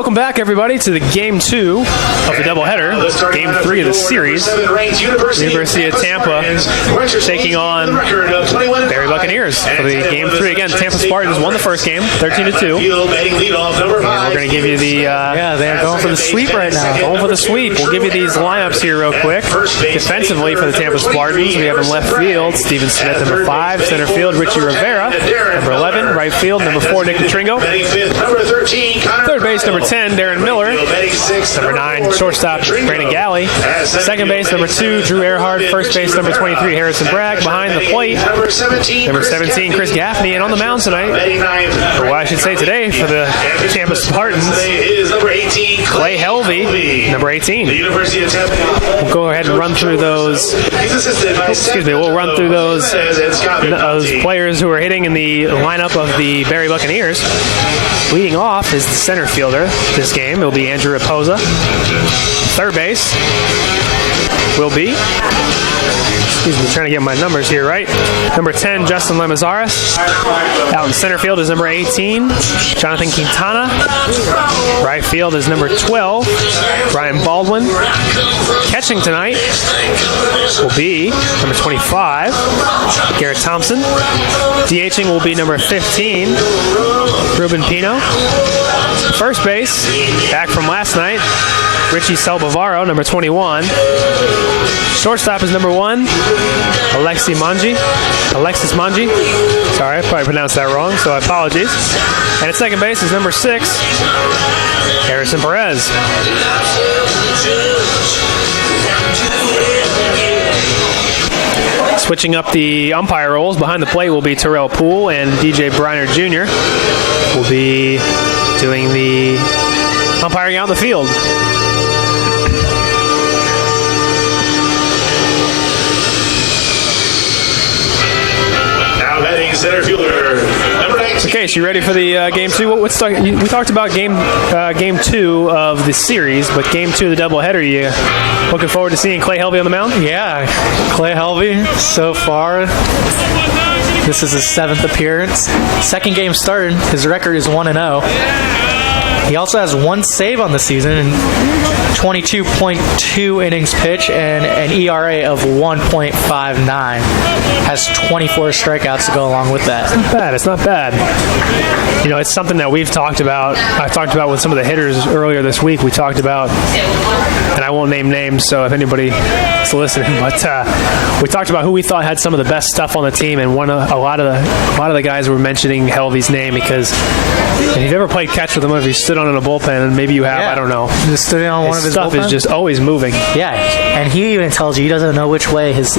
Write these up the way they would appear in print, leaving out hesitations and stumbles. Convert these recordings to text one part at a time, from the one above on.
welcome back, everybody, to the Game 2 of the doubleheader. Game 3 of the series. University of Tampa taking on Barry Buccaneers for the Game 3. Again, Tampa Spartans won the first game, 13-2. And we're going to give you the... they're going for the sweep right now. Going for the sweep. We'll give you these lineups here real quick. Defensively for the Tampa Spartans, we have in left field, Steven Smith, number 5. Center field, Richie Rivera, number 11. Right field, number 4, Nick Petringo. Third base, number 10, Darren Miller. Number 9, shortstop, Brandon Galley. Second base, number 2, Drew Earhart. First base, number 23, Harrison Bragg. Behind the plate, number 17, Chris Gaffney. And on the mound tonight, or what I should say today for the Tampa Spartans, Clay Helvey, number 18. We'll go ahead and run through those. We'll run through those players who are hitting in the lineup of the Barry Buccaneers. Leading off is the center fielder this game. It'll be Andrew Raposa. Third base will be, trying to get my numbers here right. Number 10, Justin Lemazares. Out in center field is number 18, Jonathan Quintana. Right field is number 12, Brian Baldwin. Catching tonight will be number 25, Garrett Thompson. DHing will be number 15, Ruben Pino. First base, back from last night, Richie Salbavaro, number 21. Shortstop is number 1, Alexis Manji. Sorry, I probably pronounced that wrong, so apologies. And at second base is number 6, Harrison Perez. Switching up the umpire roles, behind the plate will be Terrell Poole, and DJ Briner Jr. will be doing the umpiring out in the field. Center fielder, number 19. Okay, so you ready for the Game 2? We talked about Game 2 of the series, but Game 2 of the doubleheader, you looking forward to seeing Clay Helvey on the mound? Yeah, Clay Helvey, so far, this is his 7th appearance. Second game started, his record is 1-0. He also has 1 save on the season, 22.2 innings pitched, and an ERA of 1.59. Has 24 strikeouts to go along with that. It's not bad. You know, it's something that we've talked about. I talked about with some of the hitters earlier this week. We talked about, and I won't name names, so if anybody is listening, but we talked about who we thought had some of the best stuff on the team, and a lot of the guys were mentioning Helvey's name because if you've ever played catch with him, if you stood on in a bullpen, and maybe you have, I don't know. Just stood on one of his stuff bullpen? is just always moving. Yeah, and he even tells you he doesn't know which way his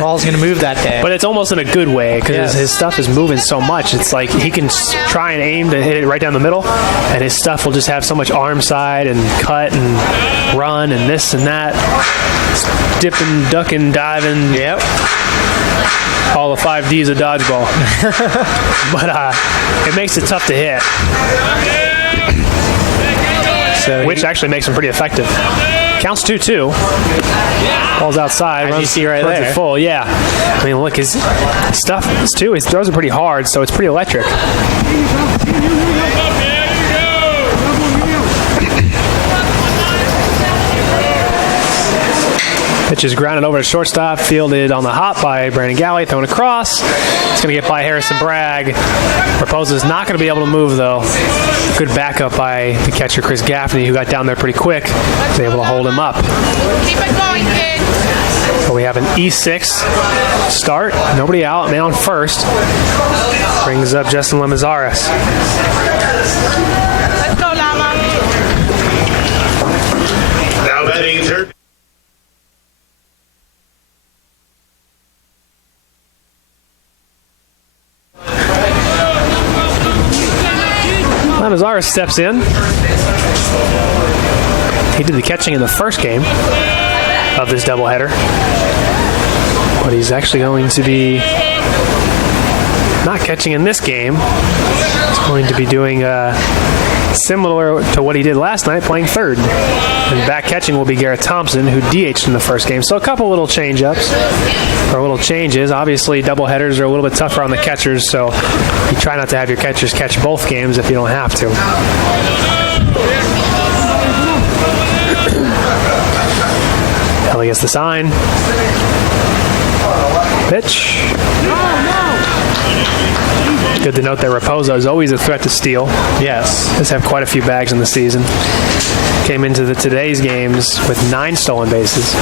ball's going to move that day. But it's almost in a good way because his stuff is moving so much. It's like he can try and aim to hit it right down the middle, and his stuff will just have so much arm side and cut and run and this and that. Dipping, ducking, diving. Yep. All the 5 Ds of dodgeball. But it makes it tough to hit. Which actually makes him pretty effective. Counts 2-2. Ball's outside. As you see right there. It full. Yeah. I mean, look, his stuff too. His throws are pretty hard, so it's pretty electric. Pitch is grounded over to shortstop, fielded on the hop by Brandon Galley, thrown across. It's going to get by Harrison Bragg. Raposa's not going to be able to move, though. Good backup by the catcher, Chris Gaffney, who got down there pretty quick. Was able to hold him up. Keep it going, kid. So we have an E6 start. Nobody out, man on first. Brings up Justin Lemazares. Let's go, Lama. Now batting third. Lemazares steps in. He did the catching in the first game of this doubleheader, but he's actually going to be not catching in this game. He's going to be doing similar to what he did last night, playing third. And back catching will be Garrett Thompson, who DH'd in the first game. So a couple little change-ups, or little changes. Obviously, doubleheaders are a little bit tougher on the catchers, so you try not to have your catchers catch both games if you don't have to. Ellie gets the sign. Pitch. Good to note that Raposo is always a threat to steal. Yes. Does have quite a few bags in the season. Came into today's games with 9 stolen bases.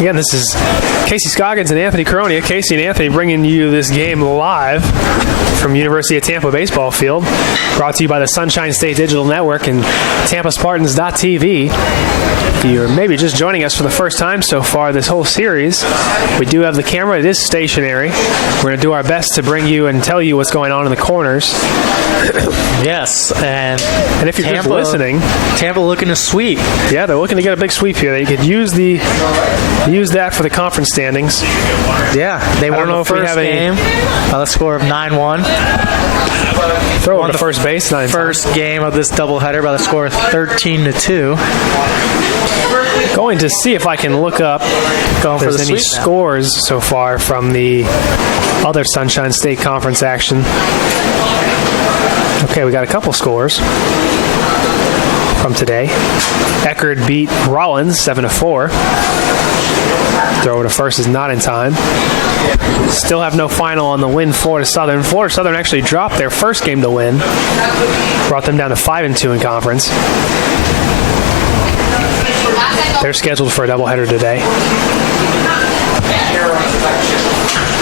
Again, this is Casey Scoggins and Anthony Coronia. Casey and Anthony bringing you this game live from University of Tampa baseball field. Brought to you by the Sunshine State Digital Network and TampaSpartans.tv. If you're maybe just joining us for the first time so far this whole series, we do have the camera. It is stationary. We're going to do our best to bring you and tell you what's going on in the corners. Yes, and if you're just listening, Tampa looking to sweep. Yeah, they're looking to get a big sweep here. They could use that for the conference standings. Yeah, they won the first game by the score of 9-1. Throw on the first base. First game of this doubleheader by the score of 13-2. Going to see if I can look up if there's any scores so far from the other Sunshine State Conference action. Okay, we got a couple scores from today. Eckerd beat Rollins 7-4. Throw over to first is not in time. Still have no final on the win, Florida Southern. Florida Southern actually dropped their first game to win. Brought them down to 5-2 in conference. They're scheduled for a doubleheader today.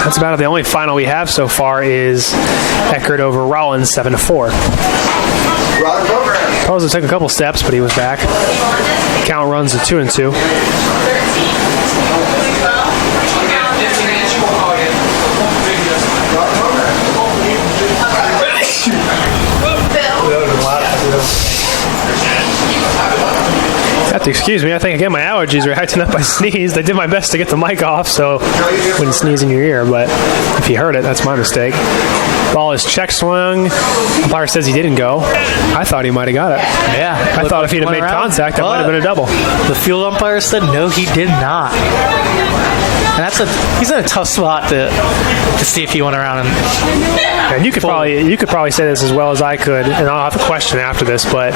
That's about it. The only final we have so far is Eckerd over Rollins 7-4. Pozo took a couple steps, but he was back. Count runs to 2-2. Have to excuse me. I think, again, my allergies are acting up. I sneezed. I did my best to get the mic off so I wouldn't sneeze in your ear, but if you heard it, that's my mistake. Ball is check swung. Umpire says he didn't go. I thought he might have got it. Yeah. I thought if he'd have made contact, that might have been a double. The field umpire said no, he did not. And he's in a tough spot to see if he went around and you could probably say this as well as I could, and I'll have a question after this, but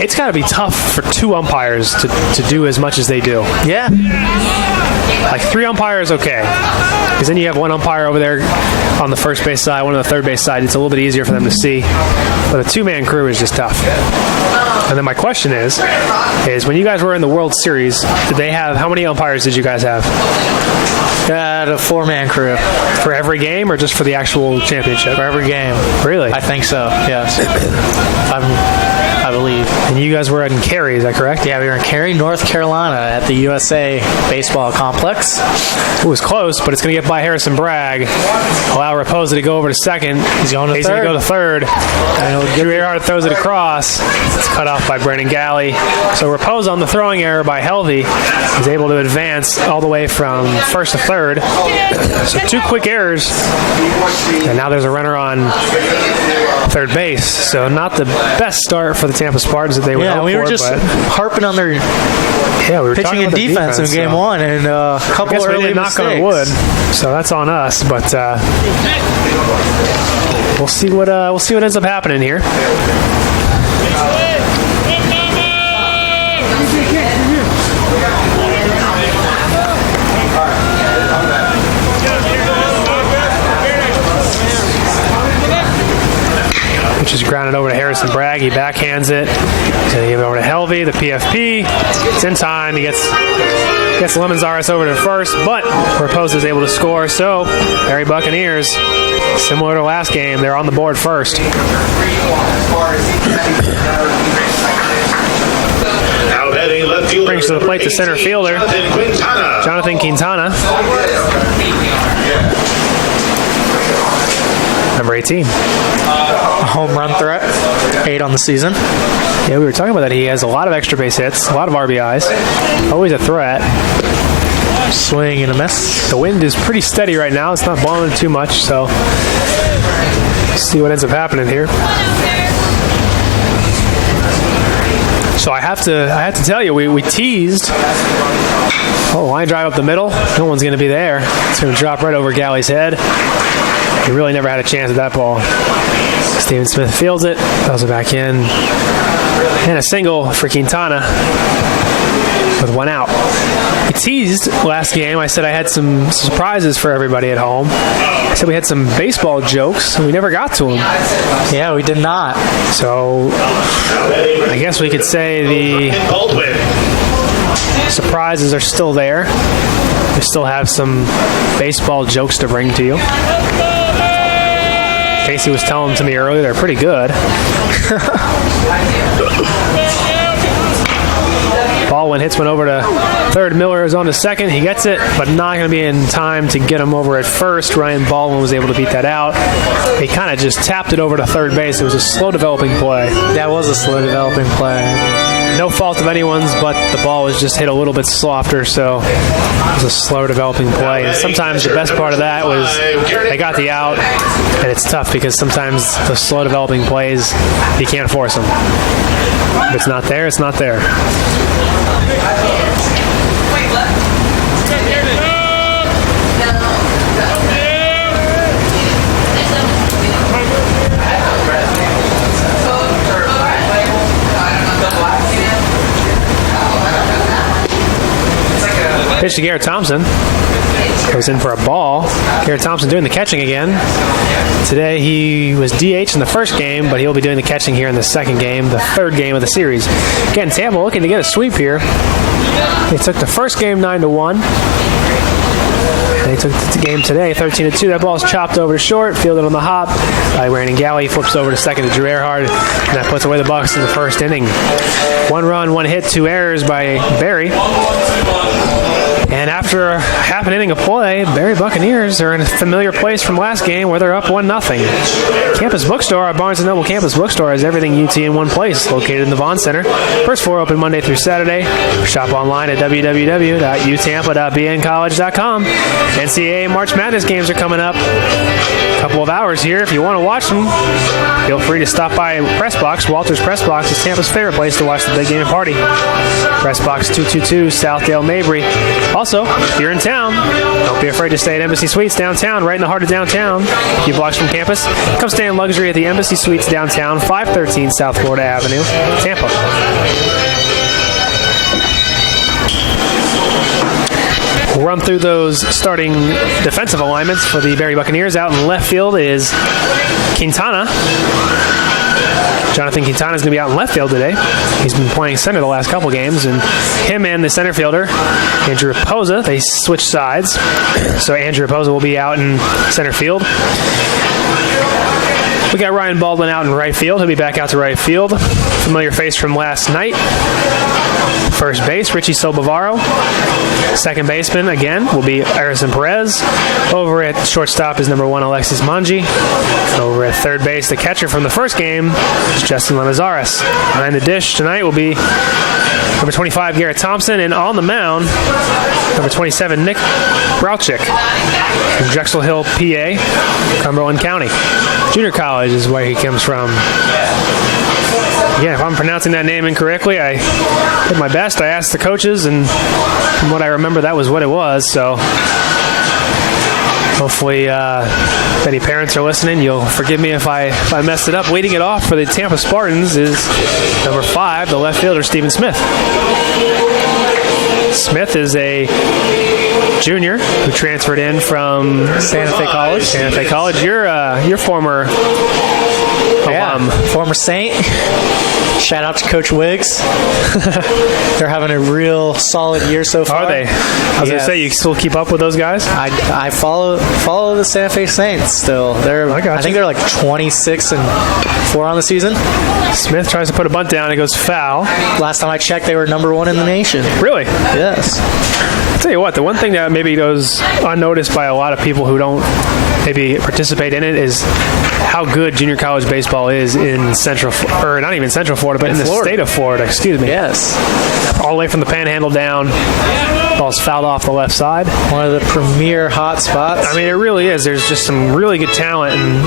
it's got to be tough for 2 umpires to do as much as they do. Yeah. Like 3 umpires, okay. Because then you have 1 umpire over there on the first base side, 1 on the third base side. It's a little bit easier for them to see. But a 2-man crew is just tough. And then my question is when you guys were in the World Series, did they have, how many umpires did you guys have? A 4-man crew. For every game or just for the actual championship? For every game. Really? I think so, yes. I believe. And you guys were in Cary, is that correct? Yeah, we were in Cary, North Carolina at the USA Baseball Complex. It was close, but it's going to get by Harrison Bragg. Allow Raposa to go over to second. He's going to third. He's going to go to third. Drew Earhart throws it across. It's cut off by Brandon Galley. So Raposa on the throwing error by Helvey is able to advance all the way from first to third. So 2 quick errors. And now there's a runner on third base. So not the best start for the Tampa Spartans that they were hoping for. Yeah, we were just harping on their pitching and defense in game 1 and a couple early mistakes. Knock on wood, so that's on us. But we'll see what ends up happening here. Which is grounded over to Harrison Bragg. He backhands it. He's going to give it over to Helvey, the PFP. It's in time. He gets Lemonzares over to first, but Raposa is able to score. So, Barry Buccaneers, similar to last game, they're on the board first. Brings to the plate the center fielder, Jonathan Quintana. Number 18. A home run threat, 8 on the season. Yeah, we were talking about that. He has a lot of extra base hits, a lot of RBIs. Always a threat. Swing and a miss. The wind is pretty steady right now. It's not blowing too much, so let's see what ends up happening here. So I have to tell you, we teased. Oh, line drive up the middle. No one's going to be there. It's going to drop right over Galley's head. He really never had a chance at that ball. Steven Smith fields it, throws it back in, and a single for Quintana with one out. We teased last game. I said I had some surprises for everybody at home. I said we had some baseball jokes, and we never got to them. Yeah, we did not. So I guess we could say the surprises are still there. We still have some baseball jokes to bring to you. Casey was telling them to me earlier, they're pretty good. Baldwin hits one over to third. Miller is on to second. He gets it, but not going to be in time to get him over at first. Ryan Baldwin was able to beat that out. He kind of just tapped it over to third base. It was a slow developing play. That was a slow developing play. No fault of anyone's, but the ball was just hit a little bit softer, so it was a slow developing play. And sometimes the best part of that was they got the out, and it's tough because sometimes the slow developing plays, you can't force them. If it's not there, it's not there. Pitch to Garrett Thompson. Goes in for a ball. Garrett Thompson doing the catching again. Today he was DH in the first game, but he'll be doing the catching here in the second game, the third game of the series. Again, Tampa looking to get a sweep here. They took the first game 9-1. They took the game today 13-2. That ball is chopped over to short, fielded on the hop by Brandon Galley. Flips over to second to Drew Earhart, and that puts away the Bucs in the first inning. 1 run, 1 hit, 2 errors by Barry. And after half an inning of play, Barry Buccaneers are in a familiar place from last game where they're up 1-0. Campus Bookstore, our Barnes & Noble Campus Bookstore, has everything UT in one place, located in the Vaughn Center. First floor open Monday through Saturday. Shop online at www.utampa.bncollege.com. NCAA March Madness games are coming up. A couple of hours here. If you want to watch them, feel free to stop by Press Box. Walter's Press Box is Tampa's favorite place to watch the big game party. Press Box 222, Southdale, Mabry. Also, if you're in town, don't be afraid to stay at Embassy Suites downtown, right in the heart of downtown. A few blocks from campus. Come stay in luxury at the Embassy Suites downtown, 513 South Florida Avenue, Tampa. We'll run through those starting defensive alignments for the Barry Buccaneers. Out in left field is Quintana. Jonathan Quintana is going to be out in left field today. He's been playing center the last couple games, and him and the center fielder, Andrew Raposa, they switch sides. So Andrew Raposa will be out in center field. We got Ryan Baldwin out in right field. He'll be back out to right field. Familiar face from last night. First base, Richie Sobavaro. Second baseman, again, will be Harrison Perez. Over at shortstop is number 1, Alexis Manji. Over at third base, the catcher from the first game is Justin Lamazares. Behind the dish tonight will be number 25, Garrett Thompson. And on the mound, number 27, Nick Brauchik from Drexel Hill, PA, Cumberland County. Junior college is where he comes from. Again, if I'm pronouncing that name incorrectly, I did my best. I asked the coaches, and from what I remember, that was what it was. So hopefully, if any parents are listening, you'll forgive me if I messed it up. Leading it off for the Tampa Spartans is number 5, the left fielder, Steven Smith. Smith is a junior who transferred in from Santa Fe College. Santa Fe College. You're former alum. Former Saint. Shout out to Coach Wiggs. They're having a real solid year so far. Are they? I was going to say, you still keep up with those guys? I follow the Santa Fe Saints still. I think they're like 26-4 on the season. Smith tries to put a bunt down. It goes foul. Last time I checked, they were number 1 in the nation. Really? Yes. I'll tell you what, the one thing that maybe goes unnoticed by a lot of people who don't maybe participate in it is how good junior college baseball is in Central, or not even Central Florida, but in the state of Florida, excuse me. Yes. All the way from the Panhandle down. Ball's fouled off the left side. One of the premier hot spots. I mean, it really is. There's just some really good talent, and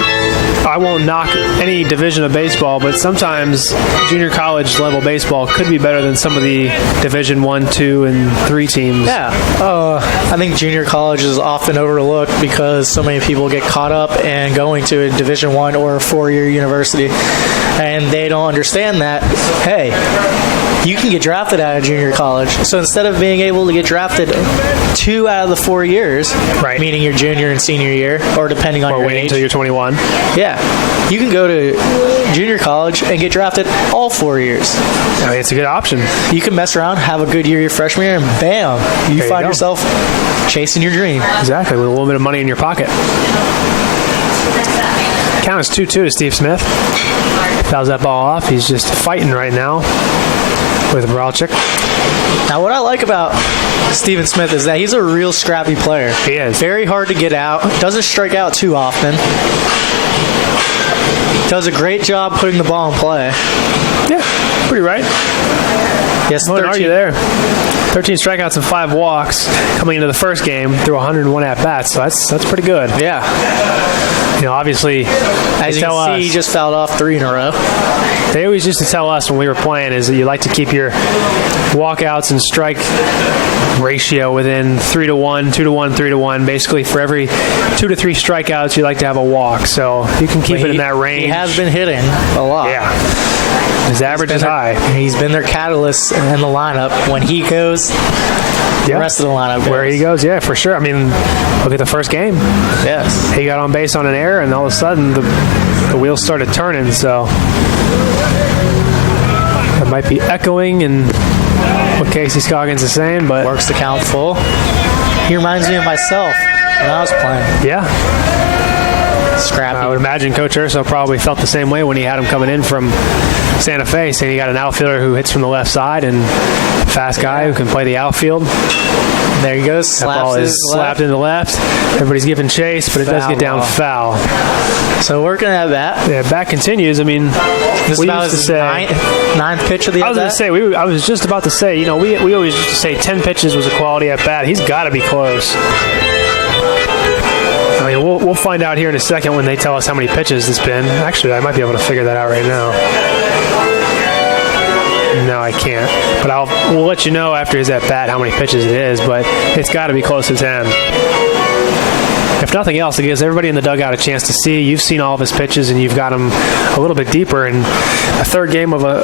I won't knock any division of baseball, but sometimes junior college level baseball could be better than some of the Division 1, 2, and 3 teams. Yeah. I think junior college is often overlooked because so many people get caught up in going to a Division 1 or a 4-year university, and they don't understand that, hey, you can get drafted out of junior college. So instead of being able to get drafted 2 out of the 4 years, right, meaning your junior and senior year, or depending on your waiting age, until you're 21. Yeah, you can go to junior college and get drafted all 4 years. I mean, it's a good option. You can mess around, have a good year your freshman year, and bam, you find yourself chasing your dream. Exactly, with a little bit of money in your pocket. Count is 2-2 to Steve Smith. Fouls that ball off. He's just fighting right now with Bralchik. Now, what I like about Steven Smith is that he's a real scrappy player. He is. Very hard to get out. Doesn't strike out too often. Does a great job putting the ball in play. Yeah, pretty right. Yes, What are you there? 13 strikeouts and 5 walks coming into the first game through 101 at-bats, so that's pretty good. Yeah. You know, obviously, as you can see, he just fouled off 3 in a row. They always used to tell us when we were playing is that you like to keep your walkouts and strike ratio within 3-1, 2-1, 3-1. Basically, for every 2 to 3 strikeouts, you like to have a walk. So you can keep it in that range. He has been hitting a lot. Yeah. His average is high. He's been their catalyst in the lineup. When he goes, the rest of the lineup goes. Where he goes, yeah, for sure. I mean, look at the first game. Yes. He got on base on an error, and all of a sudden the wheels started turning. So it might be echoing in what Casey Scoggins is saying, but works the count full. He reminds me of myself when I was playing. Yeah. Scrappy. I would imagine Coach Urso probably felt the same way when he had him coming in from Santa Fe, saying he got an outfielder who hits from the left side and fast guy who can play the outfield. There he goes. That ball is slapped in the left. Everybody's giving chase, but it does get down foul. So working at that. Yeah, bat continues. I mean, this we about used to his say ninth pitch of the I was going to say I was just about to say, you know, we always used to say 10 pitches was a quality at bat. He's got to be close. I mean, we'll find out here in a second when they tell us how many pitches it's been. Actually, I might be able to figure that out right now. No, I can't. But we'll let you know after his at bat how many pitches it is. But it's got to be close to 10. If nothing else, it gives everybody in the dugout a chance to see. You've seen all of his pitches, and you've got him a little bit deeper. In a third game of a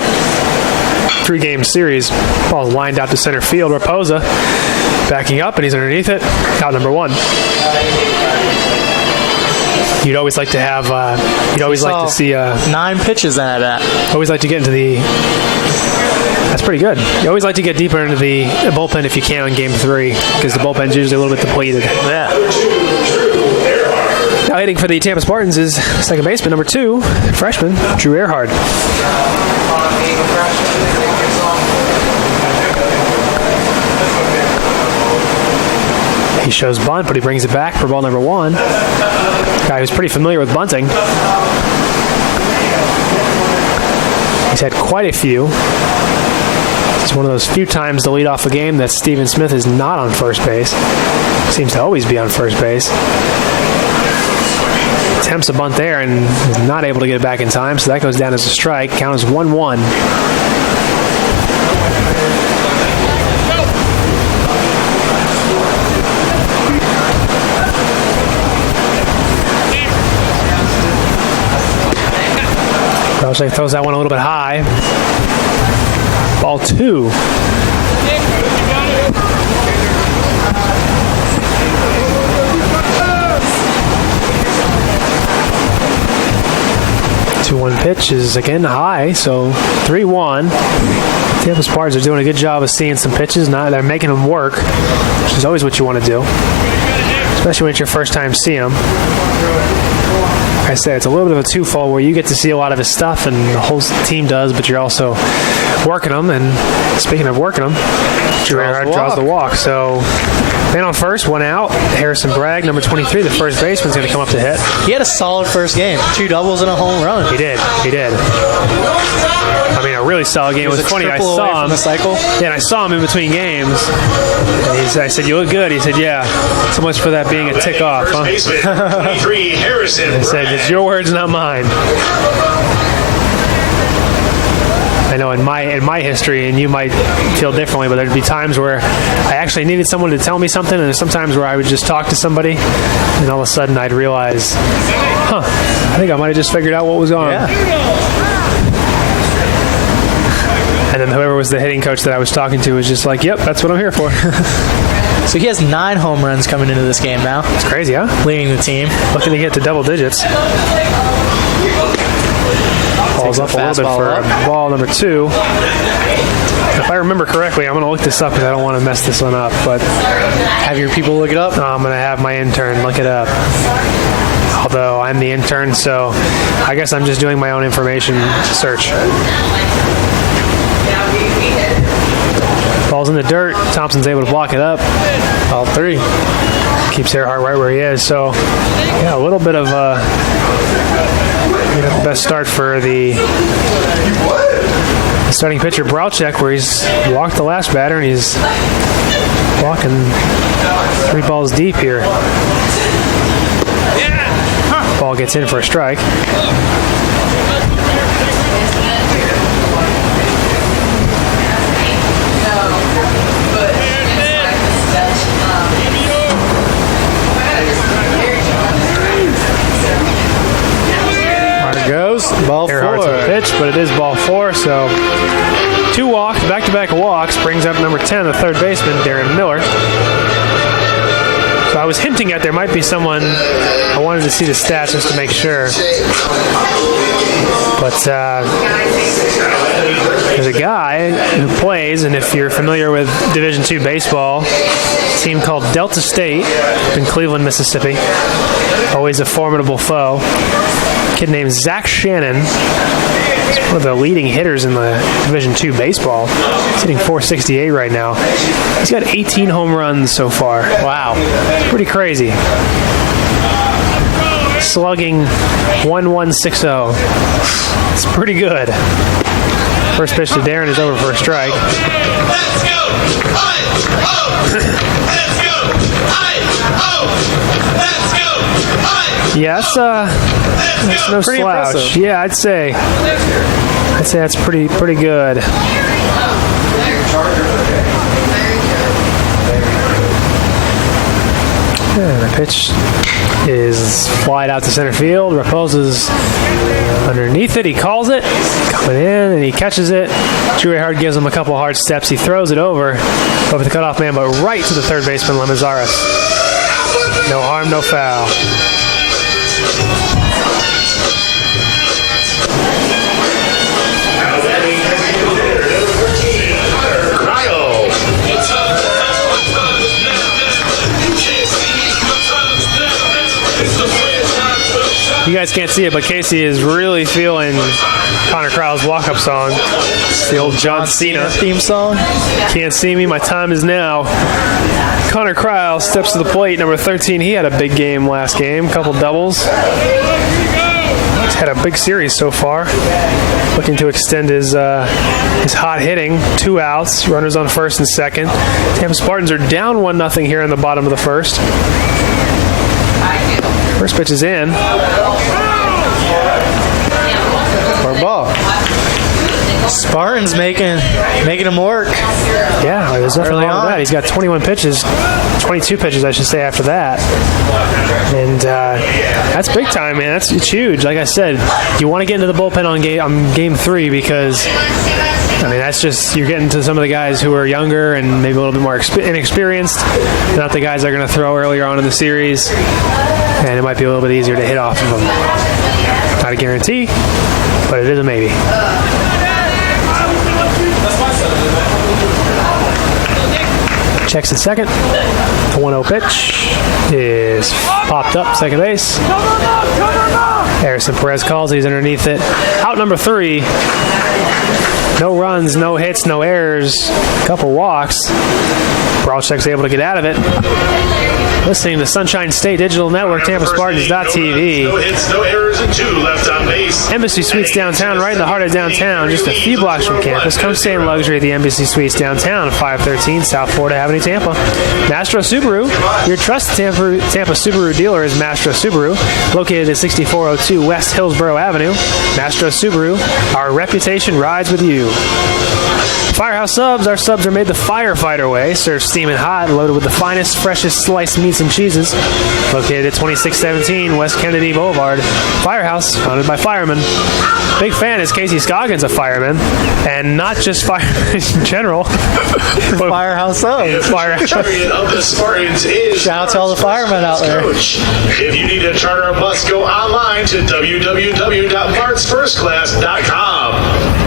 3-game series, ball's lined out to center field. Raposa backing up, and he's underneath it. Out number 1. You'd always like to have. You'd always like to see 9 pitches out of that. Always like to get into the. That's pretty good. You always like to get deeper into the bullpen if you can in Game 3 because the bullpen's usually a little bit depleted. Yeah. Now hitting for the Tampa Spartans is second baseman number 2, freshman Drew Earhart. He shows bunt, but he brings it back for ball number 1. Guy who's pretty familiar with bunting. He's had quite a few. It's one of those few times to lead off a game that Steven Smith is not on first base. Seems to always be on first base. Attempts a bunt there and is not able to get it back in time, so that goes down as a strike. Count is 1-1. Brownshay throws that one a little bit high. Ball 2. One pitch is again high, so 3-1. Tampa Spartans are doing a good job of seeing some pitches. Now they're making them work, which is always what you want to do, especially when it's your first time seeing them. Like I said, it's a little bit of a twofold where you get to see a lot of his stuff, and the whole team does, but you're also working them. And speaking of working them, Drew Earhart draws the walk. So Man on first, one out. Harrison Bragg, number 23, the first baseman's going to come up to hit. He had a solid first game. 2 doubles and a home run. He did. I mean, a really solid game. It was funny. I saw him. The cycle. Yeah, and I saw him in between games. And I said, "You look good." He said, "Yeah." So much for that being a tick off, huh? First baseman, 23, Harrison I said, "It's your words, not mine." I know in my history, and you might feel differently, but there'd be times where I actually needed someone to tell me something, and there's sometimes where I would just talk to somebody, and all of a sudden I'd realize, I think I might have just figured out what was going on. And then whoever was the hitting coach that I was talking to was just like, "Yep, that's what I'm here for." So he has 9 home runs coming into this game now. It's crazy, huh? Leading the team. Looking to get to double digits. Ball's up a little bit for ball number 2. If I remember correctly, I'm going to look this up because I don't want to mess this one up. But have your people look it up? I'm going to have my intern look it up. Although I'm the intern, so I guess I'm just doing my own information search. Ball's in the dirt. Thompson's able to block it up. All 3. Keeps Earhart right where he is. So, yeah, a little bit of best start for the starting pitcher, Brauchek, where he's walked the last batter, and he's walking 3 balls deep here. Ball gets in for a strike. Goes ball 4. Earhart's a pitch, but it is ball 4. So 2 walks, back-to-back walks, brings up number 10, the third baseman, Darren Miller. So I was hinting at there might be someone. I wanted to see the stats just to make sure. But there's a guy who plays, and if you're familiar with Division II baseball, a team called Delta State in Cleveland, Mississippi. Always a formidable foe. A kid named Zach Shannon. He's one of the leading hitters in the Division II baseball. He's hitting .468 right now. He's got 18 home runs so far. Wow. It's pretty crazy. Slugging 1.160. It's pretty good. First pitch to Darren is over for a strike. Let's go! Let's go! Let's go! Yeah, that's no pretty slouch. impressive. Yeah, I'd say that's pretty good. And the pitch is flied out to center field. Raposa's underneath it. He calls it. Coming in, and he catches it. Drew Earhart gives him a couple hard steps. He throws it over the cutoff man, but right to the third baseman, Lemazares. No harm, no foul. You guys can't see it, but Casey is really feeling Connor Crowell's walk-up song. It's the old John Cena theme song. Can't see me, my time is now. Connor Crowell steps to the plate, number 13. He had a big game last game, couple doubles. He's had a big series so far. Looking to extend his hot hitting. 2 outs, runners on first and second. Tampa Spartans are down 1-0 here in the bottom of the first. First pitch is in. For a ball. Spartans making him work. Yeah, there's nothing Early wrong with on. that. He's got 22 pitches, I should say, after that. And that's big time, man. It's huge. Like I said, you want to get into the bullpen on game 3 because, I mean, that's just, you're getting to some of the guys who are younger and maybe a little bit more inexperienced. Not the guys that are going to throw earlier on in the series. And it might be a little bit easier to hit off of them. Not a guarantee, but it is a maybe. Checks at second. The 1-0 pitch is popped up, second base. Harrison Perez calls. He's underneath it. Out number 3. No runs, no hits, no errors. A couple walks. Brawlcheck's able to get out of it. Listening to Sunshine State Digital Network, TampaSpartans.tv. No hits, no errors, and 2 left on base. Embassy Suites downtown, right in the heart of downtown, just a few blocks from campus. Come stay in luxury at the Embassy Suites downtown, 513 South Florida Avenue, Tampa. Mastro Subaru, your trusted Tampa Subaru dealer is Mastro Subaru, located at 6402 West Hillsborough Avenue. Mastro Subaru, our reputation rides with you. Firehouse Subs. Our subs are made the firefighter way. Served steaming hot, loaded with the finest, freshest sliced meats and cheeses. Located at 2617 West Kennedy Boulevard. Firehouse, founded by firemen. Big fan is Casey Scoggins, a fireman, and not just firemen in general. Firehouse Subs. Firehouse. Champion of the Spartans is Shout out to all the firemen out there. Coach. If you need to charter a bus, go online to www.martsfirstclass.com.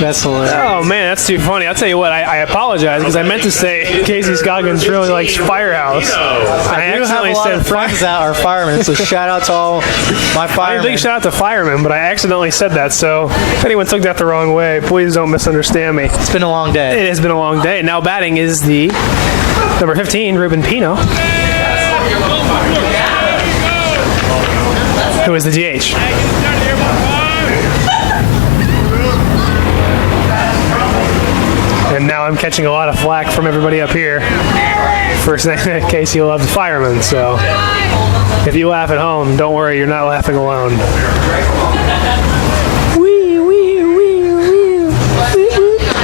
That's hilarious. Oh, man, that's too funny. I'll tell you what, I apologize because I meant to say Casey Scoggins really likes Firehouse. I I do have a lot of friends that are firemen, so shout out to all my firemen. Big shout out to firemen, but I accidentally said that, so if anyone took that the wrong way, please don't misunderstand me. It's been a long day. It has been a long day. Now batting is the number 15, Ruben Pino, who is the DH. And now I'm catching a lot of flack from everybody up here for saying that Casey loves firemen. So if you laugh at home, don't worry, you're not laughing alone.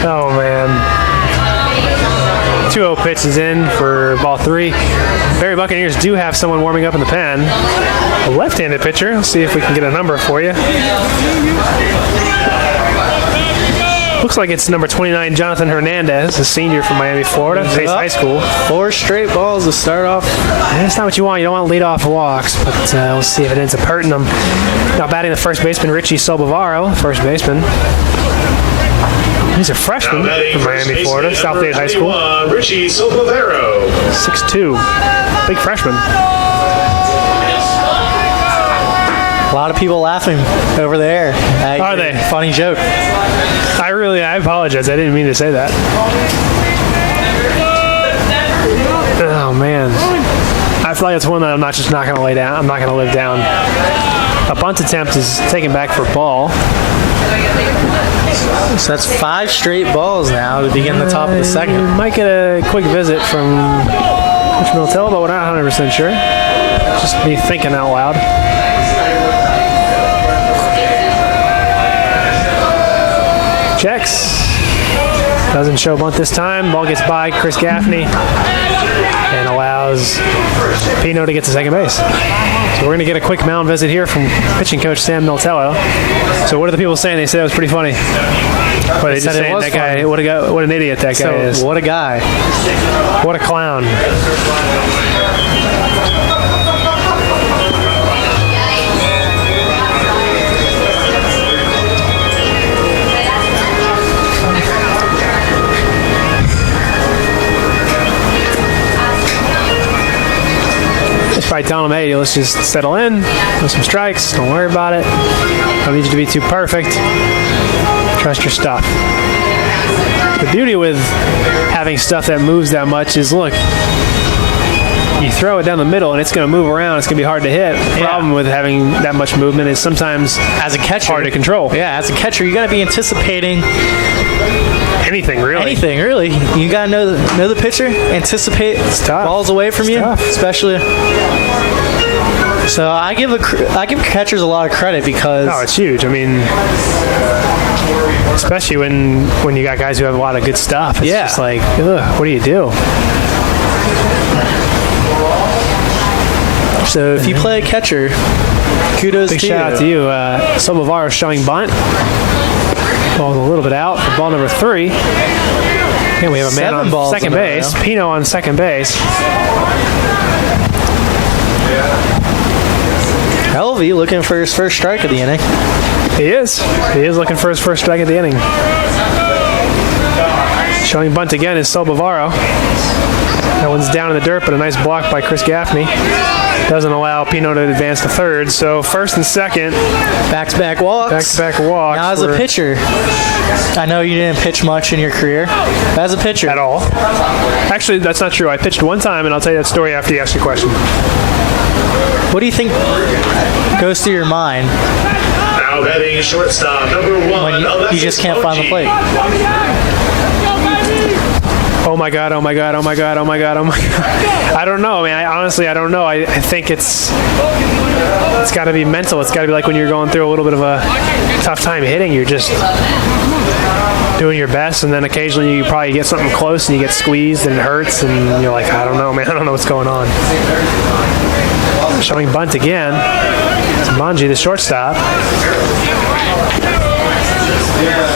Oh, man. 2-0 pitch is in for ball 3. Barry Buccaneers do have someone warming up in the pen. A left-handed pitcher. Let's see if we can get a number for you. Looks like it's number 29, Jonathan Hernandez, a senior from Miami, Florida, Pace High School. 4 straight balls to start off. That's not what you want. You don't want lead-off walks, but we'll see if it ends up hurting them. Now batting the first baseman, Richie Sobavaro, first baseman. He's a freshman from Miami, Florida, Southgate High School. Richie Sobavaro. 6'2", big freshman. A lot of people laughing over there. Are they? Funny joke. I apologize. I didn't mean to say that. Oh, man. I feel like it's one that I'm not going to lay down. I'm not going to live down. A bunt attempt is taken back for ball. So that's 5 straight balls now to begin the top of the second. Might get a quick visit from Coach Miltel, but we're not 100% sure. Just me thinking out loud. Checks. Doesn't show bunt this time. Ball gets by Chris Gaffney and allows Pino to get to second base. So we're going to get a quick mound visit here from pitching coach Sam Miltello. So what are the people saying? They said it was pretty funny. But they just saying that guy, what an idiot that guy is. What a guy. What a clown. Probably telling him, hey, let's just settle in, with some strikes, don't worry about it. I don't need you to be too perfect. Trust your stuff. The beauty with having stuff that moves that much is, look, you throw it down the middle and it's going to move around. It's going to be hard to hit. The problem with having that much movement is sometimes as a catcher, hard to control. Yeah, as a catcher, you got to be anticipating anything, really. Anything, really. You got to know the pitcher, anticipate balls away from you, especially. So I give catchers a lot of credit because. No, it's huge. I mean, especially when you got guys who have a lot of good stuff. It's just like, ugh, what do you do? So if you play a catcher, kudos to you. Big shout out to you. Sobavaro showing bunt. Ball's a little bit out for ball number 3. And we have a man on second base. Pino on second base. Helvey looking for his first strike of the inning. He is. He is looking for his first strike of the inning. Showing bunt again is Sobavaro. That one's down in the dirt, but a nice block by Chris Gaffney. Doesn't allow Pino to advance to third. So first and second. Back-to-back walks. Back-to-back walks. Now as a pitcher, I know you didn't pitch much in your career. As a pitcher. At all. Actually, that's not true. I pitched one time, and I'll tell you that story after you ask your question. What do you think goes through your mind Now batting shortstop, number 1. when you just can't find the plate? Oh my God, oh my God, oh my God, oh my God, oh my God. I don't know, man. I don't know. I think it's got to be mental. It's got to be like when you're going through a little bit of a tough time hitting. You're just doing your best, and then occasionally you probably get something close and you get squeezed and it hurts, and you're like, I don't know, man. I don't know what's going on. Showing bunt again. It's Manji, the shortstop.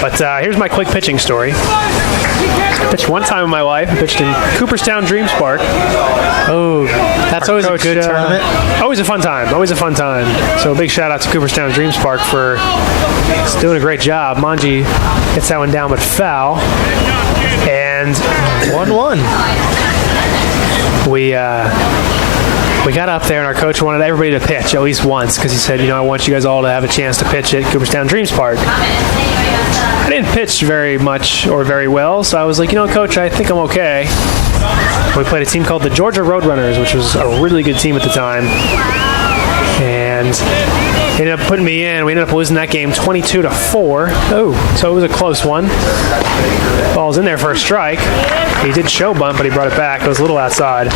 But here's my quick pitching story. I pitched one time in my life. I pitched in Cooperstown Dreams Park. Oh, that's always a good tournament. Always a fun time. Always a fun time. So a big shout out to Cooperstown Dreams Park for doing a great job. Manji hits that one down but foul. And 1-1. We got up there, and our coach wanted everybody to pitch at least once because he said, I want you guys all to have a chance to pitch at Cooperstown Dreams Park. I didn't pitch very much or very well, so I was like, Coach, I think I'm okay. We played a team called the Georgia Roadrunners, which was a really good team at the time. And they ended up putting me in. We ended up losing that game 22-4. Oh, so it was a close one. Ball's in there for a strike. He did show bunt, but he brought it back. It was a little outside.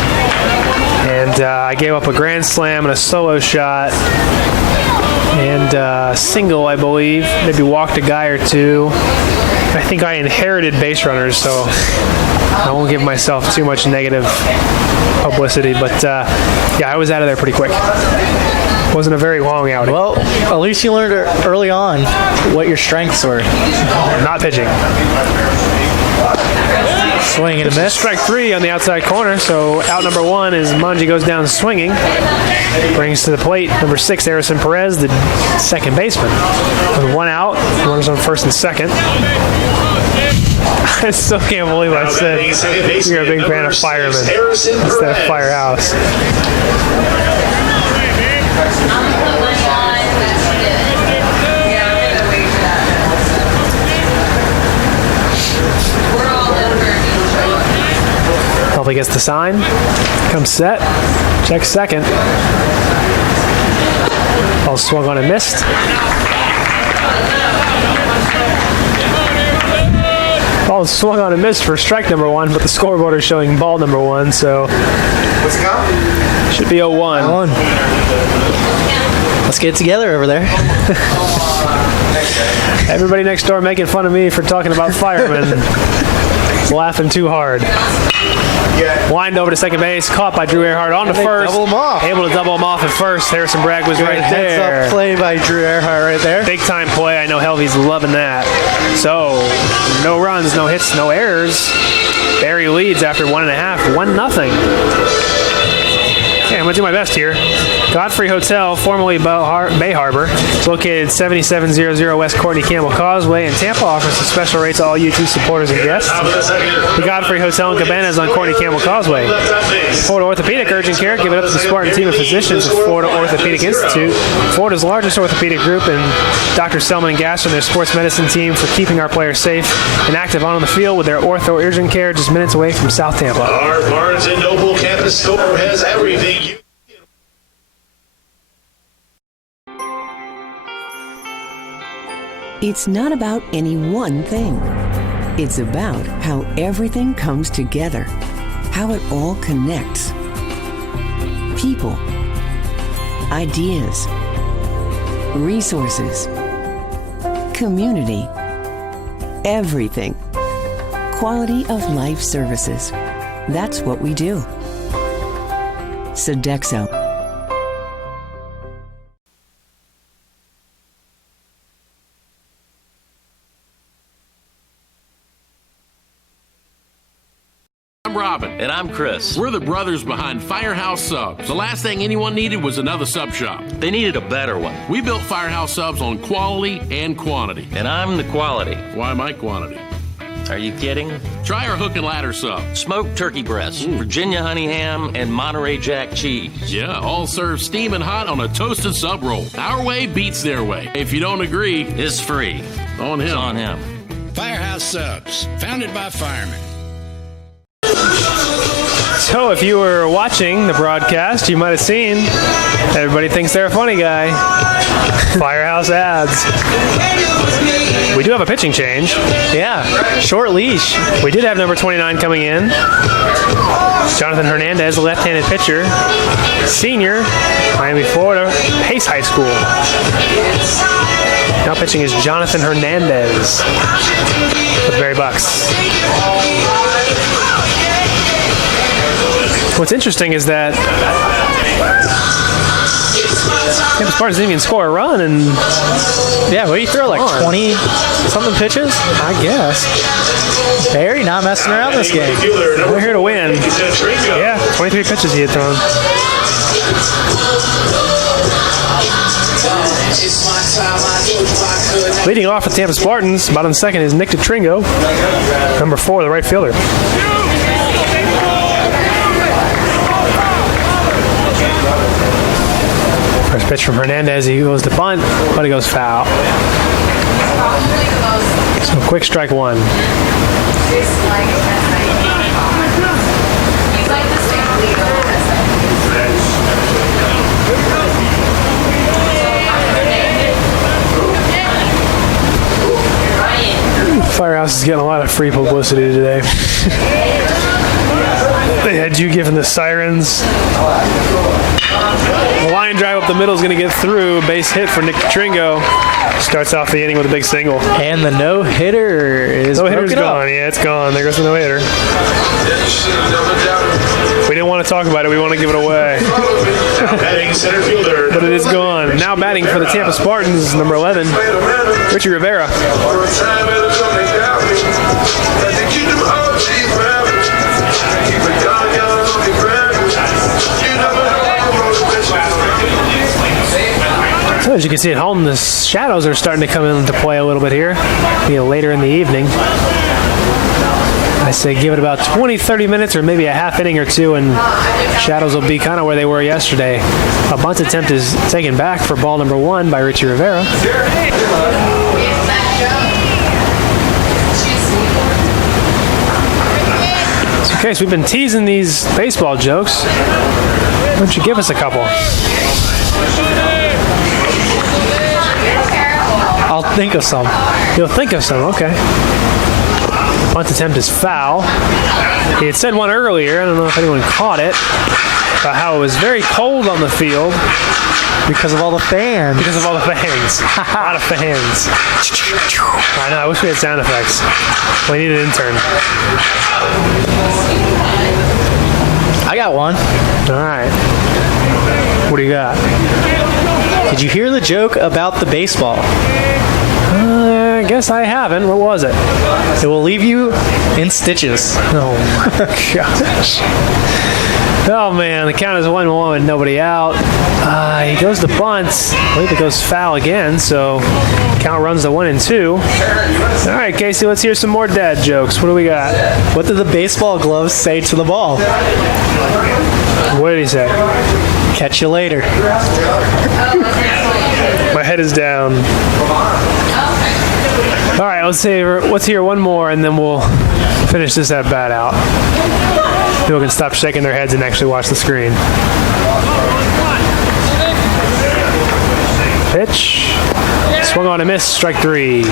And I gave up a grand slam and a solo shot. And single, I believe. Maybe walked a guy or two. I think I inherited base runners, so I won't give myself too much negative publicity. But, I was out of there pretty quick. Wasn't a very long outing. Well, at least you learned early on what your strengths were. Not pitching. Swing and a miss. Strike 3 on the outside corner, so out number 1 is Manji goes down swinging. Brings to the plate number 6, Harrison Perez, the second baseman. With 1 out, runners on first and second. I still can't believe I said you're a big fan of firemen instead of firehouse. Probably gets the sign. Comes set. Checks second. Ball swung on and missed. Ball swung on and missed for strike number 1, but the scoreboard is showing ball number 1, so What's it called? should be 0-1. Let's get together over there. Everybody next door making fun of me for talking about firemen. Laughing too hard. Wind over to second base, caught by Drew Earhart on to first. Double him off. Able to double him off at first. Harrison Bragg was right there. Heads up play by Drew Earhart right there. Big time play. I know Helvey's loving that. So, no runs, no hits, no errors. Barry leads after 1.5, 1-0. Okay, I'm going to do my best here. Godfrey Hotel, formerly Bay Harbor, is located 7700 West Courtney Campbell Causeway in Tampa. Offers some special rates to all UT supporters and guests. The Godfrey Hotel and Cabana is on Courtney Campbell Causeway. Florida Orthopedic Urgent Care, give it up to the Spartan team of physicians at Florida Orthopedic Institute, Florida's largest orthopedic group, and Dr. Selman and Gass and their sports medicine team for keeping our players safe and active on the field with their ortho urgent care just minutes away from South Tampa. Our Barnes & Noble campus store has everything you. It's not about any one thing. It's about how everything comes together, how it all connects. People, ideas, resources, community, everything. Quality of life services. That's what we do. Sodexo. I'm Robin. And I'm Chris. We're the brothers behind Firehouse Subs. The last thing anyone needed was another sub shop. They needed a better one. We built Firehouse Subs on quality and quantity. And I'm the quality. Why am I quantity? Are you kidding? Try our hook and ladder sub. Smoked turkey breast, Virginia honey ham, and Monterey Jack cheese. Yeah, all served steaming hot on a toasted sub roll. Our way beats their way. If you don't agree, It's free. on him. It's on him. Firehouse Subs, founded by firemen. So if you were watching the broadcast, you might have seen everybody thinks they're a funny guy. Firehouse ads. We do have a pitching change. Yeah, short leash. We did have number 29 coming in. Jonathan Hernandez, a left-handed pitcher. Senior, Miami, Florida, Pace High School. Now pitching is Jonathan Hernandez with the Berry Bucks. What's interesting is that the Spartans didn't even score a run, and Yeah, what do you throw, like 20-something pitches? I guess Barry not messing around this game. we're here to win. Yeah, 23 pitches he had thrown. Leading off with Tampa Spartans, bottom second is Nick DeTringo, number 4, the right fielder. First pitch from Hernandez, he goes to bunt, but he goes foul. So quick strike one. Firehouse is getting a lot of free publicity today. They had you giving the sirens. The line drive up the middle is going to get through. Base hit for Nick Tringo. Starts off the inning with a big single. And the no-hitter is No-hitter's broken up. gone. Yeah, it's gone. There goes the no-hitter. We didn't want to talk about it. We want to give it away. Batting center fielder. But it is gone. Now batting for the Tampa Spartans, number 11, Richie Rivera. So as you can see at home, the shadows are starting to come into play a little bit here. Be later in the evening. I say give it about 20, 30 minutes or maybe a half inning or two, and shadows will be kind of where they were yesterday. A bunt attempt is taken back for ball number 1 by Richie Rivera. Okay, so we've been teasing these baseball jokes. Why don't you give us a couple? I'll think of some. You'll think of some, okay. Bunt attempt is foul. He had said one earlier, I don't know if anyone caught it, about how it was very cold on the field. Because of all the fans. Because of all the fans. A lot of fans. I know, I wish we had sound effects. We need an intern. I got one. All right. What do you got? Did you hear the joke about the baseball? I guess I haven't. What was it? It will leave you in stitches. Oh, my gosh. Oh, man. The count is 1-1 with nobody out. He goes to bunt. I believe it goes foul again, so count runs to 1-2. All right, Casey, let's hear some more dad jokes. What do we got? What did the baseball gloves say to the ball? What did he say? Catch you later. My head is down. All right, let's hear one more, and then we'll finish this at bat out. People can stop shaking their heads and actually watch the screen. Pitch. Swung on a miss. Strike 3.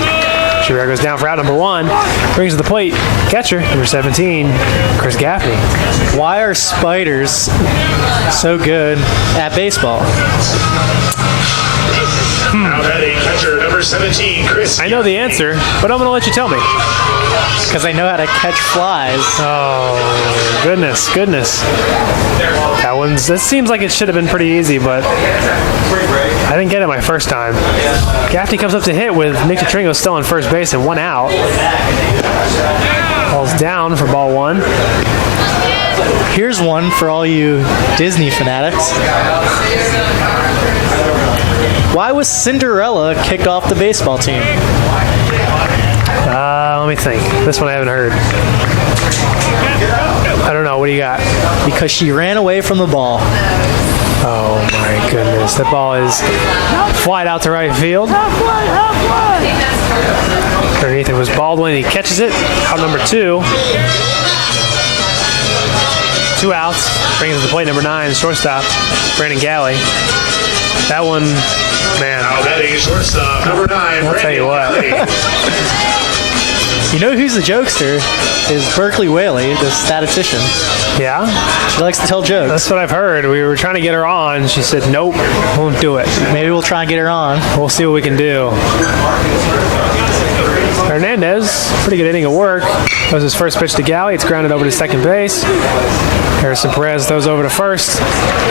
Rivera goes down for out number 1. Brings to the plate. Catcher, number 17, Chris Gaffney. Why are spiders so good at baseball? Now batting catcher number 17, Chris. I know the answer, but I'm going to let you tell me. Because I know how to catch flies. Oh, goodness. That seems like it should have been pretty easy, but I didn't get it my first time. Gaffney comes up to hit with Nick Tetringo still on first base and 1 out. Ball's down for ball 1. Here's one for all you Disney fanatics. Why was Cinderella kicked off the baseball team? Let me think. This one I haven't heard. I don't know. What do you got? Because she ran away from the ball. Oh my goodness. That ball is flied out to right field. Underneath it was Baldwin. He catches it. Out number 2. 2 outs. Brings it to the plate number 9, shortstop, Brandon Galley. That one, man. Now batting shortstop number 9, I'll tell you what. You know who's the jokester? Is Berkeley Whaley, the statistician. Yeah? She likes to tell jokes. That's what I've heard. We were trying to get her on. She said, nope, won't do it. Maybe we'll try and get her on. We'll see what we can do. Hernandez, pretty good inning of work. That was his first pitch to Galley. It's grounded over to second base. Harrison Perez throws over to first.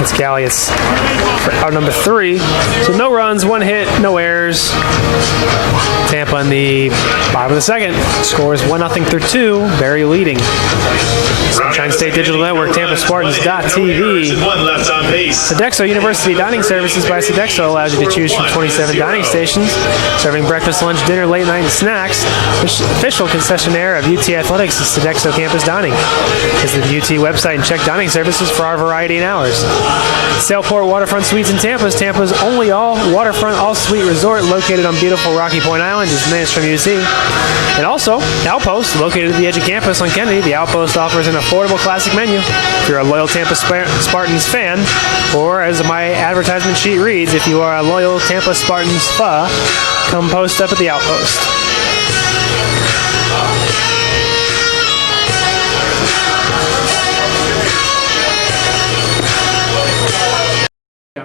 It's Galley. It's out number 3. So no runs, 1 hit, no errors. Tampa in the bottom of the second. Scores 1-0 through 2. Barry leading. Sunshine State Digital Network, TampaSpartans.tv. Sodexo University Dining Services by Sodexo allows you to choose from 27 dining stations, serving breakfast, lunch, dinner, late night, and snacks. Official concessionaire of UT Athletics is Sodexo Campus Dining. Visit the UT website and check dining services for our variety and hours. Sailport Waterfront Suites in Tampa is Tampa's only all-waterfront, all-suite resort located on beautiful Rocky Point Island, just minutes from UT. And also, Outpost, located at the edge of campus on Kennedy. The Outpost offers an affordable classic menu. If you're a loyal Tampa Spartans fan, or as my advertisement sheet reads, if you are a loyal Tampa Spartans fa, come post up at the Outpost.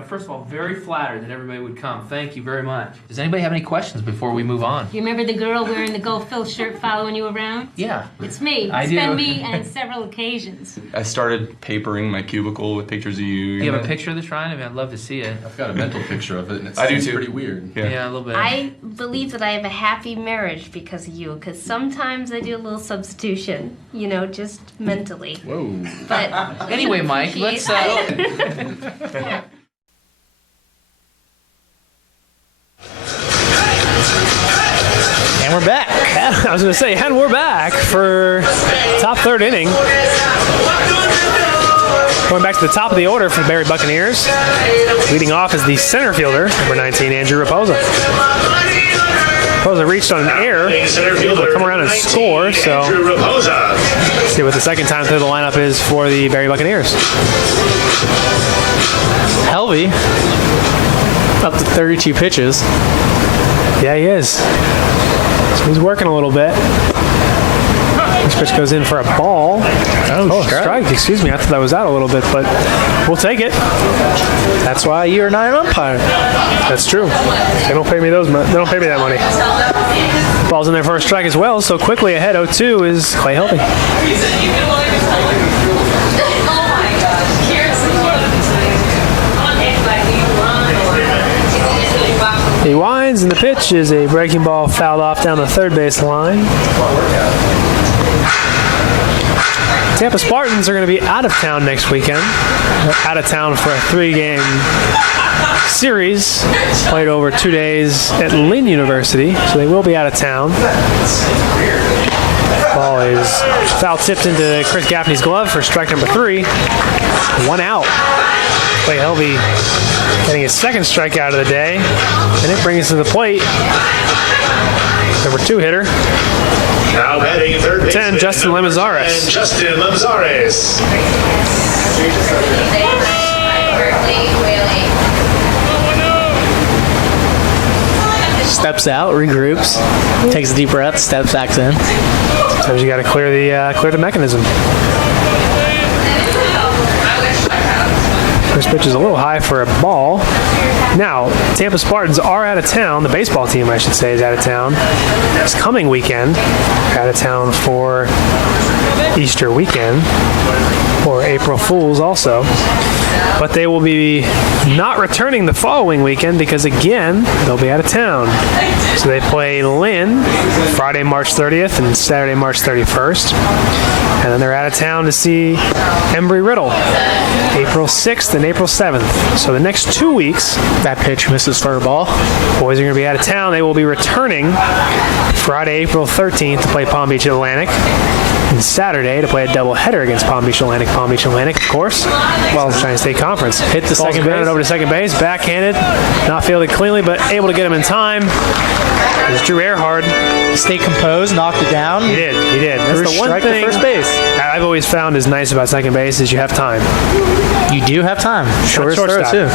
First of all, very flattered that everybody would come. Thank you very much. Does anybody have any questions before we move on? You remember the girl wearing the Go Phil shirt following you around? Yeah. It's me. I It's do. been me on several occasions. I started papering my cubicle with pictures of you. Do you have a picture of this, Ryan? I mean, I'd love to see it. I've got a mental picture of it, and I do it's too. pretty weird. Yeah, a little bit. I believe that I have a happy marriage because of you, because sometimes I do a little substitution, you know, just mentally. Whoa. But Anyway, Mike, let's... And we're back. I was going to say, and we're back for top 3rd inning. Going back to the top of the order for the Barry Buccaneers. Leading off is the center fielder, number 19, Andrew Raposa. Raposa reached on an error. Able to come around and score, so let's see what the second time through the lineup is for the Barry Buccaneers. Helvey, up to 32 pitches. Yeah, he is. So he's working a little bit. This pitch goes in for a ball. Oh, strike. Excuse me. I thought that was out a little bit, but we'll take it. That's why you're not an umpire. That's true. They don't pay me they don't pay me that money. Ball's in there for a strike as well. So quickly ahead, 0-2 is Clay Helvey. He winds, and the pitch is a breaking ball fouled off down the third base line. Tampa Spartans are going to be out of town next weekend. They're out of town for a 3-game series played over 2 days at Lynn University, so they will be out of town. Ball is foul tipped into Chris Gaffney's glove for strike number 3. 1 out. Clay Helvey getting his second strikeout of the day, and it brings to the plate number 2 hitter. Now batting third base. 10, Justin Lemazares. And Justin Lemazares. steps out, regroups, takes a deep breath, steps back in. Sometimes you got to clear the mechanism. First pitch is a little high for a ball. Now, Tampa Spartans are out of town. The baseball team, I should say, is out of town. This coming weekend, they're out of town for Easter weekend, or April Fools also. But they will be not returning the following weekend because, again, they'll be out of town. So they play Lynn Friday, March 30th and Saturday, March 31st. And then they're out of town to see Embry-Riddle April 6th and April 7th. So the next 2 weeks, that pitch misses for a ball. Boys are going to be out of town. They will be returning Friday, April 13th to play Palm Beach Atlantic. And Saturday to play a doubleheader against Palm Beach Atlantic, of course. Well, the China State Conference. Hit the second base. Over to second base, backhanded, not fielded cleanly, but able to get him in time. There's Drew Earhart. Stayed composed, knocked it down. He did. That's the one thing first base. I've always found is nice about second base is you have time. You do have time. Short throw too.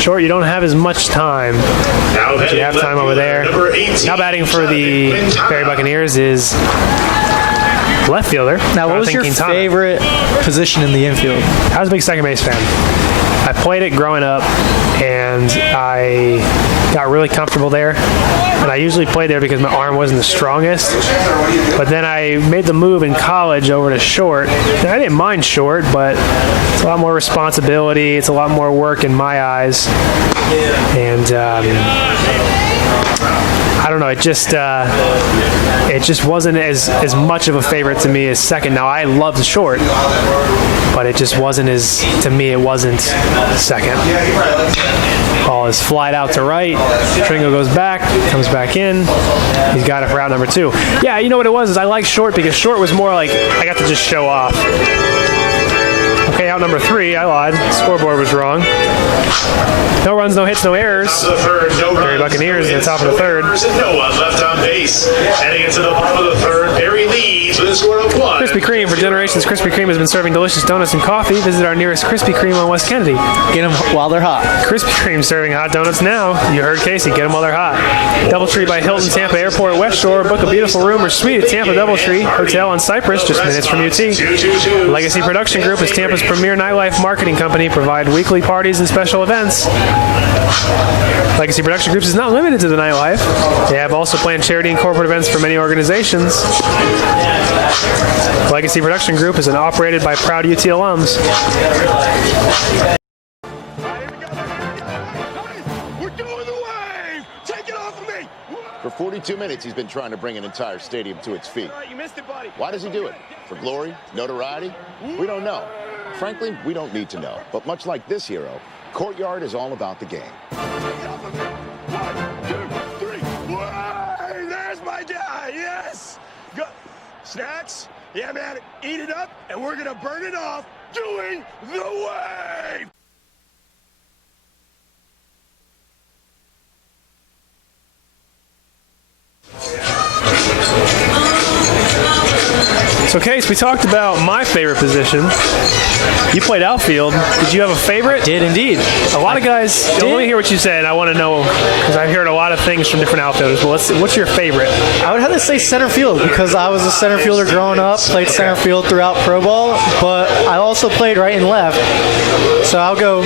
Short, you don't have as much time. But you have time over there. Now batting for the Berry Buccaneers is left fielder. Now, what was your favorite position in the infield? I was a big second base fan. I played it growing up, and I got really comfortable there. And I usually played there because my arm wasn't the strongest. But then I made the move in college over to short. And I didn't mind short, but it's a lot more responsibility. It's a lot more work in my eyes. And I don't know. It just wasn't as much of a favorite to me as second. Now I loved short, but it just wasn't to me. It wasn't second. Ball is flied out to right. Tringo goes back, comes back in. He's got it for out number 2. Yeah, you know what it was? Is I liked short because short was more like I got to just show off. Okay, out number 3. I lied. Scoreboard was wrong. No runs, no hits, no errors. Berry Buccaneers at the top of the third. No one left on base. Heading into the bottom of the third, Berry leads with a score of 1. Krispy Kreme. For generations, Krispy Kreme has been serving delicious donuts and coffee. Visit our nearest Krispy Kreme on West Kennedy. Get them while they're hot. Krispy Kreme serving hot donuts now. You heard Casey. Get them while they're hot. Doubletree by Hilton, Tampa Airport, West Shore. Book a beautiful room or suite at Tampa Doubletree Hotel on Cypress, just minutes from UT. Legacy Production Group is Tampa's premier nightlife marketing company. Provide weekly parties and special events. Legacy Production Group is not limited to the nightlife. They have also planned charity and corporate events for many organizations. Legacy Production Group is operated by proud UT alums. We're doing the wave! Take it off of me! For 42 minutes, he's been trying to bring an entire stadium to its feet. You missed it, buddy. Why does he do it? For glory? Notoriety? We don't know. Frankly, we don't need to know. But much like this hero, Courtyard is all about the game. 1, 2, 3. Whoa, there's my guy. Yes. Go. Snacks? Yeah, man. Eat it up, and we're gonna burn it off doing the wave. So, Case, we talked about my favorite position. You played outfield. Did you have a favorite? I did indeed. A lot of guys. Let me hear what you said. I want to know because I've heard a lot of things from different outfielders. Well, what's your favorite? I would have to say center field because I was a center fielder growing up. Played center field throughout pro ball, but I also played right and left. So I'll go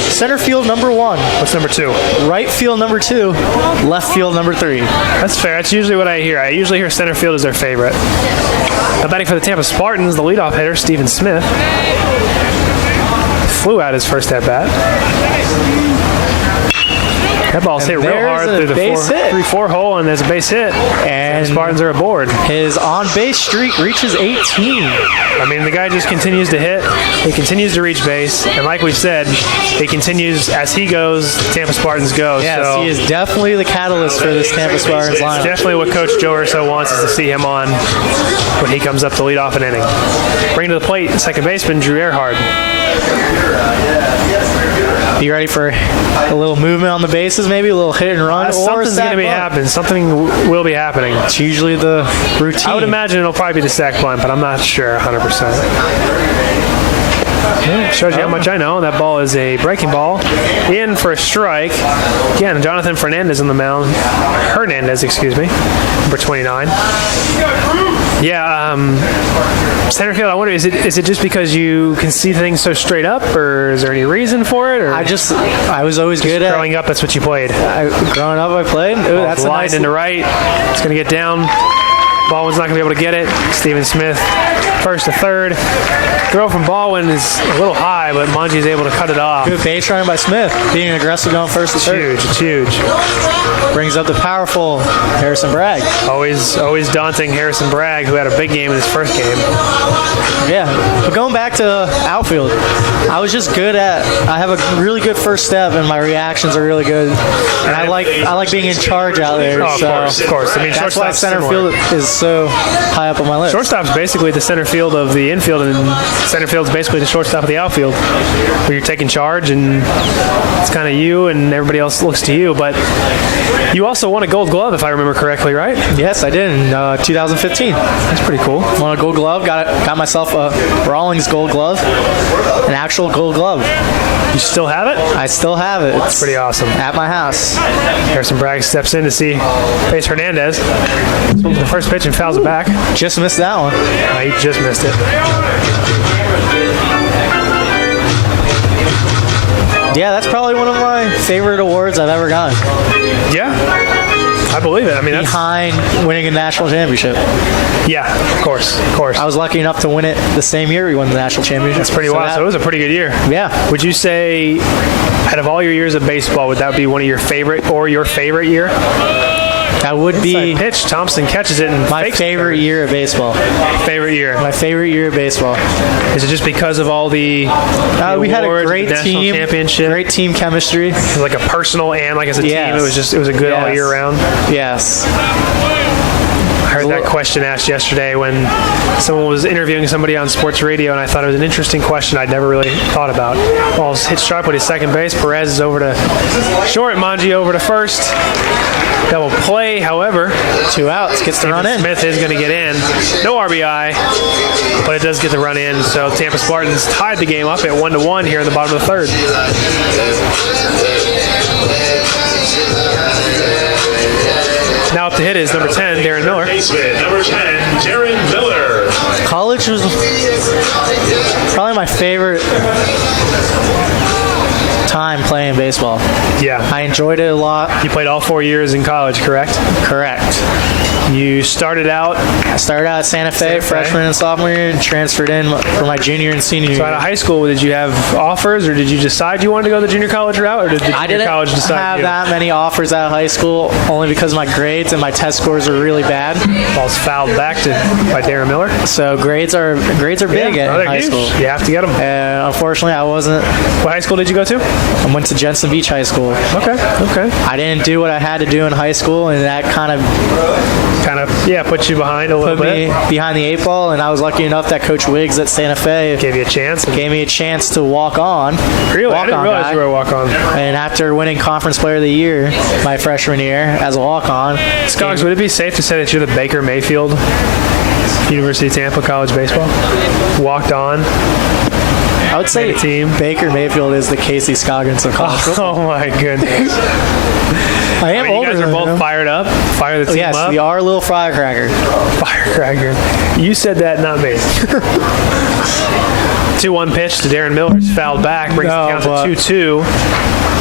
center field number 1. What's number 2? Right field number 2. Left field number 3. That's fair. That's usually what I hear. I usually hear center field as their favorite. Now batting for the Tampa Spartans, the leadoff hitter, Stephen Smith, flew out his first at-bat. That ball's hit real hard through the 3-4 hole, and there's a base hit. And Spartans are aboard. His on-base streak reaches 18. I mean, the guy just continues to hit. He continues to reach base. And like we said, he continues, as he goes, Tampa Spartans go. Yes, so he is definitely the catalyst for this Tampa Spartans lineup. Definitely what Coach Joe Urso wants is to see him on when he comes up to lead off an inning. Bring to the plate, second baseman, Drew Earhart. Be ready for a little movement on the bases, maybe a little hit and run. Something's going to be happening. Something will be happening. It's usually the routine. I would imagine it'll probably be the sack bunt, but I'm not sure 100%. Shows you how much I know. That ball is a breaking ball. In for a strike. Again, Jonathan Hernandez on the mound. Excuse me. Number 29. Yeah, center field, I wonder, is it just because you can see things so straight up, or is there any reason for it? Or I was always good at growing up. That's what you played. Growing up, I played. Ooh, that's a line nice into right. It's going to get down. Baldwin's not going to be able to get it. Steven Smith, first to third. Throw from Baldwin is a little high, but Manji's able to cut it off. Good base running by Smith, being aggressive going first to third. It's huge. Brings up the powerful Harrison Bragg. Always daunting Harrison Bragg, who had a big game in his first game. Yeah, but going back to outfield, I was just good at. I have a really good first step, and my reactions are really good. And I like being in charge out there. Oh, of course. I mean, that's why center field is so high up on my list. Shortstop's basically the center field of the infield, and center field's basically the shortstop of the outfield, where you're taking charge, and it's kind of you, and everybody else looks to you. But you also won a Gold Glove, if I remember correctly, right? Yes, I did in 2015. That's pretty cool. Won a Gold Glove. Got myself a Rawlings Gold Glove, an actual Gold Glove. You still have it? I still have it. That's pretty awesome. At my house. Harrison Bragg steps in to face Hernandez. The first pitch and fouls it back. Just missed that one. He just missed it. Yeah, that's probably one of my favorite awards I've ever gotten. Yeah, I believe it. I mean, behind winning a national championship. Yeah, of course. I was lucky enough to win it the same year we won the national championship. That's pretty wild. So it was a pretty good year. Yeah. Would you say, out of all your years of baseball, would that be one of your favorite or your favorite year? That would be pitch. Thompson catches it and my favorite year of baseball. Favorite year. My favorite year of baseball. Is it just because of all the we had a great team, championship, great team chemistry, like a personal and like as a team? It was a good all year round. Yes. I heard that question asked yesterday when someone was interviewing somebody on sports radio, and I thought it was an interesting question I'd never really thought about. Ball's hit sharp with his second base. Perez is over to short. Manji over to first. Double play, however. 2 outs. Gets the run in. Smith is going to get in. No RBI, but it does get the run in. So Tampa Spartans tied the game up at 1-1 here in the bottom of the third. Now up to hit is number 10, Darren Miller. Number 10, Darren Miller. College was probably my favorite time playing baseball. Yeah. I enjoyed it a lot. You played all 4 years in college, correct? Correct. You started out? I started out at Santa Fe, freshman and sophomore year, and transferred in for my junior and senior year. So out of high school, did you have offers, or did you decide you wanted to go the junior college route, or did the junior college decide I didn't have that many offers out of high school, only because my grades and my test scores were really bad. Ball's fouled back by Darren Miller. So grades are big at high school. You have to get them. And unfortunately, I wasn't. What high school did you go to? I went to Jensen Beach High School. Okay. I didn't do what I had to do in high school, and that kind of put you behind a little bit. Put me behind the 8 ball, and I was lucky enough that Coach Wiggs at Santa Fe gave you a chance. Gave me a chance to walk on. Really? I didn't realize you were a walk-on. And after winning Conference Player of the Year my freshman year as a walk-on. Skoggs, would it be safe to say that you're the Baker Mayfield, University of Tampa college baseball? Walked on. I would say Baker Mayfield is the Casey Scoggins of college football. Oh my goodness. I am older. You guys are both fired up. Fire the team up. Yes, we are a little firecracker. Firecracker. You said that, not me. 2-1 pitch to Darren Miller. It's fouled back. Brings the count to 2-2.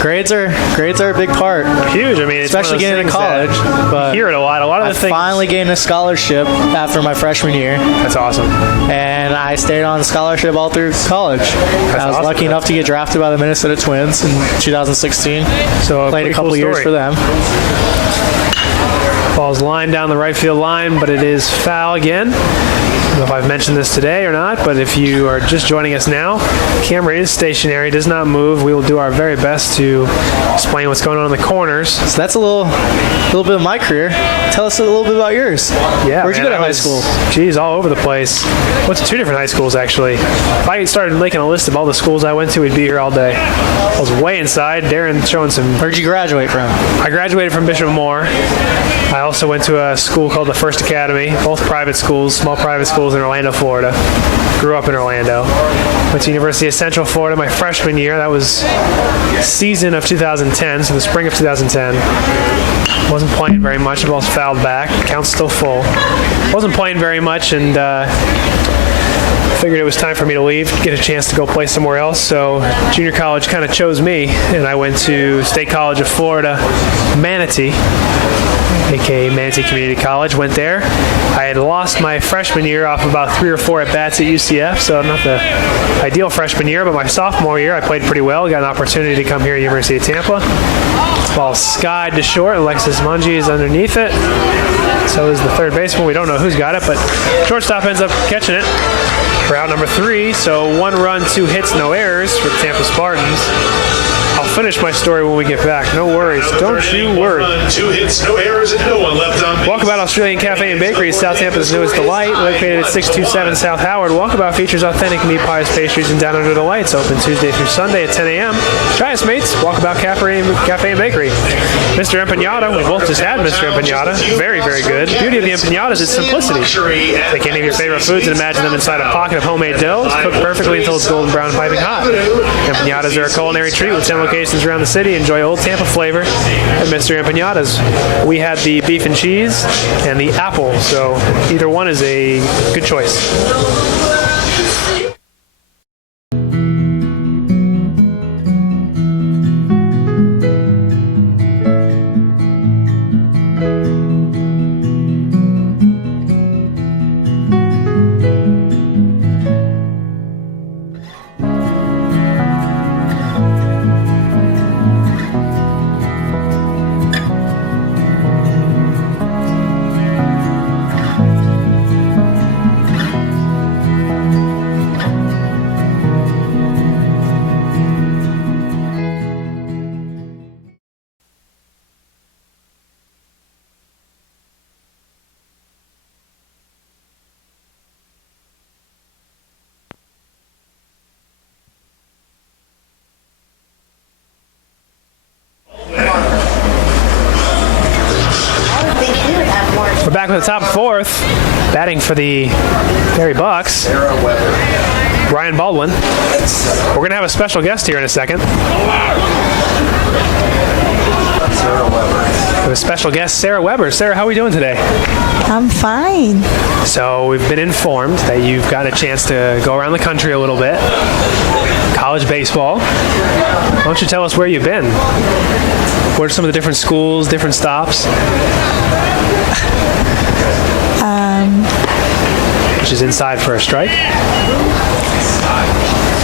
Grades are a big part. Huge. I mean, it's especially getting to college. But you hear it a lot. A lot of the things. I finally gained a scholarship after my freshman year. That's awesome. And I stayed on scholarship all through college. I was lucky enough to get drafted by the Minnesota Twins in 2016. So played a couple years for them. Ball's lined down the right field line, but it is foul again. I don't know if I've mentioned this today or not, but if you are just joining us now, camera is stationary, does not move. We will do our very best to explain what's going on in the corners. So that's a little bit of my career. Tell us a little bit about yours. Yeah, where'd you go to high school? Geez, all over the place. Went to 2 different high schools, actually. If I started making a list of all the schools I went to, we'd be here all day. I was way inside. Darren showing some. Where'd you graduate from? I graduated from Bishop Moore. I also went to a school called the First Academy, both private schools, small private schools schools in Orlando, Florida. Grew up in Orlando. Went to University of Central Florida my freshman year. That was season of 2010, so the spring of 2010. Wasn't playing very much. The ball's fouled back. Count's still full. Wasn't playing very much, and figured it was time for me to leave, get a chance to go play somewhere else. So junior college kind of chose me, and I went to State College of Florida, Manatee, aka Manatee Community College. Went there. I had lost my freshman year off about 3 or 4 at-bats at UCF, so not the ideal freshman year, but my sophomore year I played pretty well. Got an opportunity to come here at University of Tampa. Ball skied to short. Alexis Mungie is underneath it. So is the third baseman. We don't know who's got it, but shortstop ends up catching it for out number 3. So 1 run, 2 hits, no errors for the Tampa Spartans. I'll finish my story when we get back. No worries. Don't you worry. 2 hits, no errors, and no one left on base. Walkabout Australian Cafe and Bakery is South Tampa's newest delight. Located at 627 South Howard, Walkabout features authentic meat pies, pastries, and down under the lights. Open Tuesday through Sunday at 10 a.m. Try us, mates. Walkabout Cafe and Bakery. Mr. Empanada. We both just had Mr. Empanada. Very, very good. The beauty of the empanadas is its simplicity. Take any of your favorite foods and imagine them inside a pocket of homemade dough. It's cooked perfectly until it's golden brown and piping hot. Empanadas are a culinary treat with 10 locations around the city. Enjoy old Tampa flavor at Mr. Empanadas. We had the beef and cheese and the apple, so either one is a good choice. We're back with the top 4th. Batting for the Berry Bucks, Brian Baldwin. We're going to have a special guest here in a second. We have a special guest, Sarah Weber. Sarah, how are we doing today? I'm fine. So we've been informed that you've got a chance to go around the country a little bit. College baseball. Why don't you tell us where you've been? What are some of the different schools, different stops? Which is inside for a strike.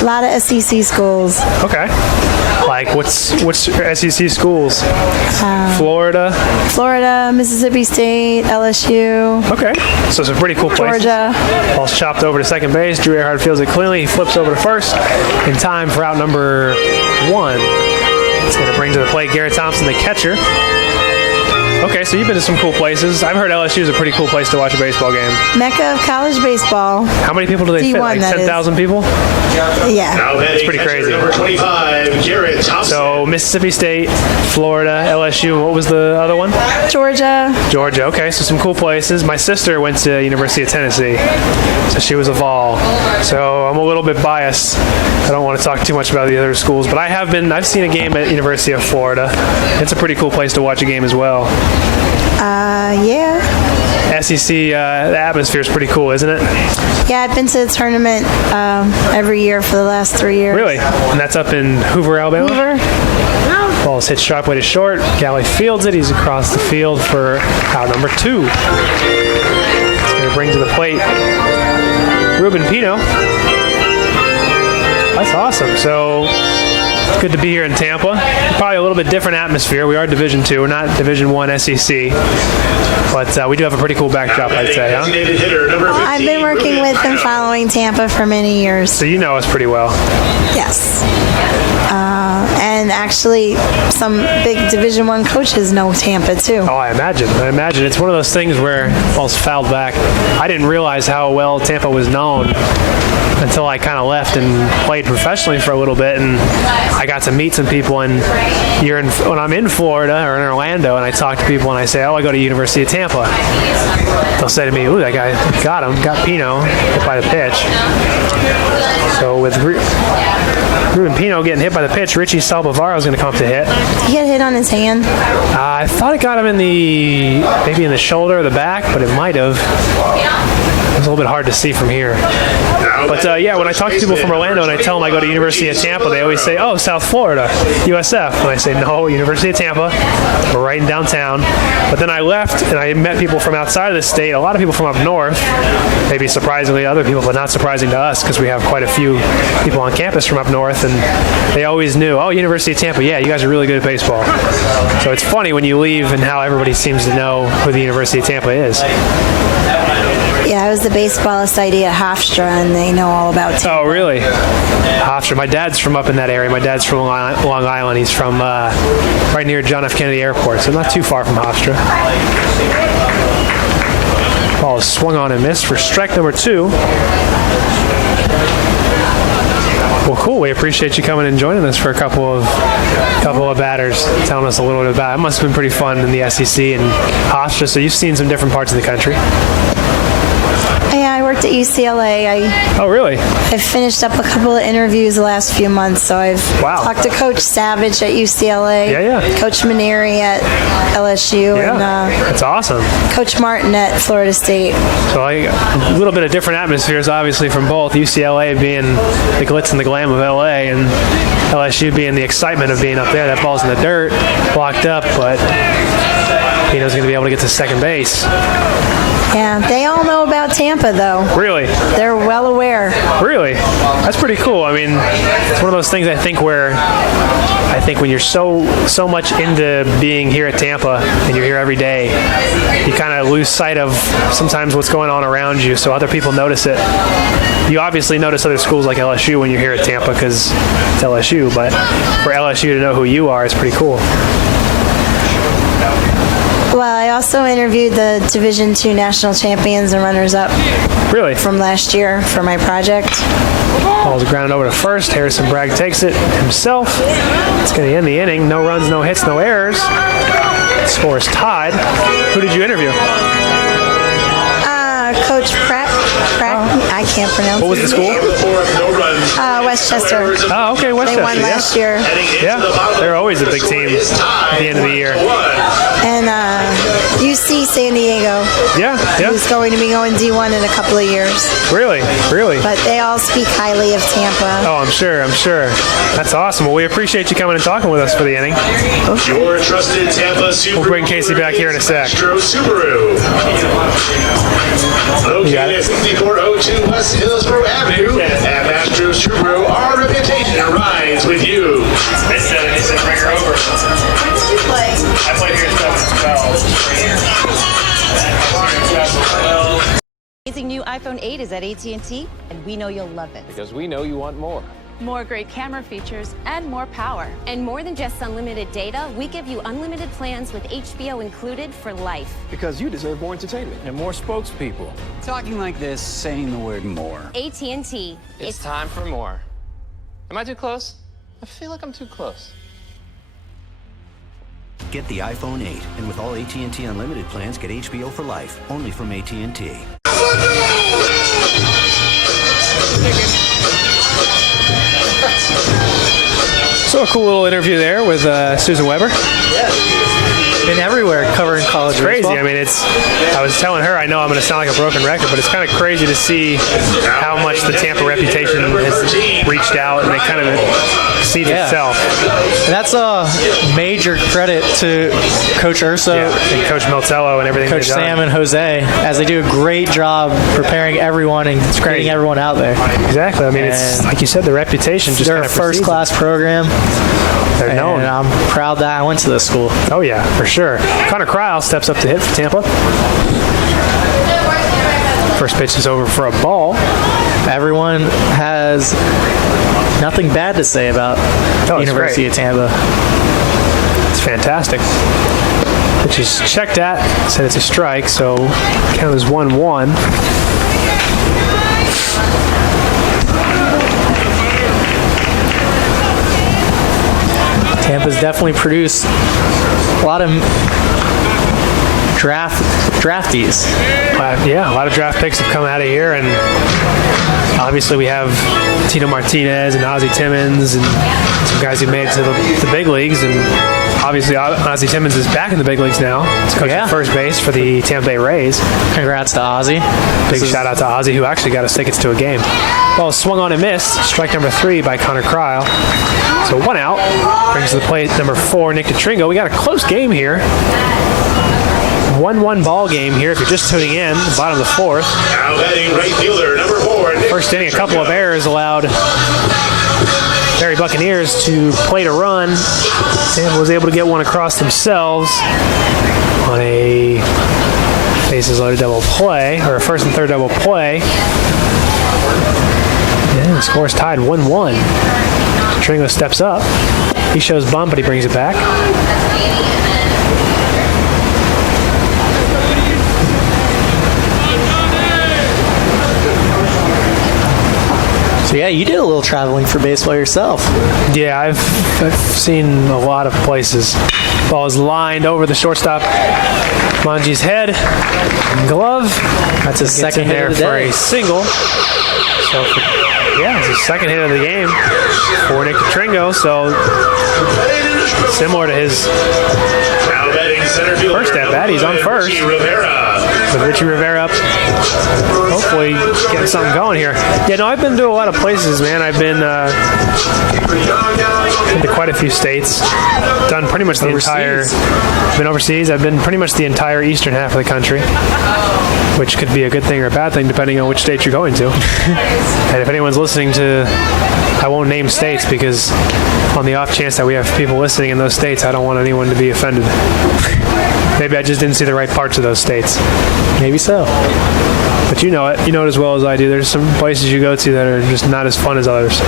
A lot of SEC schools. Okay. Like what's SEC schools? Florida, Mississippi State, LSU. Okay. So some pretty cool places. Georgia. Ball's chopped over to second base. Drew Earhart fields it cleanly. He flips over to first in time for out number 1. It's going to bring to the plate Garrett Thompson, the catcher. Okay, so you've been to some cool places. I've heard LSU is a pretty cool place to watch a baseball game. Mecca of college baseball. How many people do they fit? Like 10,000 people? Yeah. That's pretty crazy. Number 25, Garrett Thompson. So Mississippi State, Florida, LSU, and what was the other one? Georgia. Georgia, okay, so some cool places. My sister went to University of Tennessee, so she was a Vol. So I'm a little bit biased. I don't want to talk too much about the other schools, but I've seen a game at University of Florida. It's a pretty cool place to watch a game as well. Yeah. SEC, the atmosphere is pretty cool, isn't it? Yeah, I've been to the tournament every year for the last 3 years. Really? And that's up in Hoover, Alabama? Hoover. Ball's hit sharply to short. Galley fields it. He's across the field for out number 2. It's going to bring to the plate Ruben Pino. That's awesome. So it's good to be here in Tampa. Probably a little bit different atmosphere. We are Division II. We're not Division I SEC. But we do have a pretty cool backdrop, I'd say, huh? I've been working with and following Tampa for many years. So you know us pretty well. Yes. And And actually, some big Division I coaches know Tampa, too. Oh, I imagine. It's one of those things where, ball's fouled back. I didn't realize how well Tampa was known until I kind of left and played professionally for a little bit, and I got to meet some people. And when I'm in Florida or in Orlando and I talk to people and I say, oh, I go to University of Tampa, they'll say to me, ooh, that guy got Pino hit by the pitch. So with Ruben Pino getting hit by the pitch, Richie Salbavaro is going to come up to hit. He had hit on his hand. I thought it got him maybe in the shoulder or the back, but it might have. It's a little bit hard to see from here. But when I talk to people from Orlando and I tell them I go to University of Tampa, they always say, oh, South Florida, USF. And I say, no, University of Tampa. We're right in downtown. But then I left and I met people from outside of the state, a lot of people from up north, maybe surprisingly other people, but not surprising to us because we have quite a few people on campus from up north, and they always knew, oh, University of Tampa, yeah, you guys are really good at baseball. So it's funny when you leave and how everybody seems to know who the University of Tampa is. Yeah, I was the baseballist ID at Hofstra, and they know all about Tampa. Oh, really? Hofstra. My dad's from up in that area. My dad's from Long Island. He's from right near John F. Kennedy Airport, so not too far from Hofstra. Ball is swung on and missed for strike number 2. Well, cool. We appreciate you coming and joining us for a couple of batters, telling us a little bit about it. It must have been pretty fun in the SEC and Hofstra, so you've seen some different parts of the country. Yeah, I worked at UCLA. Oh, really? I've finished up a couple of interviews the last few months, so I've talked to Coach Savage at UCLA, Coach Maneri at LSU, and that's awesome. Coach Martin at Florida State. So a little bit of different atmospheres, obviously, from both. UCLA being the glitz and the glam of LA, and LSU being the excitement of being up there. That ball's in the dirt, blocked up, but Pino's going to be able to get to second base. Yeah, they all know about Tampa, though. Really? They're well aware. Really? That's pretty cool. I mean, it's one of those things I think when you're so much into being here at Tampa and you're here every day, you kind of lose sight of sometimes what's going on around you, so other people notice it. You obviously notice other schools like LSU when you're here at Tampa because it's LSU, but for LSU to know who you are is pretty cool. Well, I also interviewed the Division II national champions and runners-up. Really? From last year for my project. Ball's grounded over to first. Harrison Bragg takes it himself. It's going to end the inning. No runs, no hits, no errors. Score is tied. Who did you interview? Coach Pratt. I can't pronounce. What was the school? Westchester. Oh, okay, Westchester. They won last year. Yeah, they're always a big team at the end of the year. And UC San Diego. Yeah. Who's going to be going D1 in a couple of years. Really? But they all speak highly of Tampa. Oh, I'm sure. That's awesome. Well, we appreciate you coming and talking with us for the inning. Your trusted Tampa Subaru. We'll bring Casey back here in a sec. Subaru. Located at 5402 West Hillsborough Avenue, at Astro Subaru, our reputation rides with you. They said bring her over. I played here at 12. Amazing new iPhone 8 is at AT&T, and we know you'll love it. Because we know you want more. More great camera features and more power. And more than just unlimited data, we give you unlimited plans with HBO included for life. Because you deserve more entertainment and more spokespeople. Talking like this, saying the word more. AT&T. It's time for more. Am I too close? I feel like I'm too close. Get the iPhone 8, and with all AT&T Unlimited plans, get HBO for life, only from AT&T. So a cool little interview there with Susan Weber. Been everywhere covering college baseball. It's crazy. Baseball. I mean, I was telling her, I know I'm going to sound like a broken record, but it's kind of crazy to see how much the Tampa reputation has reached out, and it kind of exceeds itself. And that's a major credit to Coach Urso and Coach Meltello and everything. Coach Sam and Jose, as they do a great job preparing everyone and getting everyone out there. Exactly. I mean, it's like you said, the reputation just they're a first-class program. They're known. And I'm proud that I went to this school. Oh, yeah, for sure. Connor Cryle steps up to hit for Tampa. First pitch is over for a ball. Everyone has Nothing bad to say about University of Tampa. It's fantastic. Which is checked at, said it's a strike, so count as 1-1. Tampa's definitely produced a lot of draftees. Yeah, a lot of draft picks have come out of here, and obviously we have Tino Martinez and Ozzie Timmons and some guys who made it to the big leagues, and obviously Ozzie Timmons is back in the big leagues now. He's coaching first base for the Tampa Bay Rays. Congrats to Ozzie. Big shout out to Ozzie, who actually got us tickets to a game. Ball swung on and missed. Strike number 3 by Connor Cryle. So 1 out. Brings to the plate number 4, Nick DeTringo. We got a close game here. 1-1 ball game here if you're just tuning in, the bottom of the 4th. Now batting right fielder, number 4. First inning, a couple of errors allowed Barry Buccaneers to plate a run. Tampa was able to get one across themselves on a bases loaded double play, or a first and third double play. And the score's tied 1-1. Tringo steps up. He shows bunt, but he brings it back. So yeah, you did a little traveling for baseball yourself. Yeah, I've seen a lot of places. Ball is lined over the shortstop Manji's head. Glove. That's his second hit there for a single. So it's his second hit of the game for Nick DeTringo. So similar to his first at bat, he's on first. With Richie Rivera up, hopefully getting something going here. Yeah, no, I've been to a lot of places, man. I've been to quite a few states. Done pretty much the entire. Been overseas. I've been pretty much the entire eastern half of the country, which could be a good thing or a bad thing depending on which state you're going to. And if anyone's listening to, I won't name states because on the off chance that we have people listening in those states, I don't want anyone to be offended. Maybe I just didn't see the right parts of those states. Maybe so. But you know it. You know it as well as I do. There's some places you go to that are just not as fun as others.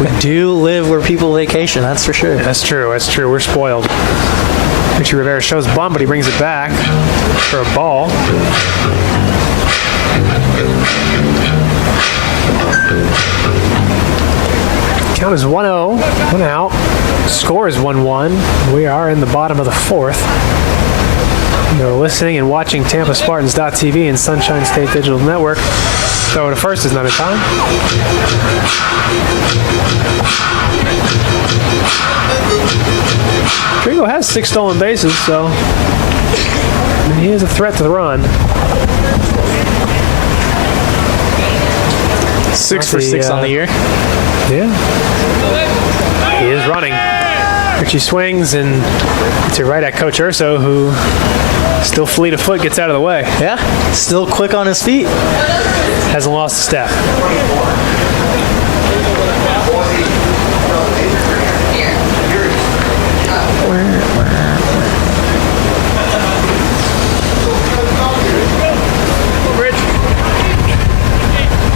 We do live where people vacation, that's for sure. That's true. That's true. We're spoiled. Richie Rivera shows bunt, but he brings it back for a ball. Count is 1-0, 1 out. Score is 1-1. We are in the bottom of the 4th. You're listening and watching TampaSpartans.tv and Sunshine State Digital Network. Throw to first is not in time. Tringo has 6 stolen bases, so he is a threat to the run. 6 for 6 on the year. Yeah. He is running. Richie swings and to right at Coach Urso, who still fleet of foot, gets out of the way. Yeah, still quick on his feet. Hasn't lost a step.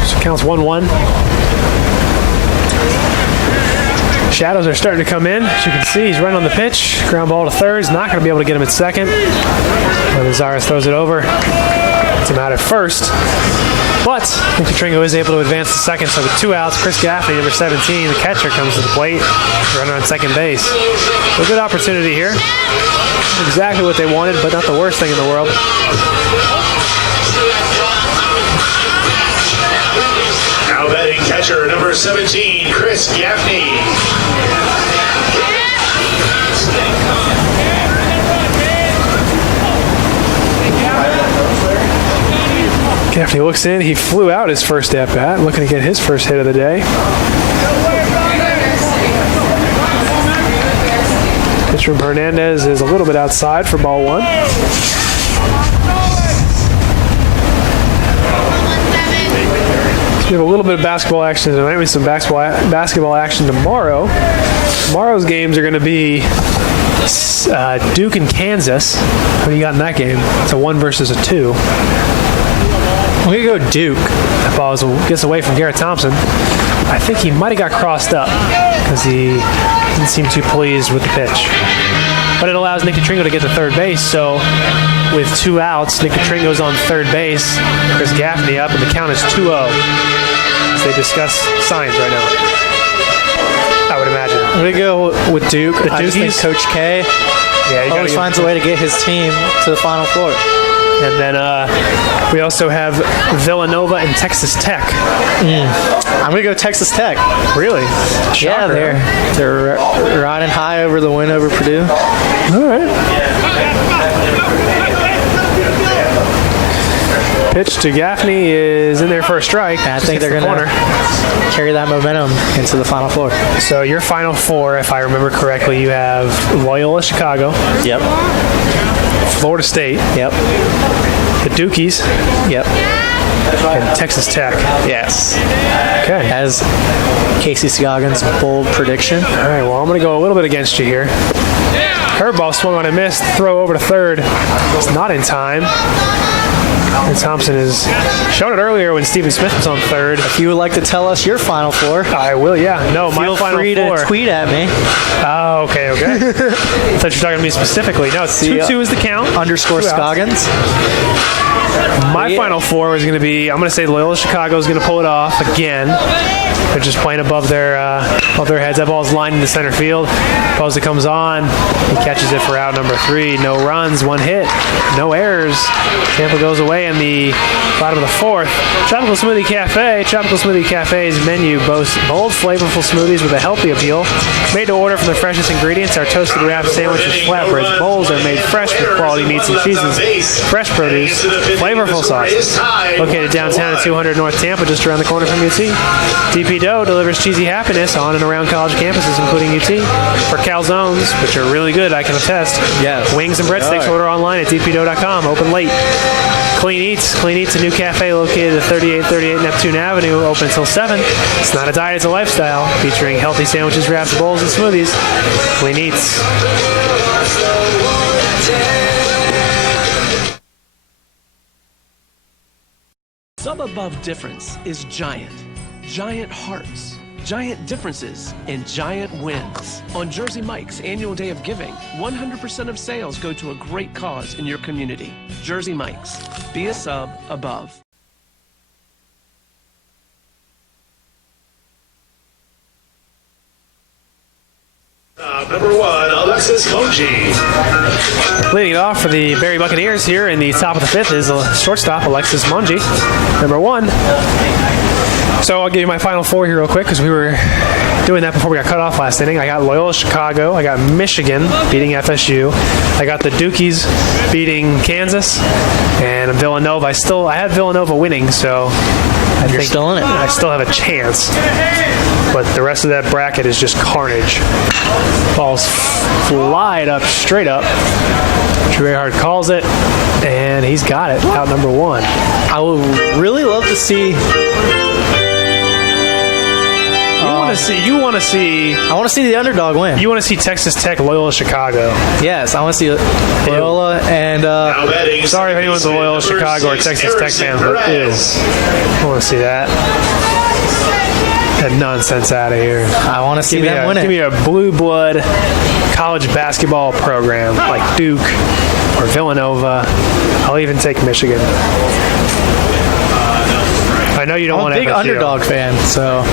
So counts 1-1. Shadows are starting to come in. As you can see, he's running on the pitch. Ground ball to third. He's not going to be able to get him at second. Zaris throws it over. Gets him out at first. But Nick DeTringo is able to advance to second. So with 2 outs, Chris Gaffney, number 17, the catcher, comes to the plate. Runner on second base. So a good opportunity here. Exactly what they wanted, but not the worst thing in the world. Now batting catcher, number 17, Chris Gaffney. Gaffney looks in. He flew out his first at-bat, looking to get his first hit of the day. Pitch from Hernandez is a little bit outside for ball 1. We have a little bit of basketball action tonight. We have some basketball action tomorrow. Tomorrow's games are going to be Duke and Kansas. What do you got in that game? It's a 1 versus a 2. I'm going to go Duke. That ball gets away from Garrett Thompson. I think he might have got crossed up because he didn't seem too pleased with the pitch. But it allows Nick Catringo to get to third base, so with 2 outs, Nick Catringo's on third base, Chris Gaffney up, and the count is 2-0 as they discuss signs right now. I would imagine. I'm going to go with Duke. I just think Coach K always finds a way to get his team to the Final Four. And then we also have Villanova and Texas Tech. I'm going to go Texas Tech. Really? Shocker. Yeah, they're riding high over the win over Purdue. All right. Pitch to Gaffney is in there for a strike. I think they're going to carry that momentum into the Final Four. So your Final Four, if I remember correctly, you have Loyola Chicago. Yep. Florida State. Yep. The Dukies. Yep. And Texas Tech. Yes. Okay. As Casey Scoggins' bold prediction. All right, well, I'm going to go a little bit against you here. Curveball swung on and missed. Throw over to third. It's not in time. And Thompson has shown it earlier when Stephen Smith was on third. If you would like to tell us your Final Four, I will, yeah. No, my feel Final free Four. to tweet at me. Oh, okay. I thought you were talking to me specifically. No, 2-2 is the count. _Scoggins. My Final Four is going to be, I'm going to say Loyola Chicago is going to pull it off again. They're just playing above their heads. That ball's lined in the center field. Posa comes on. He catches it for out number 3. No runs, 1 hit, no errors. Tampa goes away in the bottom of the 4th. Tropical Smoothie Cafe. Tropical Smoothie Cafe's menu boasts bold, flavorful smoothies with a healthy appeal. Made to order from the freshest ingredients. Our toasted wrap sandwiches, flatbreads, bowls are made fresh with quality meats and cheeses, fresh produce, flavorful sauces. Located downtown at 200 North Tampa, just around the corner from UT. DP Dough delivers cheesy happiness on and around college campuses, including UT. For calzones, which are really good, I can attest. Yes. Wings and breadsticks, order online at dpdough.com. Open late. Clean Eats. Clean Eats, a new cafe located at 3838 Neptune Avenue, open until 7. It's not a diet, it's a lifestyle. Featuring healthy sandwiches, wraps, bowls, and smoothies. Clean Eats. Sub above difference is giant. Giant hearts, giant differences, and giant wins. On Jersey Mike's annual day of giving, 100% of sales go to a great cause in your community. Jersey Mike's. Be a sub above. Number 1, Alexis Monge. Leading it off for the Berry Buccaneers here in the top of the 5th is a shortstop, Alexis Monge. Number 1. So I'll give you my Final Four here real quick because we were doing that before we got cut off last inning. I got Loyola Chicago. I got Michigan beating FSU. I got the Dukies beating Kansas. And Villanova. I had Villanova winning, so I think still in it. I still have a chance. But the rest of that bracket is just carnage. Balls fly up, straight up. Drew Earhart calls it, and he's got it. Out number 1. I would really love to see. You want to see. I want to see the underdog win. You want to see Texas Tech, Loyola Chicago. Yes, I want to see Loyola and. Sorry if anyone's a Loyola Chicago or Texas Tech fan, but I want to see that. That nonsense out of here. I want to see them win it. Give me a blue blood college basketball program like Duke or Villanova. I'll even take Michigan. I know you don't want to. I'm a big underdog fan, so.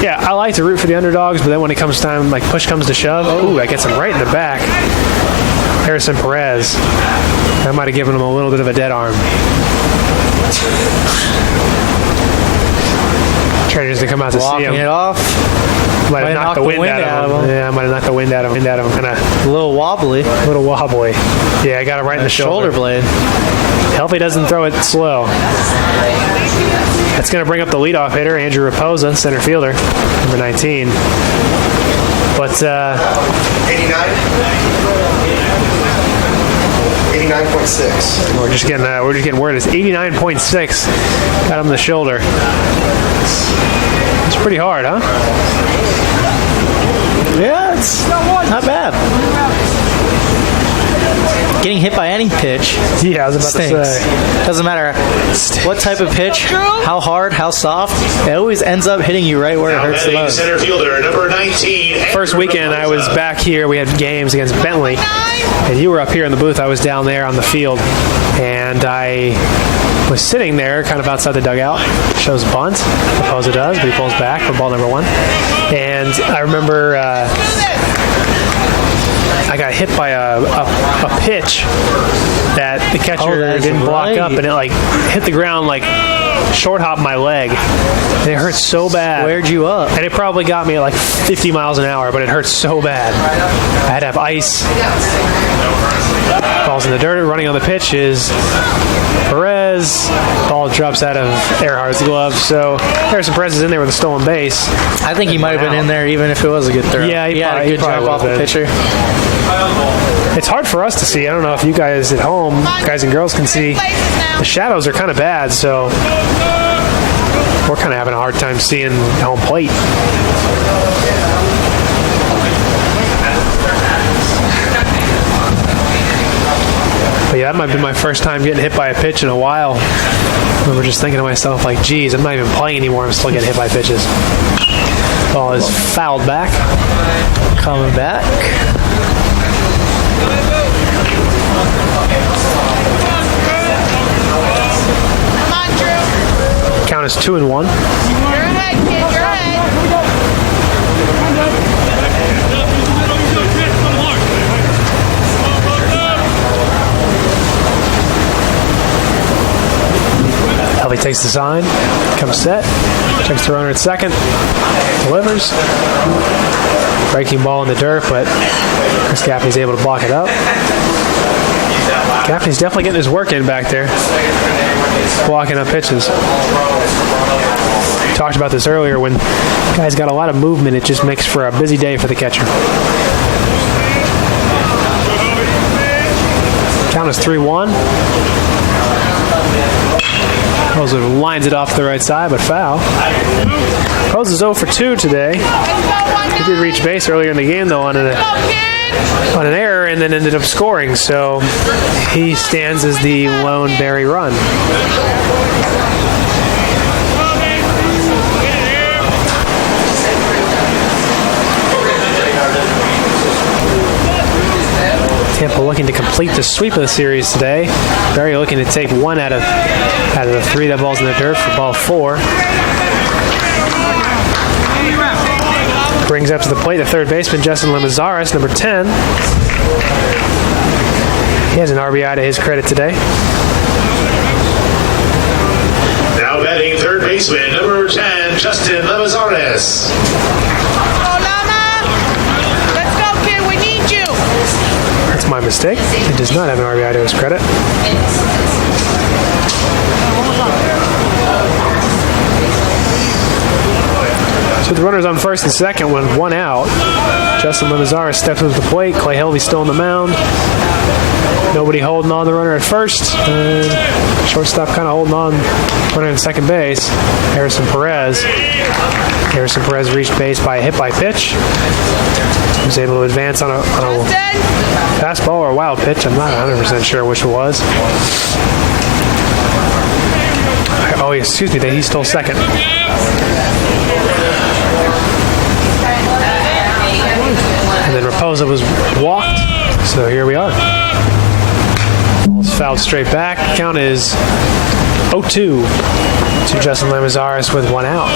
Yeah, I like to root for the underdogs, but then when it comes time, like push comes to shove, that gets him right in the back. Harrison Perez. That might have given him a little bit of a dead arm. Trainers to come out to Walking see him. It off. Might have knocked the wind out of him. Yeah, might have knocked the wind out of him. A little wobbly. Yeah, I got him right in the shoulder. Blade. Hope he doesn't throw it slow. That's going to bring up the leadoff hitter, Andrew Raposa, center fielder, number 19. But 89? 89.6. We're just getting word. It's 89.6. Got him in the shoulder. It's pretty hard, huh? Yeah, it's not bad. Getting getting hit by any pitch. Yeah, I was about to say. Doesn't matter what type of pitch, how hard, how soft, it always ends up hitting you right where it hurts the most. Center fielder, number 19. First weekend I was back here. We had games against Bentley, and you were up here in the booth. I was down there on the field, and I was sitting there kind of outside the dugout. Shows bunt. Raposa does, but he pulls back for ball number 1. And I remember I got hit by a pitch that the catcher didn't block up, and it like hit the ground, like short hop my leg. And it hurt so bad. Squared you up. And it probably got me at like 50 miles an hour, but it hurt so bad. I had to have ice. Ball's in the dirt. Running on the pitch is Perez. Ball drops out of Earhart's glove. So Harrison Perez is in there with a stolen base. I think he might have been in there even if it was a good throw. Yeah, he had a good jump off the pitcher. It's hard for us to see. I don't know if you guys at home, guys and girls, can see. The shadows are kind of bad, so we're kind of having a hard time seeing home plate. But yeah, that might be my first time getting hit by a pitch in a while. I remember just thinking to myself, like, geez, I'm not even playing anymore. I'm still getting hit by pitches. Ball is fouled back. Coming back. Count is 2-1. You're ahead, kid. You're ahead. Helvey takes the sign, comes set, checks the runner at second, delivers. Breaking ball in the dirt, but Chris Gaffney's able to block it up. Gaffney's definitely getting his work in back there, blocking up pitches. We talked about this earlier. When guys got a lot of movement, it just makes for a busy day for the catcher. Count is 3-1. Poser lines it off to the right side, but foul. Poser is 0 for 2 today. He did reach base earlier in the game, though, on an error, and then ended up scoring. So he stands as the lone Barry run. Tampa looking to complete the sweep of the series today. Barry looking to take one out of the 3 that ball's in the dirt for ball 4. Brings up to the plate the third baseman, Justin Lemazares, number 10. He has an RBI to his credit today. Now batting third baseman, number 10, Justin Lemazares. My mistake. He does not have an RBI to his credit. So the runners on first and second with 1 out. Justin Lemazares steps up to the plate. Clay Helvey still on the mound. Nobody holding on the runner at first. And shortstop kind of holding on runner in second base. Harrison Perez. Harrison Perez reached base by a hit by pitch. He was able to advance on a fastball or a wild pitch. I'm not 100% sure which it was. Oh, excuse me, he stole second. And then Raposa was walked. So here we are. Ball's fouled straight back. Count is 0-2 to Justin Lemazares with 1 out.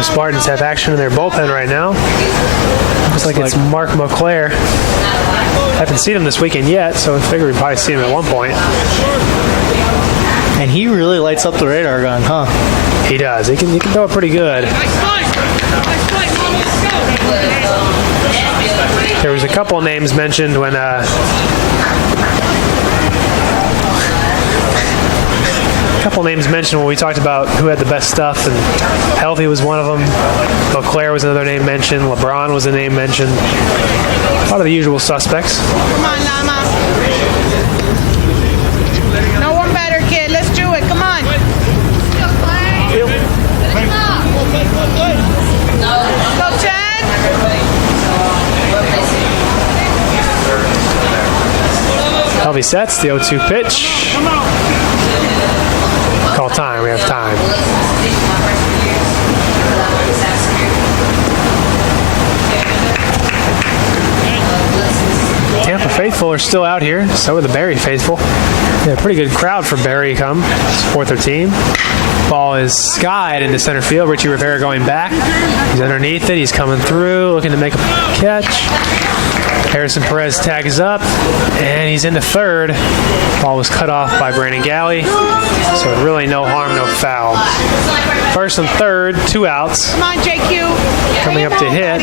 Spartans have action in their bullpen right now. Looks like it's Mark McClare. Haven't seen him this weekend yet, so I figure we'd probably see him at one point. And he really lights up the radar gun, huh? He does. He can throw it pretty good. There was a couple names mentioned when we talked about who had the best stuff, and Helvey was one of them. McClare was another name mentioned. LeBron was a name mentioned. A lot of the usual suspects. Come on, Lama. No one better, kid. Let's do it. Come on. Helvey sets the 0-2 pitch. Call time. We have time. Tampa faithful are still out here. So are the Barry faithful. Yeah, pretty good crowd for Barry come. Support their team. Ball is skied into center field. Richie Rivera going back. He's underneath it. He's coming through, looking to make a catch. Harrison Perez tags up, and he's into third. Ball was cut off by Brandon Galley. So really no harm, no foul. First and third, 2 outs. Come on, JQ. Coming up to hit,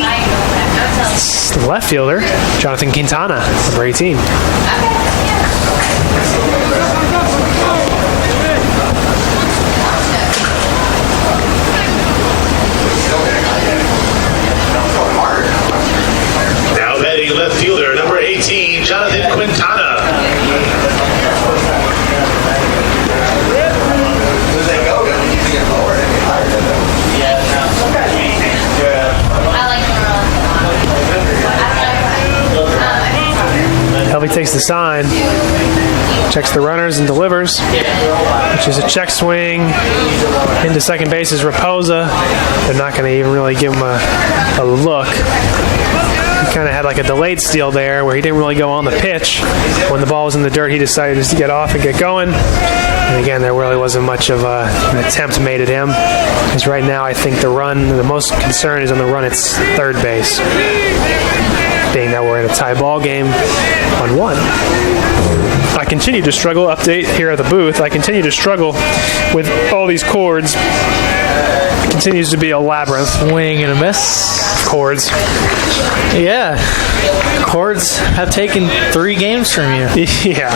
it's the left fielder, Jonathan Quintana, number 18. Now batting left fielder, number 18, Jonathan Quintana. Helvey takes the sign, checks the runners and delivers, which is a check swing into second base is Raposa. They're not going to even really give him a look. He kind of had like a delayed steal there where he didn't really go on the pitch. When the ball was in the dirt, he decided just to get off and get going. And again, there really wasn't much of an attempt made at him. Because right now, I think the most concern is on the run at third base. Being that we're in a tie ball game on 1. I continue to struggle, update here at the booth, I continue to struggle with all these chords. It continues to be a labyrinth. Swing and a miss. Chords. Yeah. Chords have taken 3 games from you. Yeah.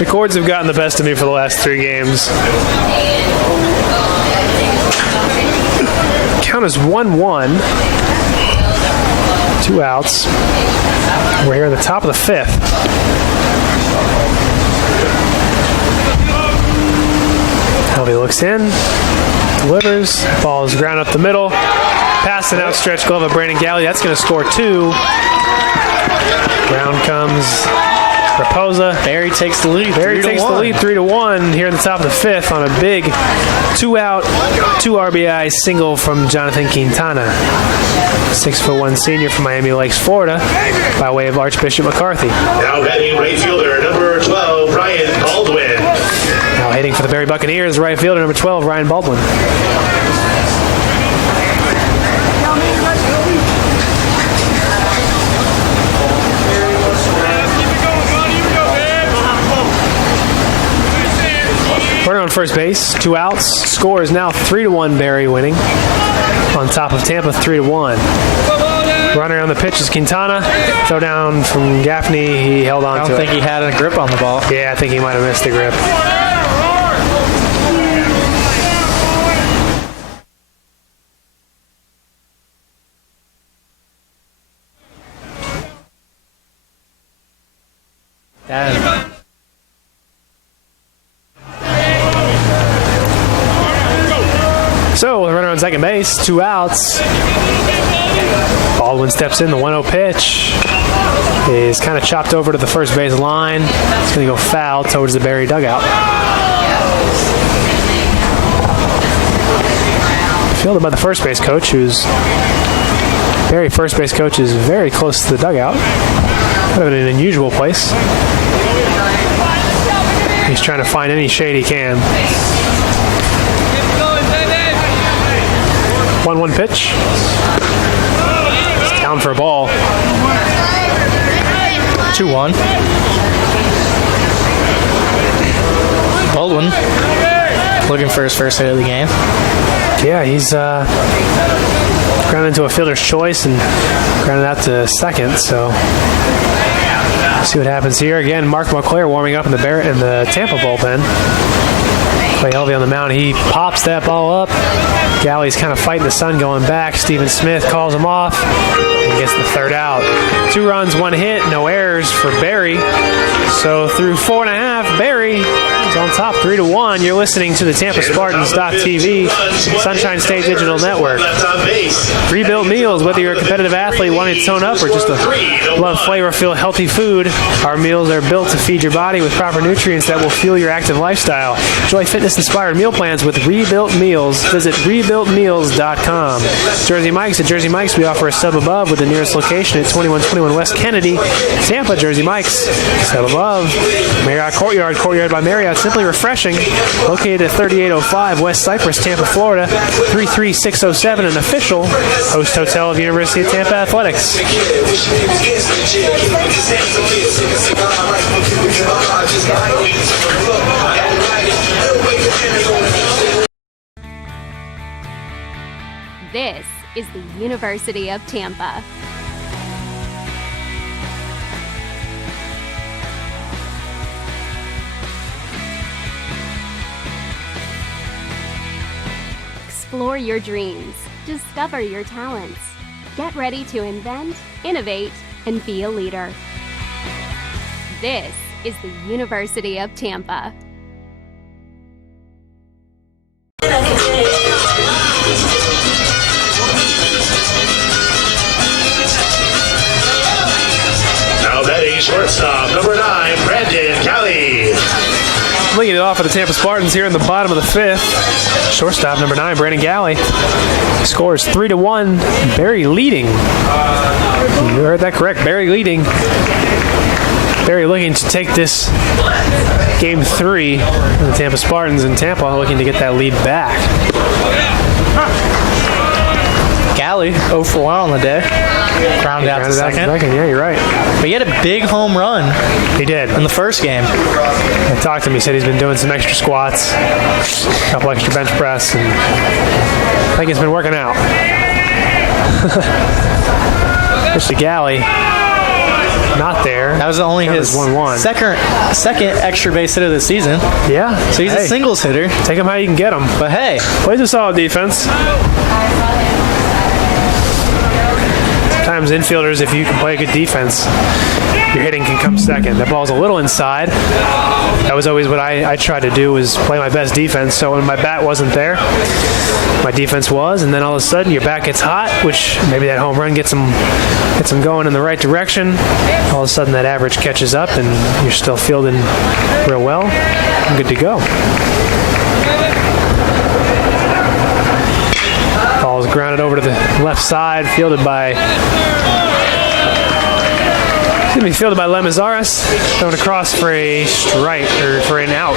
The chords have gotten the best of me for the last 3 games. Count is 1-1. 2 outs. We're here in the top of the 5th. Helvey looks in, delivers, ball is ground up the middle, past an outstretched glove of Brandon Galley. That's going to score 2. Ground comes Raposa. Barry takes the lead. Barry takes the lead 3-1 here in the top of the 5th on a big 2-out, 2 RBI single from Jonathan Quintana. 6'1" senior from Miami Lakes, Florida, by way of Archbishop McCarthy. Now batting right fielder, number 12, Ryan Baldwin. Now hitting for the Barry Buccaneers, right fielder, number 12, Ryan Baldwin. Runner on first base, 2 outs. Score is now 3-1, Barry winning. On top of Tampa, 3-1. Runner on the pitch is Quintana. Throw down from Gaffney. He held on to it. I don't think he had a grip on the ball. Yeah, I think he might have missed the grip. Damn. So, with a runner on second base, 2 outs. Baldwin steps in, the 1-0 pitch is kind of chopped over to the first base line. It's going to go foul towards the Barry dugout. Fielded by the first base coach, who's Barry first base coach is very close to the dugout. Kind of in an unusual place. He's trying to find any shade he can. 1-1 pitch. It's down for a ball. 2-1. Baldwin looking for his first hit of the game. Yeah, he's grounded into a fielder's choice and grounded out to second, so see what happens here. Again, Mark Montclair warming up in the Tampa bullpen. Clay Helvey on the mound. He pops that ball up. Galley's kind of fighting the sun going back. Stephen Smith calls him off and gets the third out. 2 runs, 1 hit, no errors for Barry. So through 4.5, Barry is It's on top 3-1. You're listening to the Tampa Spartans.tv Sunshine State Digital Network. Rebuilt meals, whether you're a competitive athlete wanting to tone up or just love flavor-filled healthy food, our meals are built to feed your body with proper nutrients that will fuel your active lifestyle. Enjoy fitness-inspired meal plans with Rebuilt Meals. Visit rebuiltmeals.com. Jersey Mike's. At Jersey Mike's, we offer a sub above with the nearest location at 2121 West Kennedy, Tampa. Jersey Mike's, sub above. Marriott Courtyard, Courtyard by Marriott, simply refreshing. Located at 3805 West Cypress, Tampa, Florida, 33607, an official host hotel of University of Tampa Athletics. This is the University of Tampa. Explore your dreams. Discover your talents. Get ready to invent, innovate, and be a leader. This is the University of Tampa. Now batting shortstop, number 9, Brandon Kelly. Leading it off for the Tampa Spartans here in the bottom of the 5th. Shortstop number 9, Brandon Galley. Scores 3-1. Barry leading. You heard that correct. Barry leading. Barry looking to take this game 3 of the Tampa Spartans, and Tampa looking to get that lead back. Galley, 0 for 1 on the day. Grounded out to second. Yeah, you're right. But he had a big home run. He did. In the first game. I talked to him. He said he's been doing some extra squats, a couple extra bench press, and I think it's been working out. Mr. Galley, not there. That was only his 1-1. Second extra base hit of the season. Yeah. So he's a singles hitter. Take him how you can get him. But hey. Plays a solid defense. Sometimes infielders, if you can play a good defense, your hitting can come second. That ball's a little inside. That was always what I tried to do, was play my best defense. So when my bat wasn't there, my defense was, and then all of a sudden your bat gets hot, which maybe that home run gets them going in the right direction. All of a sudden that average catches up and you're still fielding real well. I'm good to go. Ball is grounded over to the left side, fielded by Lemazares, going across for a strike, or for an out.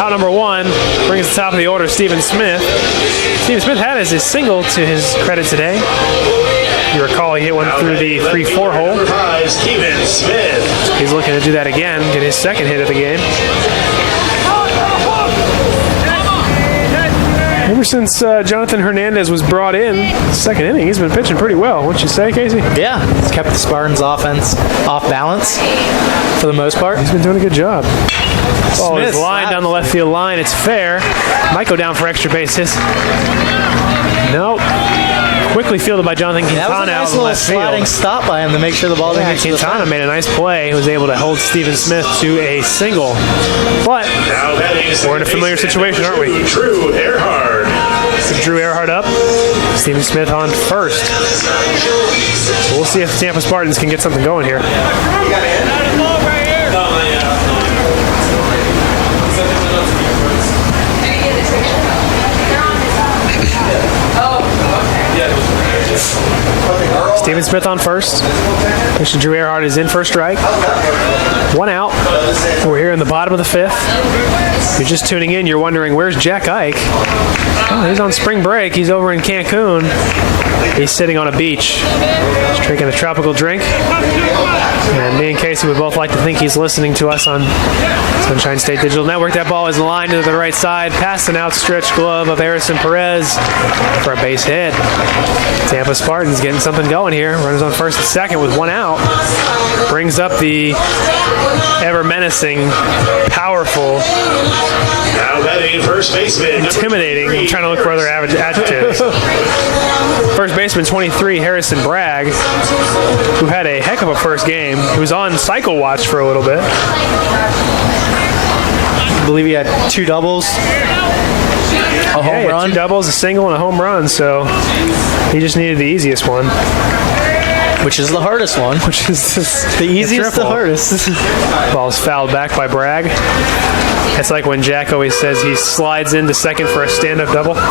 Out number 1 brings the top of the order, Stephen Smith. Stephen Smith had as his single to his credit today. You recall he hit one through the 3-4 hole. Stephen Smith. He's looking to do that again, get his second hit of the game. Ever since Jonathan Hernandez was brought in, second inning, he's been pitching pretty well. Wouldn't you say, Casey? Yeah, he's kept the Spartans' offense off balance for the most part. He's been doing a good job. Ball is lined down the left field line. It's fair. Might go down for extra bases. Nope. Quickly fielded by Jonathan Quintana. That was a nice little sliding stop by him to make sure the ball didn't get to the Quintana made a nice play. He was able to hold Stephen Smith to a single. But we're in a familiar situation, aren't we? Drew Earhart. Drew Earhart up. Stephen Smith on first. So we'll see if the Tampa Spartans can get something going here. Stephen Smith on first. Mr. Drew Earhart is in for a strike. 1 out. We're here in the bottom of the 5th. If you're just tuning in, you're wondering, where's Jack Ike? Oh, he's on spring break. He's over in Cancun. He's sitting on a beach. He's drinking a tropical drink. And me and Casey would both like to think he's listening to us on Sunshine State Digital Network. That ball is lined to the right side, past an outstretched glove of Harrison Perez for a base hit. Tampa Spartans getting something going here. Runners on first and second with 1 out. brings up the ever menacing, powerful, Now batting first baseman. intimidating. I'm trying to look for other adjectives. First baseman 23, Harrison Bragg, who had a heck of a first game. He was on cycle watch for a little bit. I believe he had 2 doubles, a home run. 2 doubles, a single, and a home run. So he just needed the easiest one. Which is the hardest one. Which is the easiest, the hardest. Ball is fouled back by Bragg. It's like when Jack always says he slides into second for a stand-up double. And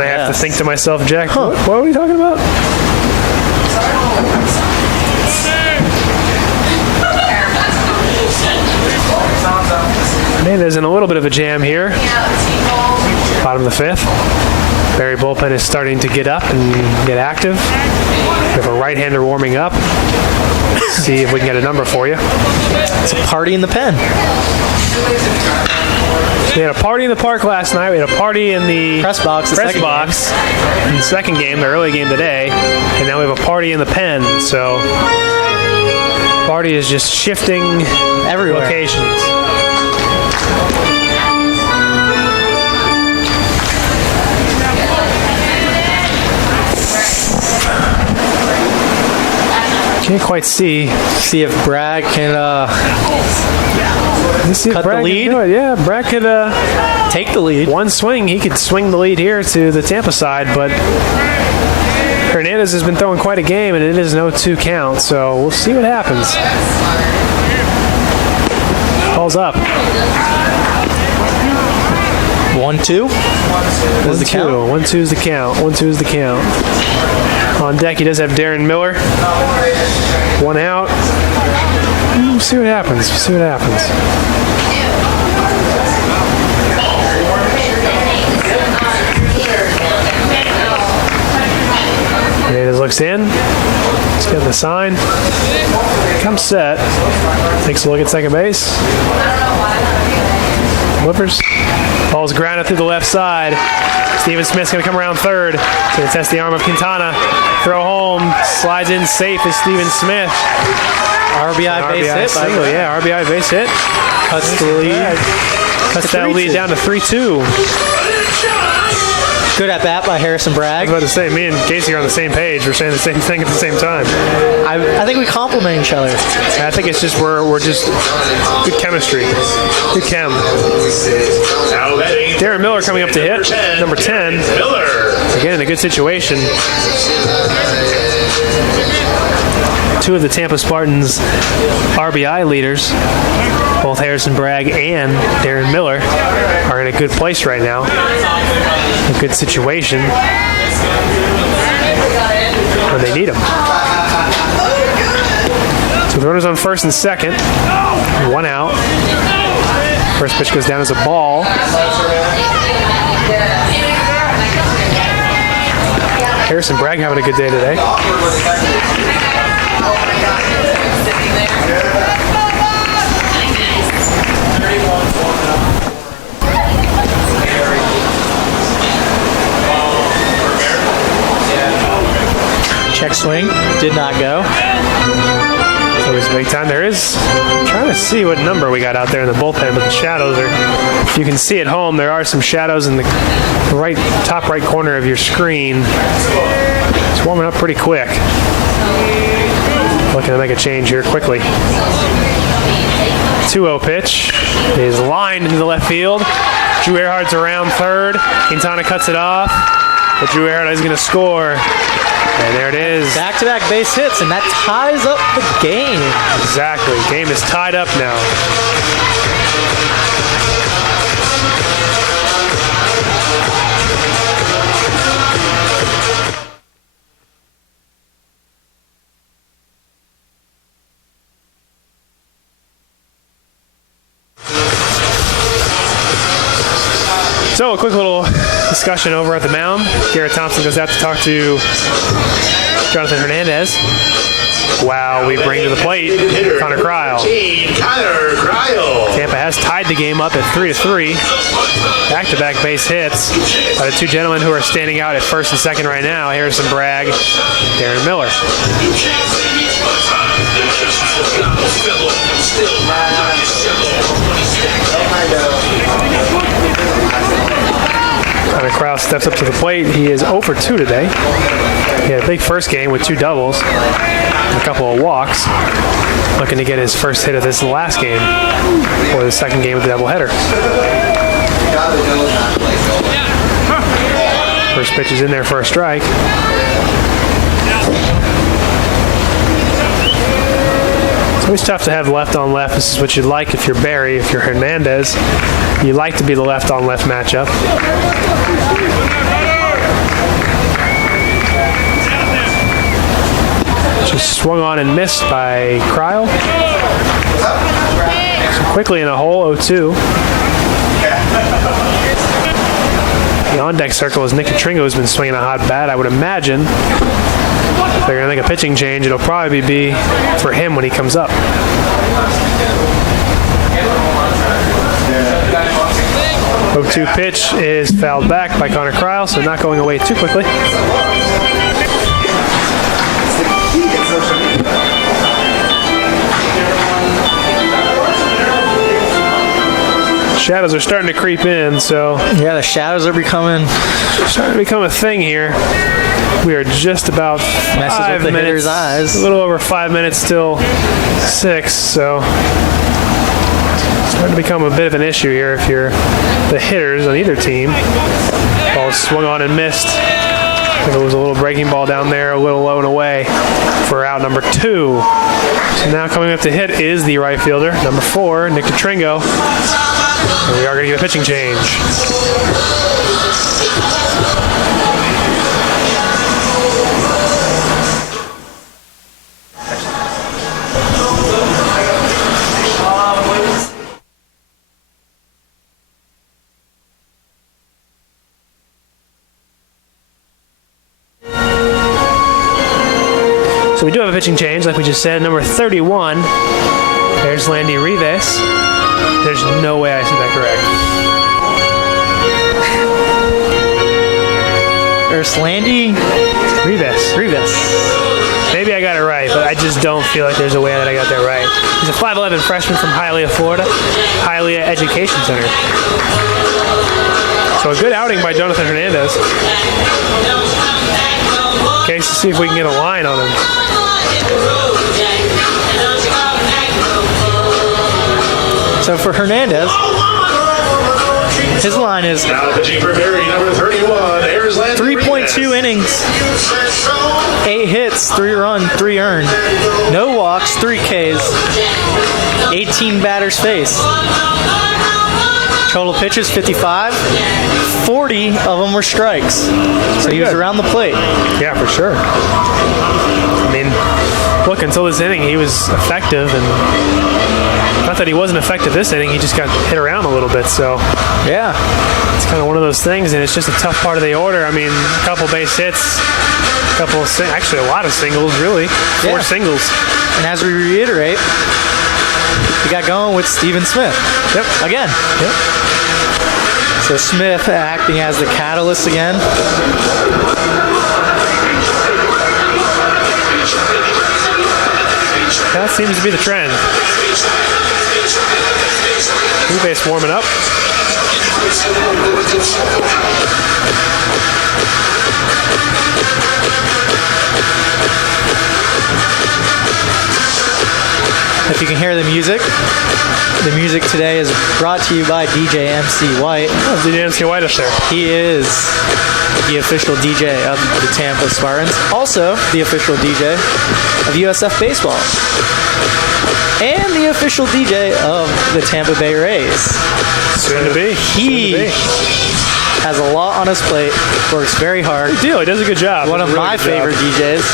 I have to think to myself, Jack, what are we talking about? Hernandez in a little bit of a jam here. Bottom of the 5th. Barry bullpen is starting to get up and get active. We have a right-hander warming up. Let's see if we can get a number for you. It's a party in the pen. We had a party in the park last night. We had a party in the press box in the second game, the early game today. And now we have a party in the pen. So party is just shifting everywhere. Locations. Can't quite see if Bragg can cut the lead. Yeah, Bragg could take the lead. One swing, he could swing the lead here to the Tampa side, but Hernandez has been throwing quite a game, and it is no 2 count, so we'll see what happens. Ball's up. 1-2 is the count. 1-2 is the count. 1-2 is the count. On deck, he does have Darren Miller. 1 out. We'll see what happens. We'll see what happens. Hernandez looks in. He's getting the sign. Comes set. Takes a look at second base. Whippers. Ball's grounded through the left side. Steven Smith's going to come around third. Going to test the arm of Quintana. Throw home. Slides in safe is Steven Smith. RBI base hit. Single, yeah, RBI base hit. Cuts the lead. Cuts that lead down to 3-2. Good at bat by Harrison Bragg. I was about to say, me and Casey are on the same page. We're saying the same thing at the same time. I think we complement each other. I think it's just we're just good chemistry. Good chem. Darren Miller coming up to hit. Number 10. Again, in a good situation. 2 of the Tampa Spartans RBI leaders, both Harrison Bragg and Darren Miller, are in a good place right now. A good situation when they need them. So the runners on first and second. 1 out. First pitch goes down as a ball. Harrison Bragg having a good day today. Check swing, did not go. Always a big time. There is, I'm trying to see what number we got out there in the bullpen, but the shadows are, if you can see at home, there are some shadows in the top right corner of your screen. It's warming up pretty quick. Looking to make a change here quickly. 2-0 pitch is lined into the left field. Drew Earhart's around third. Quintana cuts it off, but Drew Earhart is going to score. And there it is. Back-to-back base hits, and that ties up the game. Exactly. Game is tied up now. So a quick little discussion over at the mound. Garrett Thompson goes out to talk to Jonathan Hernandez. Wow, we bring to the plate Connor Cryle. Tampa has tied the game up at 3-3. Back-to-back base hits by the 2 gentlemen who are standing out at first and second right now, Harrison Bragg, Darren Miller. Connor Krause steps up to the plate. He is 0 for 2 today. He had a big first game with 2 doubles and a couple of walks. Looking to get his first hit of this last game, or the second game of the doubleheader. First pitch is in there for a strike. It's always tough to have left on left. This is what you'd like if you're Barry. If you're Hernandez, you like to be the left on left matchup. Just swung on and missed by Kryle. So quickly in a hole, 0-2. The on-deck circle is Nick Tringo, who's been swinging a hot bat. I would imagine if they're going to make a pitching change, it'll probably be for him when he comes up. The 0-2 pitch is fouled back by Connor Kryle, so not going away too quickly. Shadows are starting to creep in, so yeah, the shadows are starting to become a thing here. We are just about messes 5 with the minutes, hitter's eyes. A little over 5 minutes till 6, so it's starting to become a bit of an issue here if you're the hitters on either team. Ball swung on and missed. There was a little breaking ball down there, a little low and away for out number 2. So now coming up to hit is the right fielder, number 4, Nick Tringo. And we are going to get a pitching change. So we do have a pitching change, like we just said. Number 31, there's Landy Rivas. There's no way I said that correct. Landy Rivas. Maybe I got it right, but I just don't feel like there's a way that I got that right. He's a 5'11 freshman from Hialeah, Florida. Hialeah Education Center. So a good outing by Jonathan Hernandez. Case to see if we can get a line on him. So for Hernandez, his line is 3.2 innings, 8 hits, 3 runs, 3 earned, no walks, 3 Ks, 18 batters faced. Total pitches 55, 40 of them were strikes. So he was around the plate. Yeah, for sure. I mean, look, until this inning, he was effective, and not that he wasn't effective this inning, he just got hit around a little bit, so yeah, it's kind of one of those things, and it's just a tough part of the order. I mean, a couple base hits, actually a lot of singles, really. 4 singles. And as we reiterate, we got going with Steven Smith. Yep. Again. Yep. So Smith acting as the catalyst again. That seems to be the trend. New base warming up. If you can hear the music today is brought to you by DJ MC White. Oh, DJ MC White up there. He is the official DJ of the Tampa Spartans, also the official DJ of USF Baseball, and the official DJ of the Tampa Bay Rays. Soon to be. He has a lot on his plate, works very hard. Good deal, he does a good job. One of my favorite DJs,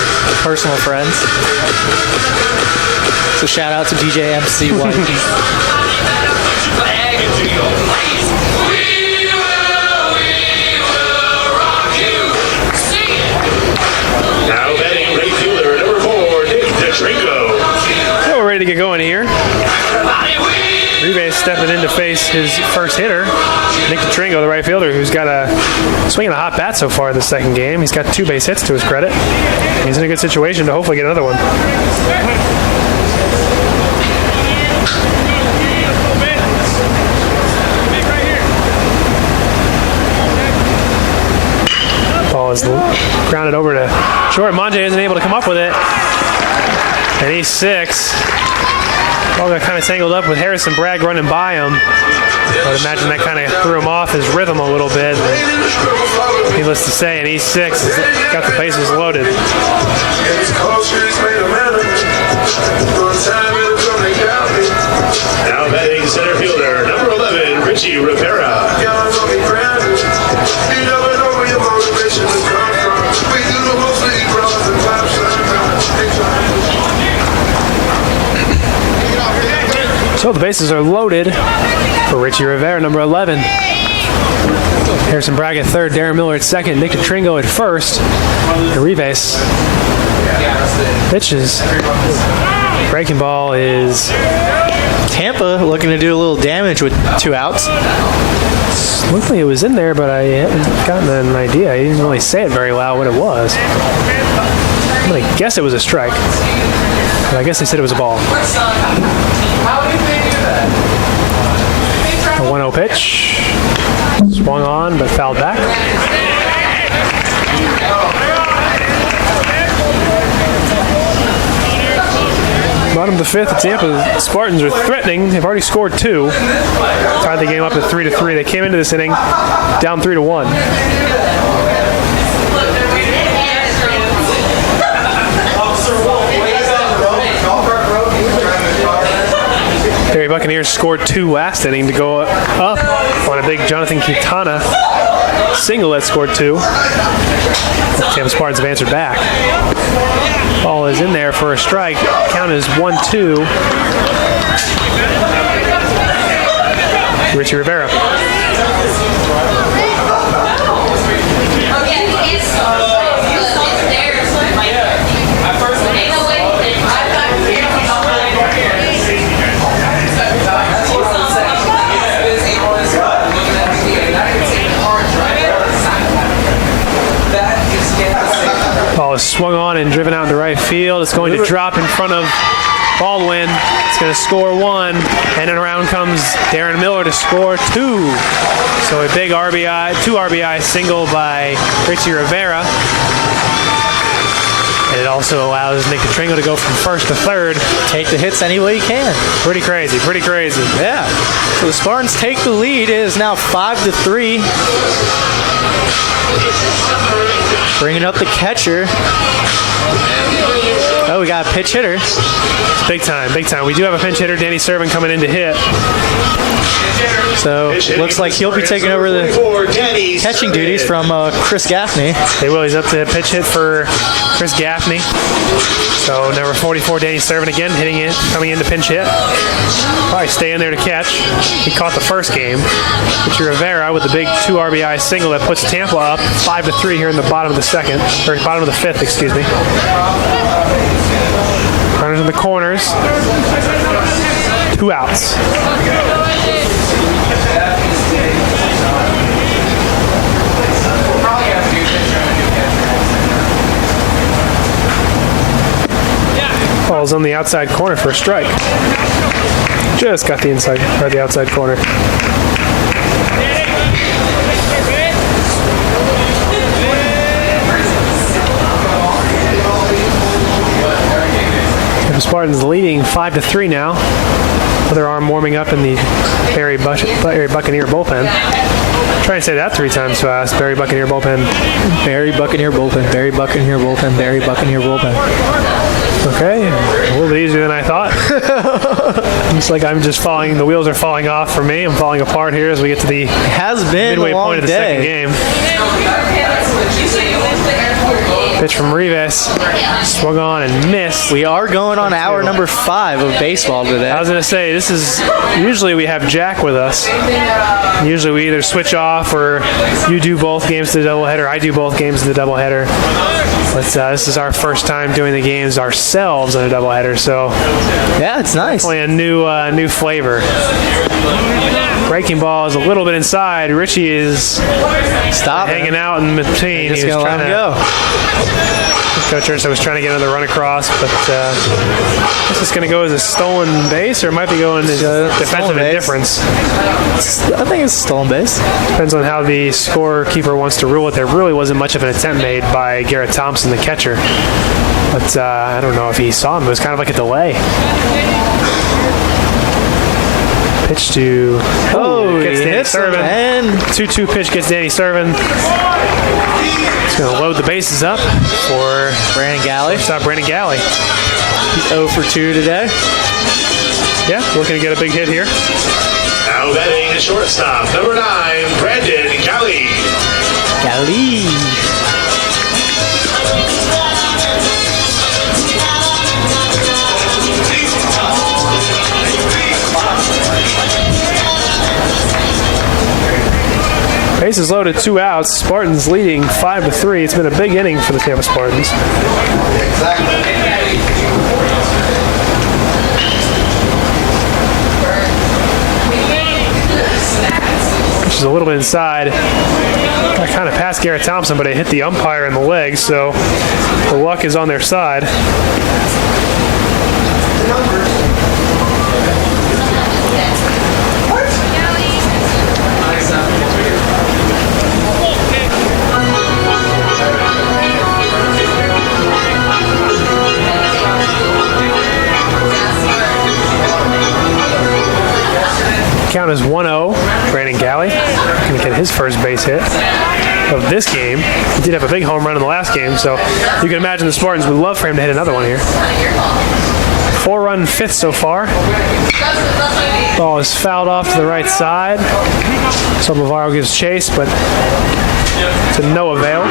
personal friends. So shout out to DJ MC White. Now batting right fielder, number 4, Nick Tringo. So we're ready to get going here. Rivas stepping in to face his first hitter, Nick Tringo, the right fielder, who's got a swinging a hot bat so far in the second game. He's got 2 base hits to his credit. He's in a good situation to hopefully get another one. Ball is grounded over to short. Manje isn't able to come up with it. And he's 6. Ball got kind of tangled up with Harrison Bragg running by him. I would imagine that kind of threw him off his rhythm a little bit. Needless to say, and he's 6. He's got the bases loaded. Now batting center fielder, number 11, Richie Rivera. So the bases are loaded for Richie Rivera, number 11. Harrison Bragg at third, Darren Miller at second, Nick Tringo at first. And Rivas pitches. Breaking ball is Tampa looking to do a little damage with 2 outs. Looked like it was in there, but I haven't gotten an idea. He didn't really say it very loud what it was. I'm going to guess it was a strike. But I guess they said it was a ball. A 1-0 pitch. Swung on, but fouled back. Bottom of the 5th, the Tampa Spartans are threatening. They've already scored 2. Tied the game up at 3-3. They came into this inning down 3-1. Perry Buccaneers scored 2 last inning to go up on a big Jonathan Quintana single that scored 2. Tampa Spartans have answered back. Ball is in there for a strike. Count is 1-2. Richie Rivera. Ball is swung on and driven out into right field. It's going to drop in front of Baldwin. It's going to score 1, and then around comes Darren Miller to score 2. So a big RBI, 2 RBI single by Richie Rivera. And it also allows Nick Tringo to go from first to third. Take the hits any way you can. Pretty crazy, pretty crazy. Yeah. So the Spartans take the lead. It is now 5-3. Bringing up the catcher. Oh, we got a pinch hitter. Big time, big time. We do have a pinch hitter, Danny Servin, coming in to hit. So looks like he'll be taking over the catching duties from Chris Gaffney. He will. He's up to pitch hit for Chris Gaffney. So number 44, Danny Servin again, hitting it, coming in to pinch hit. Probably stay in there to catch. He caught the first game. Richie Rivera with the big 2 RBI single that puts Tampa up 5-3 here in the bottom of the 2nd, or bottom of the 5th, excuse me. Runners in the corners. 2 outs. Ball's on the outside corner for a strike. Just got the inside or the outside corner. The Spartans leading 5-3 now. Other arm warming up in the Barry Buccaneer bullpen. Try and say that 3 times fast. Barry Buccaneer bullpen. Barry Buccaneer bullpen. Barry Buccaneer bullpen. Barry Buccaneer bullpen. Okay, a little bit easier than I thought. Looks like I'm just falling. The wheels are falling off for me. I'm falling apart here as we get to the midway point of the second game. Pitch from Rivas, swung on and missed. We are going on hour number 5 of baseball today. I was going to say, this is, usually we have Jack with us. Usually we either switch off or you do both games to the doubleheader, I do both games to the doubleheader. But this is our first time doing the games ourselves on a doubleheader, so yeah, it's nice. Definitely a new flavor. Breaking ball is a little bit inside. Richie is hanging out in between. Just gonna let him go. Coach Ernst was trying to get another run across, but this is going to go as a stolen base, or it might be going as defensive indifference. I think it's stolen base. Depends on how the scorekeeper wants to rule it. There really wasn't much of an attempt made by Garrett Thompson, the catcher. But I don't know if he saw him. It was kind of like a delay. Pitch to... gets Danny Servin. 2-2 pitch gets Danny Servin. He's going to load the bases up for Brandon Galley. Stop Brandon Galley. He's 0 for 2 today. Yeah, looking to get a big hit here. Now batting at shortstop, number 9, Brandon Galley. Galley. Bases loaded, 2 outs. Spartans leading 5-3. It's been a big inning for the Tampa Spartans. Which is a little bit inside. I kind of passed Garrett Thompson, but it hit the umpire in the leg, so the luck is on their side. Count is 1-0. Brandon Galley going to get his first base hit of this game. He did have a big home run in the last game, so you can imagine the Spartans would love for him to hit another one here. 4-run fifth so far. Ball is fouled off to the right side. So Lavaro gives chase, but to no avail.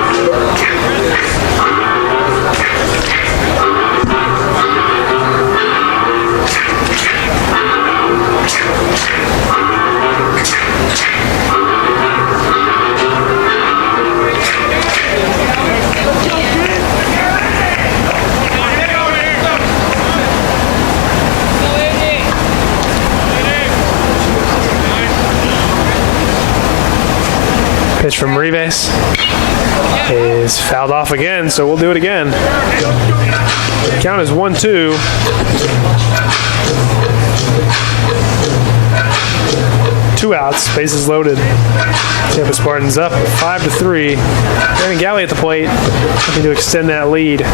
Pitch from Rivas is fouled off again, so we'll do it again. Count is 1-2. Two outs, bases loaded. Tampa Spartans up 5-3. Brandon Galley at the plate, looking to extend that lead.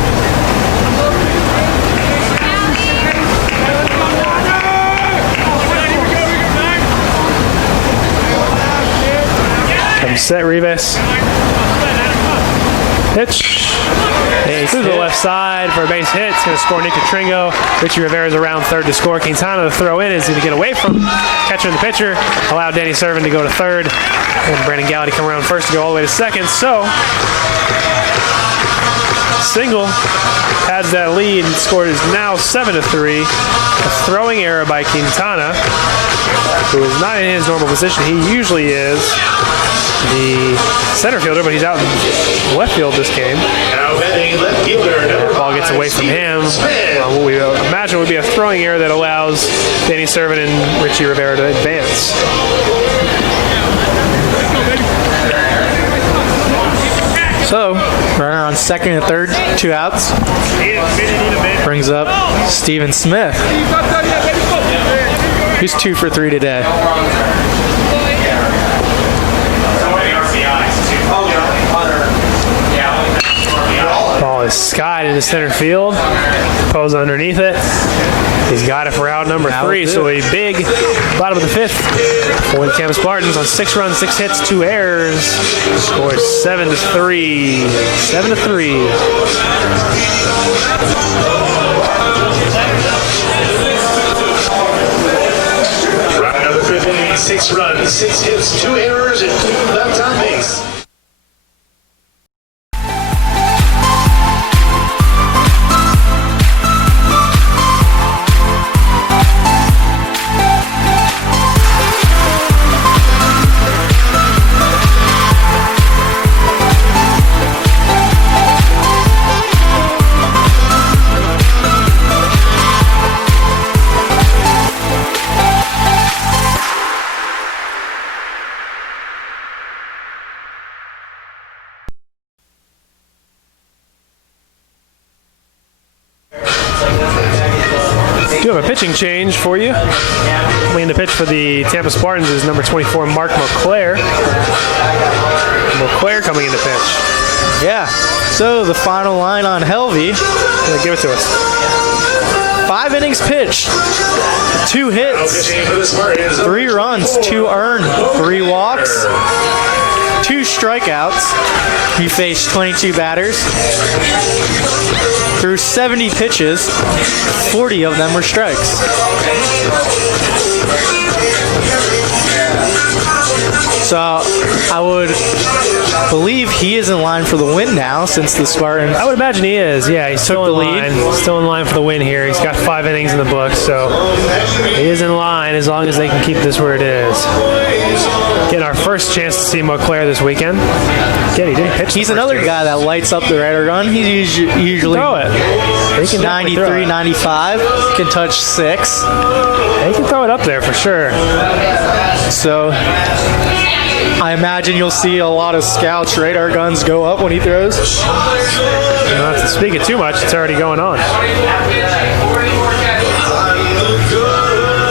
Comes set, Rivas. Pitch. To the left side for a base hit. It's going to score Nick Tringo. Richie Rivera's around third to score. Quintana, the throw in, is going to get away from catcher and the pitcher. Allow Danny Servin to go to third. And Brandon Galley to come around first to go all the way to second. So, Single has that lead. The score is now 7-3. A throwing error by Quintana, who is not in his normal position. He usually is the center fielder, but he's out in left field this game. That ball gets away from him. What we imagine would be a throwing error that allows Danny Servin and Richie Rivera to advance. So, runner on second and third, 2 outs. Brings up Steven Smith. He's 2 for 3 today. Ball is skied into center field. Pose underneath it. He's got it for out number 3. So a big bottom of the 5th for the Tampa Spartans on 6 runs, 6 hits, 2 errors. Score 7-3. 7-3. Right of the 5th inning, 6 runs, 6 hits, 2 errors, and 2 left on base. have a pitching change for you. Coming in to pitch for the Tampa Spartans is number 24, Mark McClare. McClare coming in to pitch. Yeah. So the final line on Helvey. Yeah, give it to us. 5 innings pitched, 2 hits, 3 runs, 2 earned, 3 walks, 2 strikeouts. He faced 22 batters. Through 70 pitches, 40 of them were strikes. So I would believe he is in line for the win now, since the Spartans. I would imagine he is. Yeah, he's still in line. Still in line for the win here. He's got 5 innings in the book, so he is in line as long as they can keep this where it is. Getting our first chance to see McClare this weekend. Yeah, he did pitch. He's another guy that lights up the radar gun. He's usually throw it. 93, 95, can touch 6. He can throw it up there for sure. So I imagine you'll see a lot of scouts' radar guns go up when he throws. You don't have to speak it too much. It's already going on.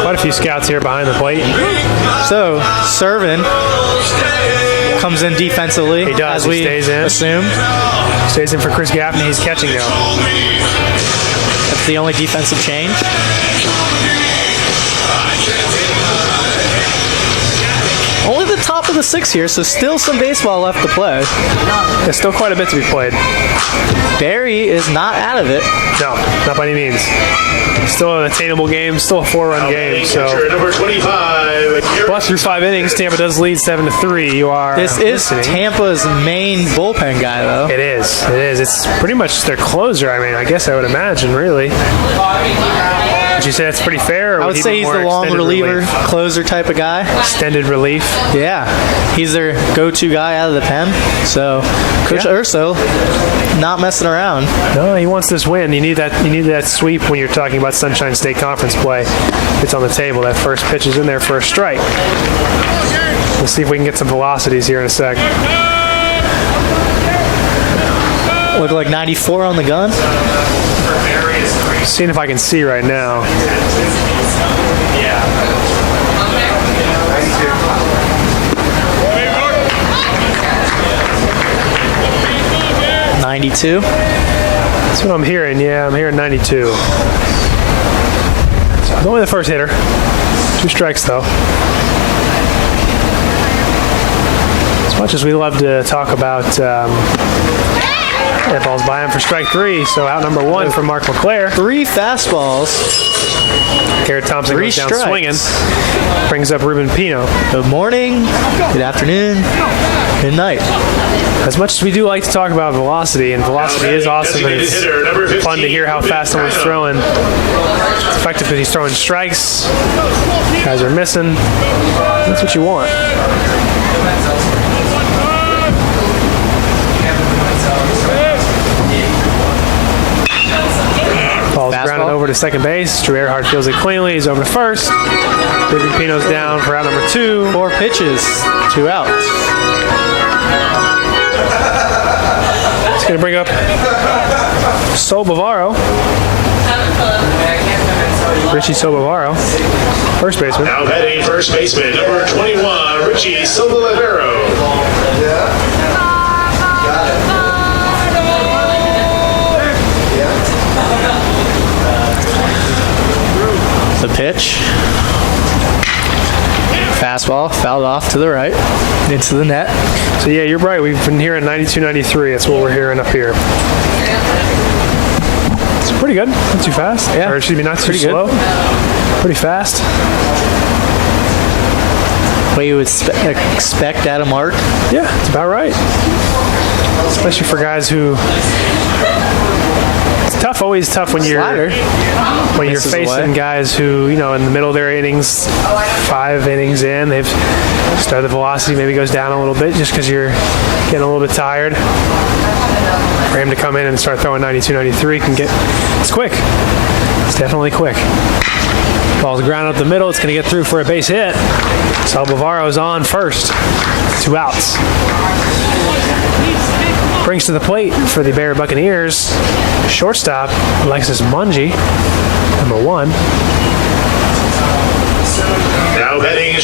Quite a few scouts here behind the plate. So Servin comes in defensively. He does. As we stays in. Assume. Stays in for Chris Gaffney. He's catching now. That's the only defensive change. Only the top of the 6 here, so still some baseball left to play. There's still quite a bit to be played. Barry is not out of it. No, not by any means. Still an attainable game, still a 4-run game. So, number 25. plus through 5 innings, Tampa does lead 7-3. You are. This is Tampa's main bullpen guy, though. It is. It is. It's pretty much their closer. I mean, I guess I would imagine, really. Would you say that's pretty fair? Or I would say he's the long reliever, closer type of guy. Extended relief. Yeah, he's their go-to guy out of the pen. So Coach Urso, not messing around. No, he wants this win. You need that sweep when you're talking about Sunshine State Conference play. It's on the table. That first pitch is in there for a strike. We'll see if we can get some velocities here in a sec. Look like 94 on the gun. Seeing if I can see right now. 92. That's what I'm hearing. Yeah, I'm hearing 92. So only the first hitter. 2 strikes, though. As much as we love to talk about that ball's by him for strike 3, so out number 1 for Mark McClare. 3 fastballs. Garrett Thompson goes down swinging. Brings up Ruben Pino. Good morning, good afternoon, good night. As much as we do like to talk about velocity, and velocity is awesome, and it's fun to hear how fast someone's throwing. It's effective because he's throwing strikes. Guys are missing. That's what you want. Ball's grounded over to second base. Drew Earhart fields it cleanly. He's over to first. Ruben Pino's down for out number 2. 4 pitches, 2 outs. It's going to bring up Sol Bavaro. Richie Sol Bavaro, first baseman. Now batting first baseman, number 21, Richie Sol Bavaro. The pitch. Fastball fouled off to the right into the net. So yeah, you're right. We've been hearing 92, 93. That's what we're hearing up here. It's pretty good. Not too fast. Yeah. Or excuse me, not too slow. Pretty fast. What you would expect at a mark? Yeah, it's about right. Especially for guys who. It's tough. Always tough when you're facing guys who, you know, in the middle of their innings, 5 innings in, they've started the velocity maybe goes down a little bit just because you're getting a little bit tired. For him to come in and start throwing 92, 93 it's quick. It's definitely quick. Ball's ground up the middle. It's going to get through for a base hit. Sal Bavaro's on first. 2 outs. Brings to the plate for the Bear Buccaneers. Shortstop, Alexis Mungie, number 1.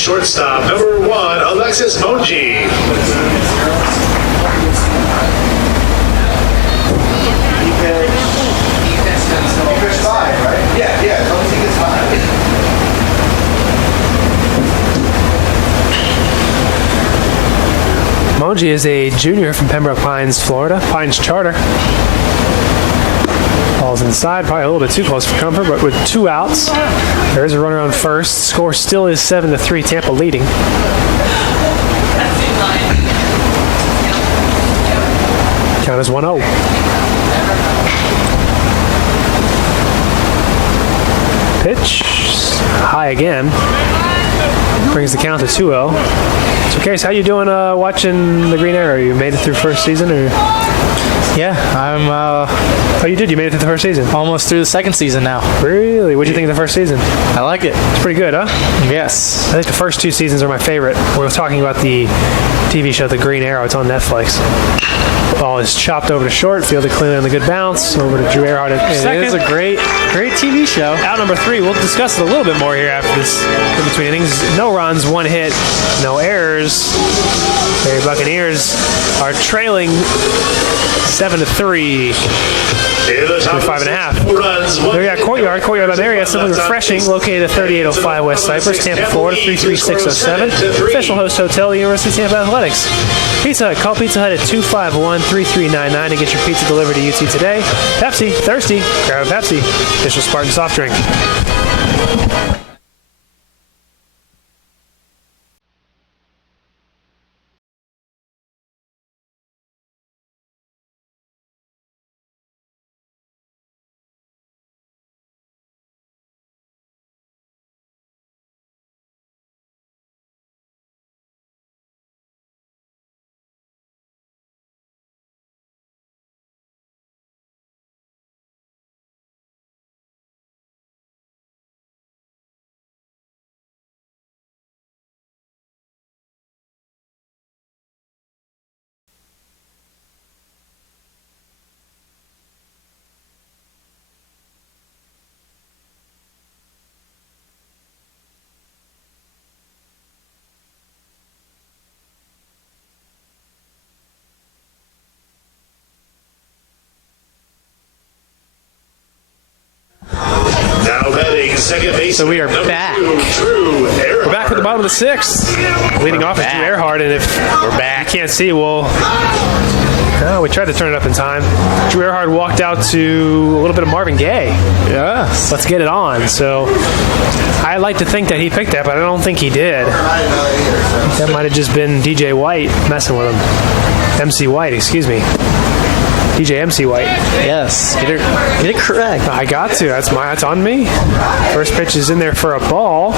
shortstop, number 1, Alexis Monge. Monge is a junior from Pembroke Pines, Florida. Pines Charter. Ball's inside, probably a little bit too close for comfort, but with 2 outs, there is a runner on first. Score still is 7-3, Tampa leading. Count is 1-0. Pitch high again. Brings the count to 2-0. So, Case, how you doing watching the Green Arrow? You made it through first season, or? Yeah, I'm. Oh, you did. You made it through the first season. Almost through the second season now. Really? What do you think of the first season? I like it. It's pretty good, huh? Yes. I think the first 2 seasons are my favorite. We're talking about the TV show The Green Arrow. It's on Netflix. Ball is chopped over to short, fielded cleanly on the good bounce. Over to Drew Earhart at second. It is a great TV show. Out number 3. We'll discuss it a little bit more here after this in between innings. No runs, 1 hit, no errors. The Buccaneers are trailing 7-3. 5.5. There we got Courtyard. Courtyard on area, simply refreshing. Located at 3805 West Cypress, Tampa, Florida, 33607. Official host hotel, the University of Tampa Athletics. Pizza Hut. Call Pizza Hut at 251-3399 to get your pizza delivered to UT today. Pepsi. Thirsty? Grab a Pepsi. Official Spartan soft drink. Second base. So we are back. We're back at the bottom of the 6th. Leading off is Drew Earhart, and if we're back, you can't see, we tried to turn it up in time. Drew Earhart walked out to a little bit of Marvin Gaye. Yes. Let's get it on. So I like to think that he picked that, but I don't think he did. That might have just been DJ White messing with him. MC White, excuse me. DJ MC White. Yes, get it correct. I got to. That's on me. First pitch is in there for a ball.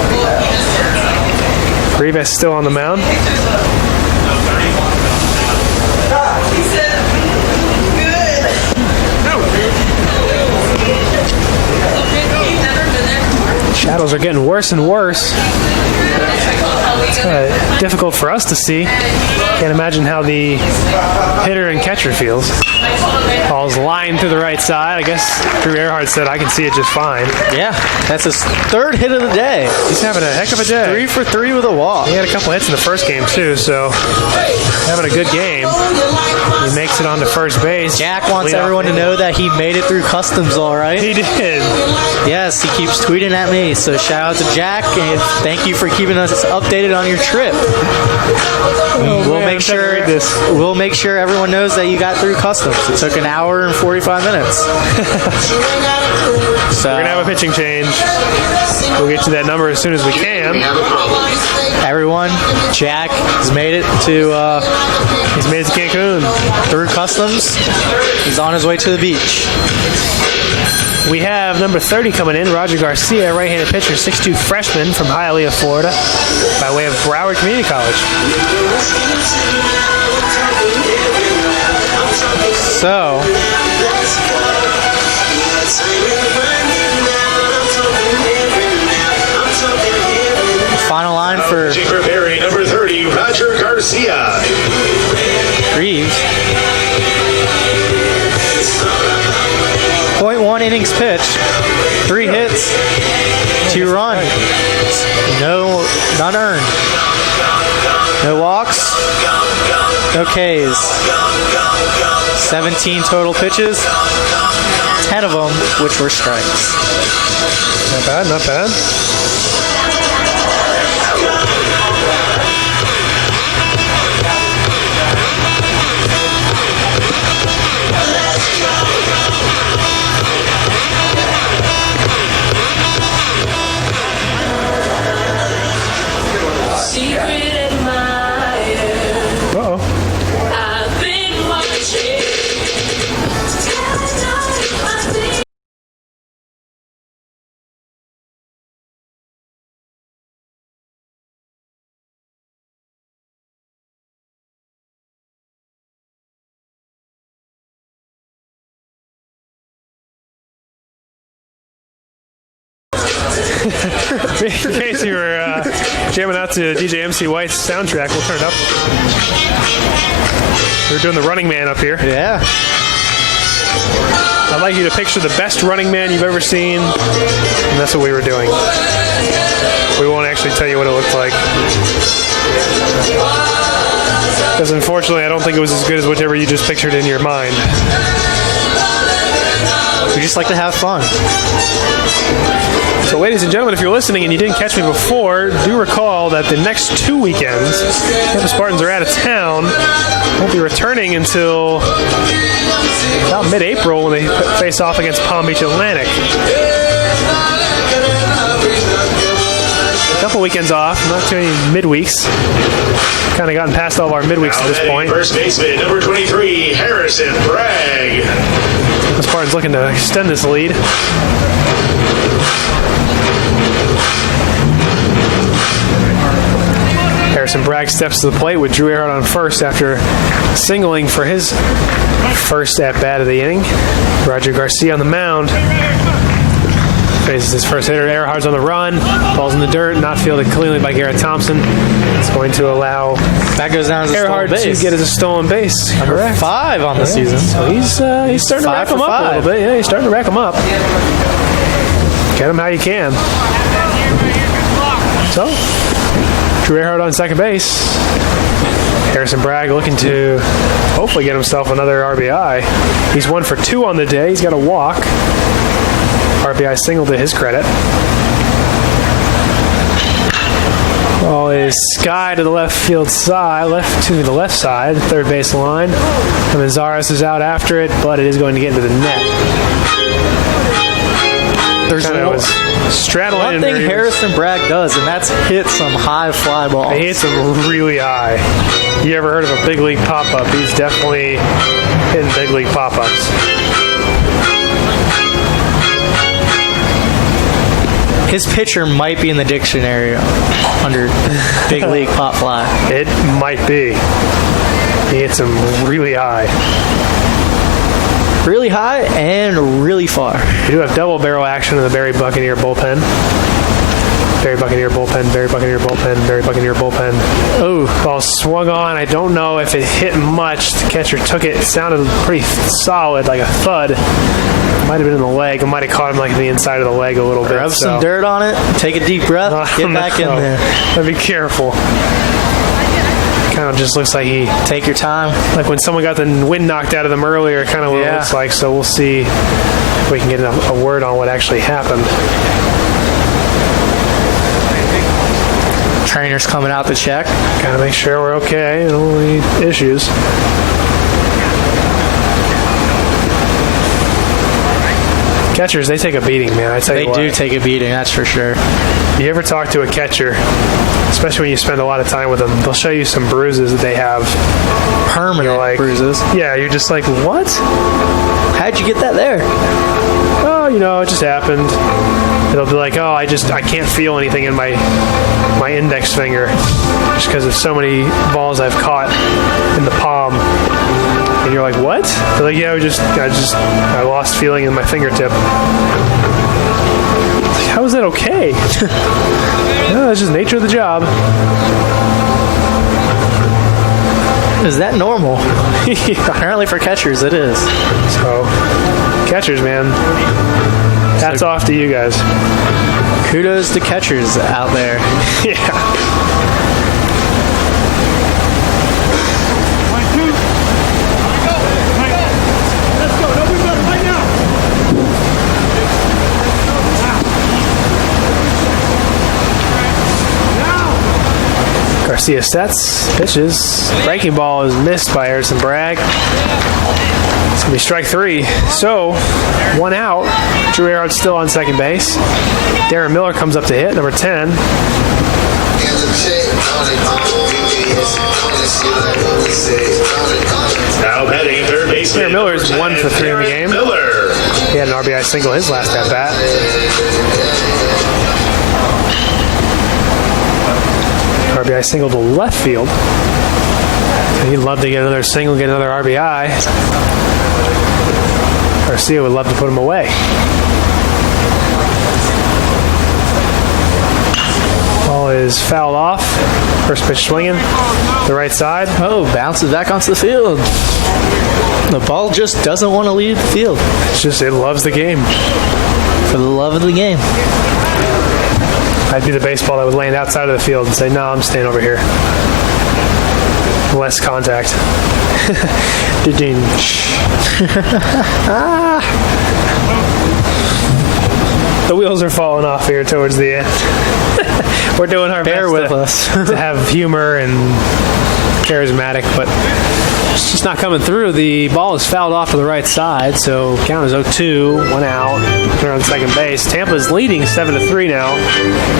Rivas still on the mound. Shadows are getting worse and worse. It's difficult for us to see. Can't imagine how the hitter and catcher feels. Ball's lined to the right side. I guess Drew Earhart said, I can see it just fine. Yeah, that's his 3rd hit of the day. He's having a heck of a day. 3 for 3 with a walk. He had a couple hits in the first game, too, so having a good game. He makes it on to first base. Jack wants everyone to know that he made it through customs all right. He did. Yes, he keeps tweeting at me, so shout out to Jack, and thank you for keeping us updated on your trip. We'll make sure everyone knows that you got through customs. It took an hour and 45 minutes. So we're going to have a pitching change. We'll get to that number as soon as we can. Everyone, Jack has made it to Cancun through customs. He's on his way to the beach. We have number 30 coming in, Roger Garcia, right-handed pitcher, 6'2" freshman from Hialeah, Florida, by way of Broward Community College. So, the final line for preparing number 30, Roger Garcia. Reeves. 0.1 innings pitched, 3 hits, 2 runs. No None earned. No walks. No Ks. 17 total pitches. 10 of them, which were strikes. Not bad, not bad. In case you were jamming out to DJ MC White's soundtrack, we'll turn it up. We're doing the Running Man up here. Yeah. I'd like you to picture the best running man you've ever seen, and that's what we were doing. We won't actually tell you what it looked like. Because unfortunately, I don't think it was as good as whatever you just pictured in your mind. We just like to have fun. So ladies and gentlemen, if you're listening and you didn't catch me before, do recall that the next 2 weekends, the Spartans are out of town. Won't be returning until about mid-April when they face off against Palm Beach Atlantic. A couple weekends off, not too many midweeks. Kind of gotten past all of our midweeks at this point. First baseman, number 23, Harrison Bragg. The Spartans looking to extend this lead. Harrison Bragg steps to the plate with Drew Earhart on first after singling for his first at-bat of the inning. Roger Garcia on the mound. Faces his first hitter. Earhart's on the run. Ball's in the dirt. Not fielded cleanly by Garrett Thompson. It's going to allow that goes down as a Earhart stolen base. to get as a stolen base. Number Correct. 5 on the season. So he's starting to rack him up a little bit. Yeah, he's starting to rack him up. Get him how you can. So, Drew Earhart on second base. Harrison Bragg looking to hopefully get himself another RBI. He's 1 for 2 on the day. He's got a walk. RBI single to his credit. Ball is sky to the left field side, the left side, third base line. And Manzares is out after it, but it is going to get into the net. There's straddling. one thing Harrison Bragg does, and that's hit some high fly balls. He hits them really high. You ever heard of a big league pop-up? He's definitely hitting big league pop-ups. His pitcher might be in the dictionary under big league pop fly. It might be. He hits them really high. Really high and really far. We do have double barrel action in the Barry Buccaneer bullpen. Barry Buccaneer bullpen, Barry Buccaneer bullpen, Barry Buccaneer bullpen. Oh, ball swung on. I don't know if it hit much. The catcher took it. It sounded pretty solid, like a thud. Might have been in the leg. It might have caught him like the inside of the leg a little bit. Rub some dirt on it. Take a deep breath. Get back in there. But be careful. Kind of just looks like he... Take your time. Like when someone got the wind knocked out of them earlier, kind of what it looks like. So we'll see if we can get a word on what actually happened. Trainer's coming out to check. Gotta make sure we're okay. No issues. Catchers, they take a beating, man. I tell you what. They do take a beating, that's for sure. You ever talk to a catcher, especially when you spend a lot of time with them, they'll show you some bruises that they have. Permanent bruises. Yeah, you're just like, what? How'd you get that there? Oh, it just happened. It'll be like, I can't feel anything in my index finger just because of so many balls I've caught in the palm. And you're like, what? They're like, yeah, I lost feeling in my fingertip. Like, how is that okay? No, that's just nature of the job. Is that normal? Yeah. Apparently for catchers, it is. So, catchers, man. Hats off to you guys. Kudos to catchers out there. Yeah. Garcia sets, pitches. Breaking ball is missed by Harrison Bragg. It's going to be strike 3. So, 1 out. Drew Earhart's still on second base. Darren Miller comes up to hit, number 10. Now batting third base. Darren Miller is 1 for 3 in the game. He had an RBI single his last at bat. RBI single to left field. He'd love to get another single, get another RBI. Garcia would love to put him away. Ball is fouled off. First pitch swinging. The right side. Oh, bounces back onto the field. The ball just doesn't want to leave the field. It loves the game. For the love of the game. I'd be the baseball that would land outside of the field and say, no, I'm staying over here. Less contact. The wheels are falling off here towards the end. We're doing our Bear best with us. to have humor and charismatic, but it's just not coming through. The ball is fouled off to the right side, so count is 0-2, 1 out. They're on second base. Tampa's leading 7-3 now.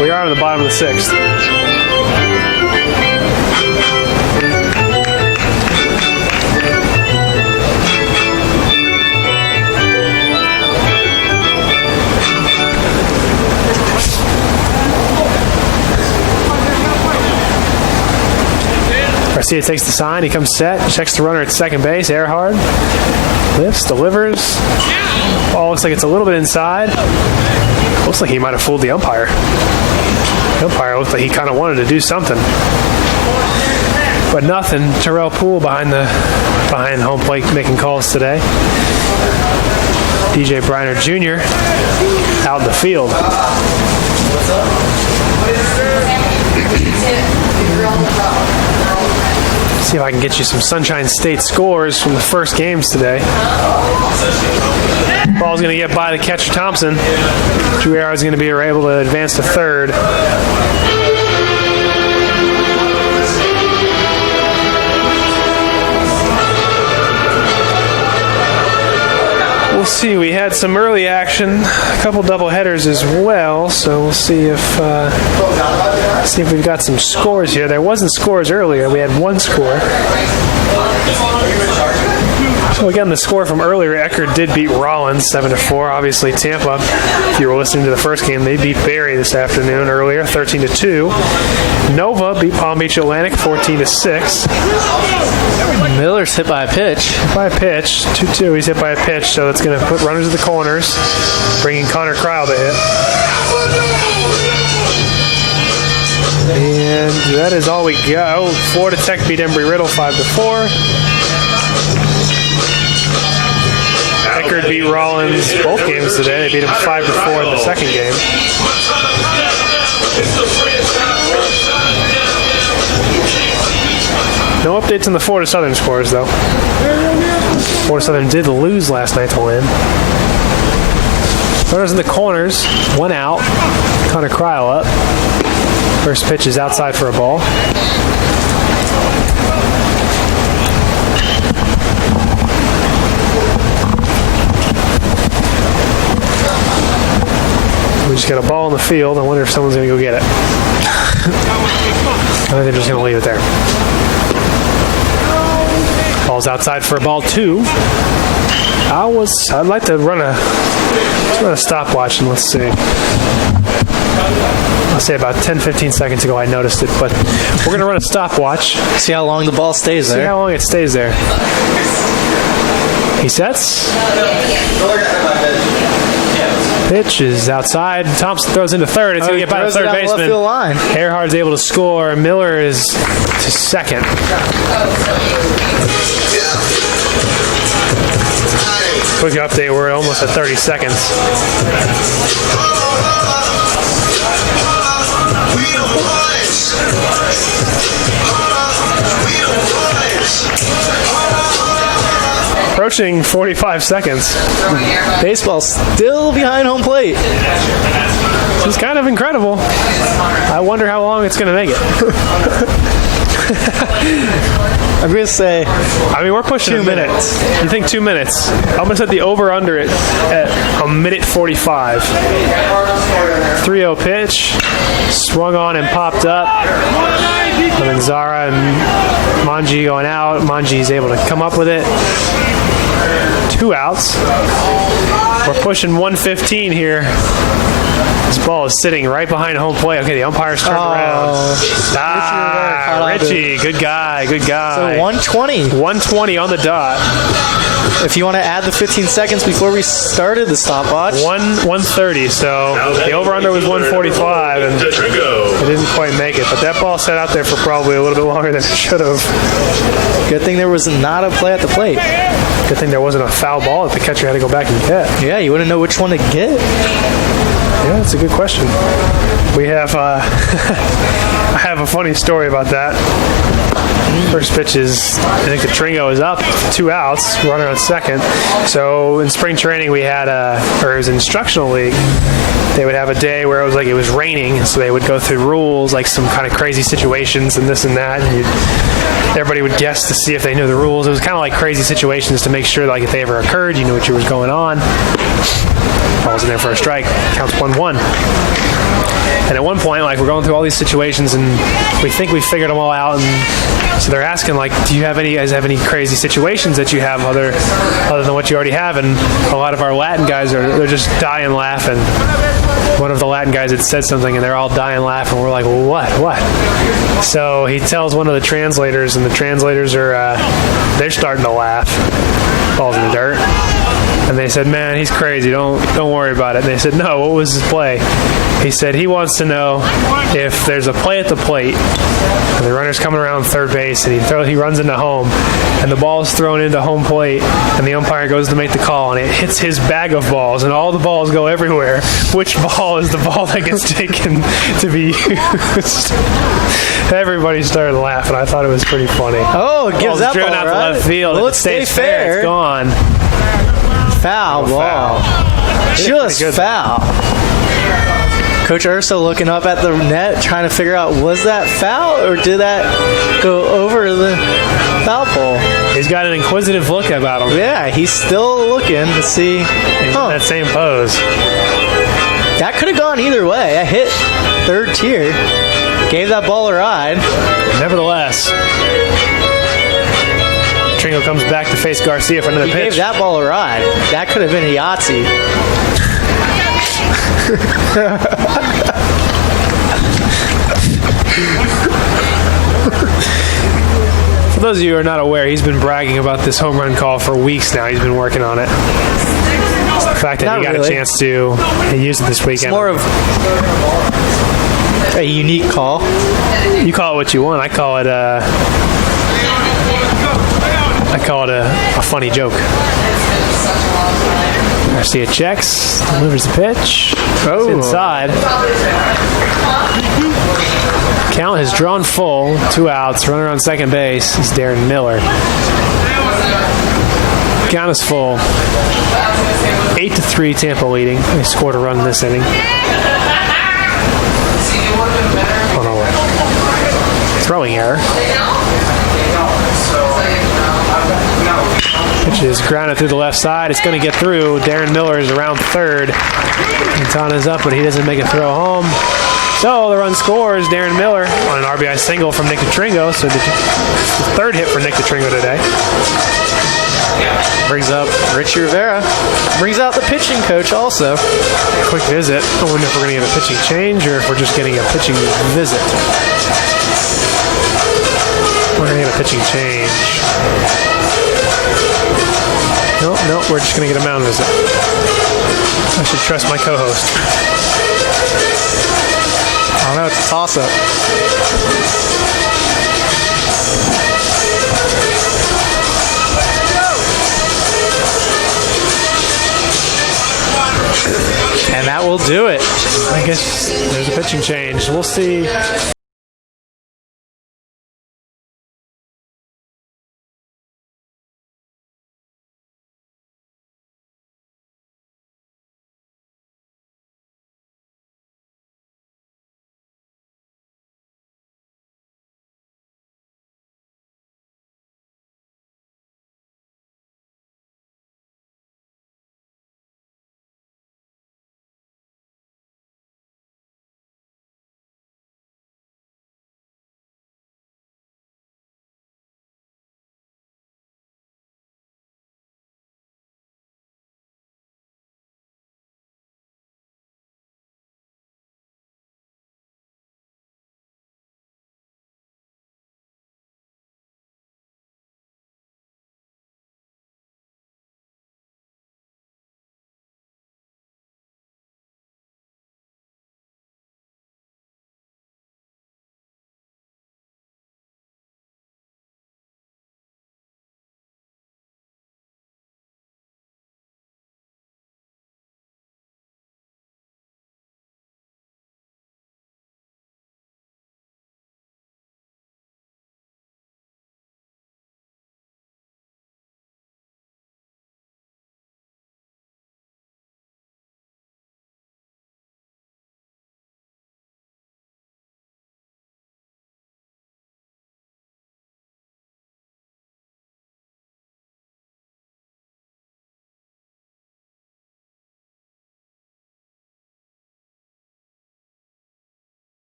We are on the bottom of the 6th. Garcia takes the sign. He comes set. Checks the runner at second base. Earhart lifts, delivers. Ball looks like it's a little bit inside. Looks like he might have fooled the umpire. The umpire looked like he kind of wanted to do something. But nothing. Terrell Poole behind home plate making calls today. DJ Briner Jr. out in the field. See if I can get you some Sunshine State scores from the first games today. Ball's going to get by the catcher Thompson. Drew Earhart is going to be able to advance to third. We'll see. We had some early action, a couple double headers as well. So we'll see if we've got some scores here. There wasn't scores earlier. We had one score. So again, the score from earlier, Eckerd did beat Rollins 7-4. Obviously, Tampa, if you were listening to the first game, they beat Barry this afternoon earlier, 13-2. Nova beat Palm Beach Atlantic 14-6. Miller's hit by a pitch. Hit by a pitch. 2-2. He's hit by a pitch, so that's going to put runners at the corners, bringing Connor Cryle to hit. And that is all we got. Oh, Florida Tech beat Embry-Riddle 5-4. Eckerd beat Rollins both games today. They beat him 5-4 in the second game. No updates on the Florida Southern scores, though. Florida Southern did lose last night to Lynn. Runners in the corners, 1 out. Connor Cryle up. First pitch is outside for a ball. We just got a ball in the field. I wonder if someone's going to go get it. I think they're just going to leave it there. Ball's outside for a ball 2. I'd like to run a stopwatch and let's see. I'll say about 10-15 seconds ago I noticed it, but we're going to run a stopwatch. See how long the ball stays there. See how long it stays there. He sets. Pitch is outside. Thompson throws into third. It's going to get by the third baseman. Earhart's able to score. Miller is to second. Quick update. We're almost at 30 seconds. pushing 45 seconds. Baseball still behind home plate. This is kind of incredible. I wonder how long it's going to make it. I'm going to say, we're pushing 2 minutes. You think 2 minutes? I'm going to set the over-under at 1:45. 3-0 pitch. Swung on and popped up. And then Zara and Manji going out. Manji's able to come up with it. 2 outs. We're pushing 115 here. This ball is sitting right behind home plate. Okay, the umpire's turned around. Richie, good guy. So 120. 120 on the dot. If you want to add the 15 seconds before we started the stopwatch. 130, so the over-under was 145, and it didn't quite make it. But that ball sat out there for probably a little bit longer than it should have. Good thing there was not a play at the plate. Good thing there wasn't a foul ball that the catcher had to go back and get. Yeah, you wouldn't know which one to get. Yeah, that's a good question. We have, I have a funny story about that. First pitch is, I think the Tringo is up, 2 outs, runner on second. So in spring training we had it was instructional league. They would have a day where it was raining, so they would go through rules, like some kind of crazy situations and this and that, and everybody would guess to see if they knew the rules. It was kind of like crazy situations to make sure, like, if they ever occurred, you knew what was going on. Ball's in there for a strike. Counts 1-1. And at one point, like, we're going through all these situations, and we think we figured them all out. And so they're asking, like, do you guys have any crazy situations that you have other than what you already have? And a lot of our Latin guys they're just dying laughing. One of the Latin guys had said something, and they're all dying laughing. We're like, what? So he tells one of the translators, and the translators they're starting to laugh. Ball's in the dirt. And they said, man, he's crazy. Don't worry about it. And they said, no, what was his play? He said he wants to know if there's a play at the plate, and the runner's coming around third base, and he runs into home, and the ball is thrown into home plate, and the umpire goes to make the call, and it hits his bag of balls, and all the balls go everywhere. Which ball is the ball that gets taken to be used? Everybody started laughing. I thought it was pretty funny. Oh, it gives that driven ball out to right. left field. Well, If it stays fair, it's gone. Foul ball. Just foul. Coach Urso looking up at the net, trying to figure out, was that foul or did that go over the foul pole? He's got an inquisitive look about him. Yeah, he's still looking to see. He's in that same pose. That could have gone either way. I hit third tier. Gave that ball a ride. Nevertheless, Tringo comes back to face Garcia for another pitch. He gave that ball a ride. That could have been a Yahtzee. For those of you who are not aware, he's been bragging about this home run call for weeks now. He's been working on it. It's the fact that he got a chance to use it this weekend. It's more of a unique call. You call it what you want. I call it a funny joke. Garcia checks, delivers the pitch. It's inside. Count has drawn full. 2 outs. Runner on second base is Darren Miller. Count is full. 8-3 Tampa leading. They scored a run this inning. Oh no! Throwing error. Pitch is grounded through the left side. It's going to get through. Darren Miller is around third. Quintana's up, but he doesn't make a throw home. So the run scores. Darren Miller on an RBI single from Nick Tringo. So the third hit for Nick Tringo today. Brings up Richie Rivera. Brings out the pitching coach also. Quick visit. I wonder if we're going to get a pitching change or if we're just getting a pitching visit. We're going to get a pitching change. No, we're just going to get a mound visit. I should trust my co-host. I don't know, it's a toss-up. And that will do it. I guess there's a pitching change. We'll see.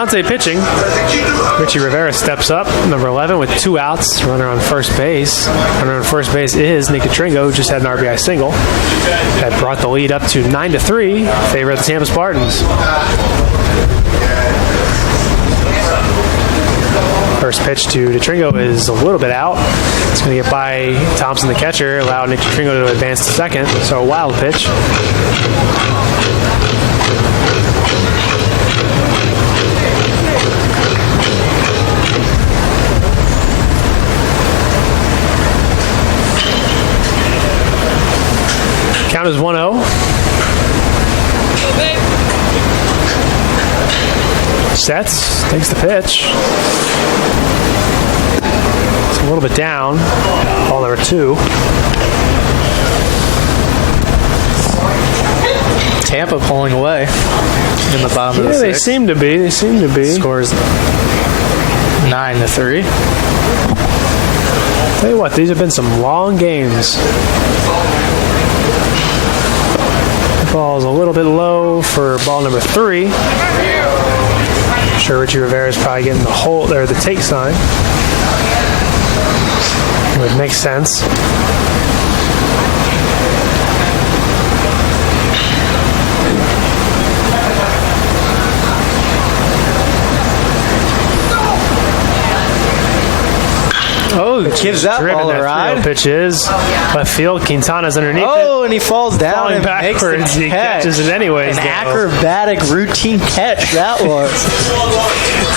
Almonte pitching. Richie Rivera steps up, number 11, with 2 outs. Runner on first base. Runner on first base is Nick Katringo, who just had an RBI single. That brought the lead up to 9-3 in favor of the Tampa Spartans. First pitch to Katringo is a little bit out. It's going to get by Thompson, the catcher, allow Nick Katringo to advance to second. So a wild pitch. Count is 1-0. Sets, takes the pitch. It's a little bit down. Ball number 2. Tampa pulling away in the bottom of the 6th. They seem to be. Scores 9-3. Tell you what, these have been some long games. Ball's a little bit low for ball number 3. I'm sure Richie Rivera is probably getting the hold or the take sign. It would make sense. Oh, gives that ball a ride. Pitch is left field. Quintana's underneath it. Oh, and he falls down falling and backwards. makes the He catch. catches it anyways. An acrobatic routine catch that was.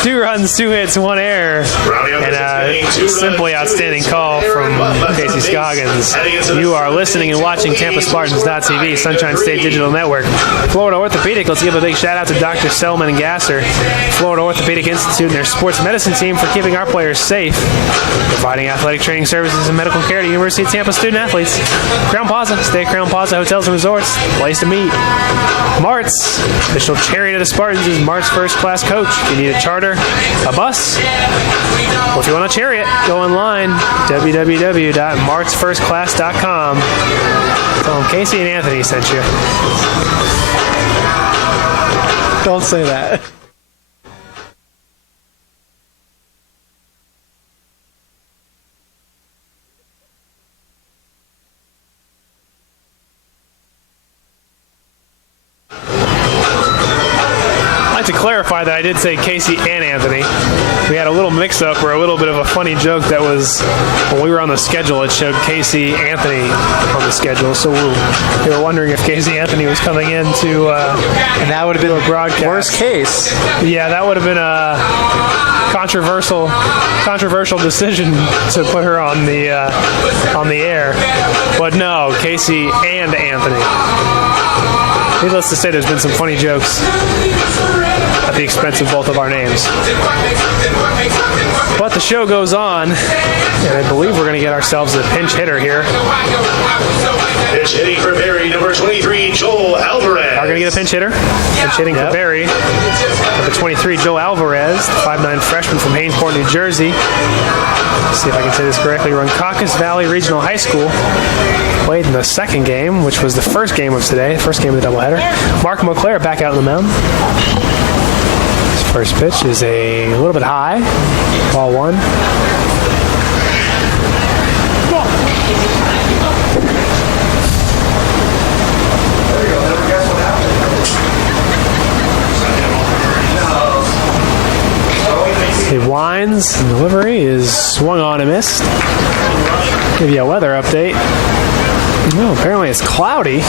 2 runs, 2 hits, 1 error, and a simply outstanding call from Casey Scoggins. You are listening and watching TampaSpartans.tv, Sunshine State Digital Network. Florida Orthopedic, let's give a big shout out to Dr. Selman and Gasser, Florida Orthopedic Institute, and their sports medicine team for keeping our players safe, providing athletic training services and medical care to University of Tampa student athletes. Crown Plaza, stay at Crown Plaza Hotels and Resorts, place to meet. Mart's, official chariot of the Spartans, is Mart's first class coach. If you need a charter, a bus, or if you want a chariot, go online, www.martsfirstclass.com. Tell them Casey and Anthony sent you. Don't say that. To clarify that I did say Casey and Anthony. We had a little mix-up or a little bit of a funny joke that was when we were on the schedule. It showed Casey Anthony on the schedule, so we were wondering if Casey Anthony was coming in to and that would have been a broadcast. Worst case. Yeah, that would have been a controversial decision to put her on the air. But no, Casey and Anthony. Needless to say, there's been some funny jokes at the expense of both of our names. But the show goes on, and I believe we're going to get ourselves a pinch hitter here. Pinch hitting for Barry, number 23, Joel Alvarez. Are going to get a pinch hitter. Pinch hitting for Barry. Number 23, Joel Alvarez, the 5'9" freshman from Hainesport, New Jersey. Let's see if I can say this correctly. Roncocas Valley Regional High School. Played in the second game, which was the first game of today, first game of the doubleheader. Mark Monclair back out on the mound. His first pitch is a little bit high. Ball 1. He winds, and the delivery is swung on and missed. Give you a weather update. No, apparently it's cloudy.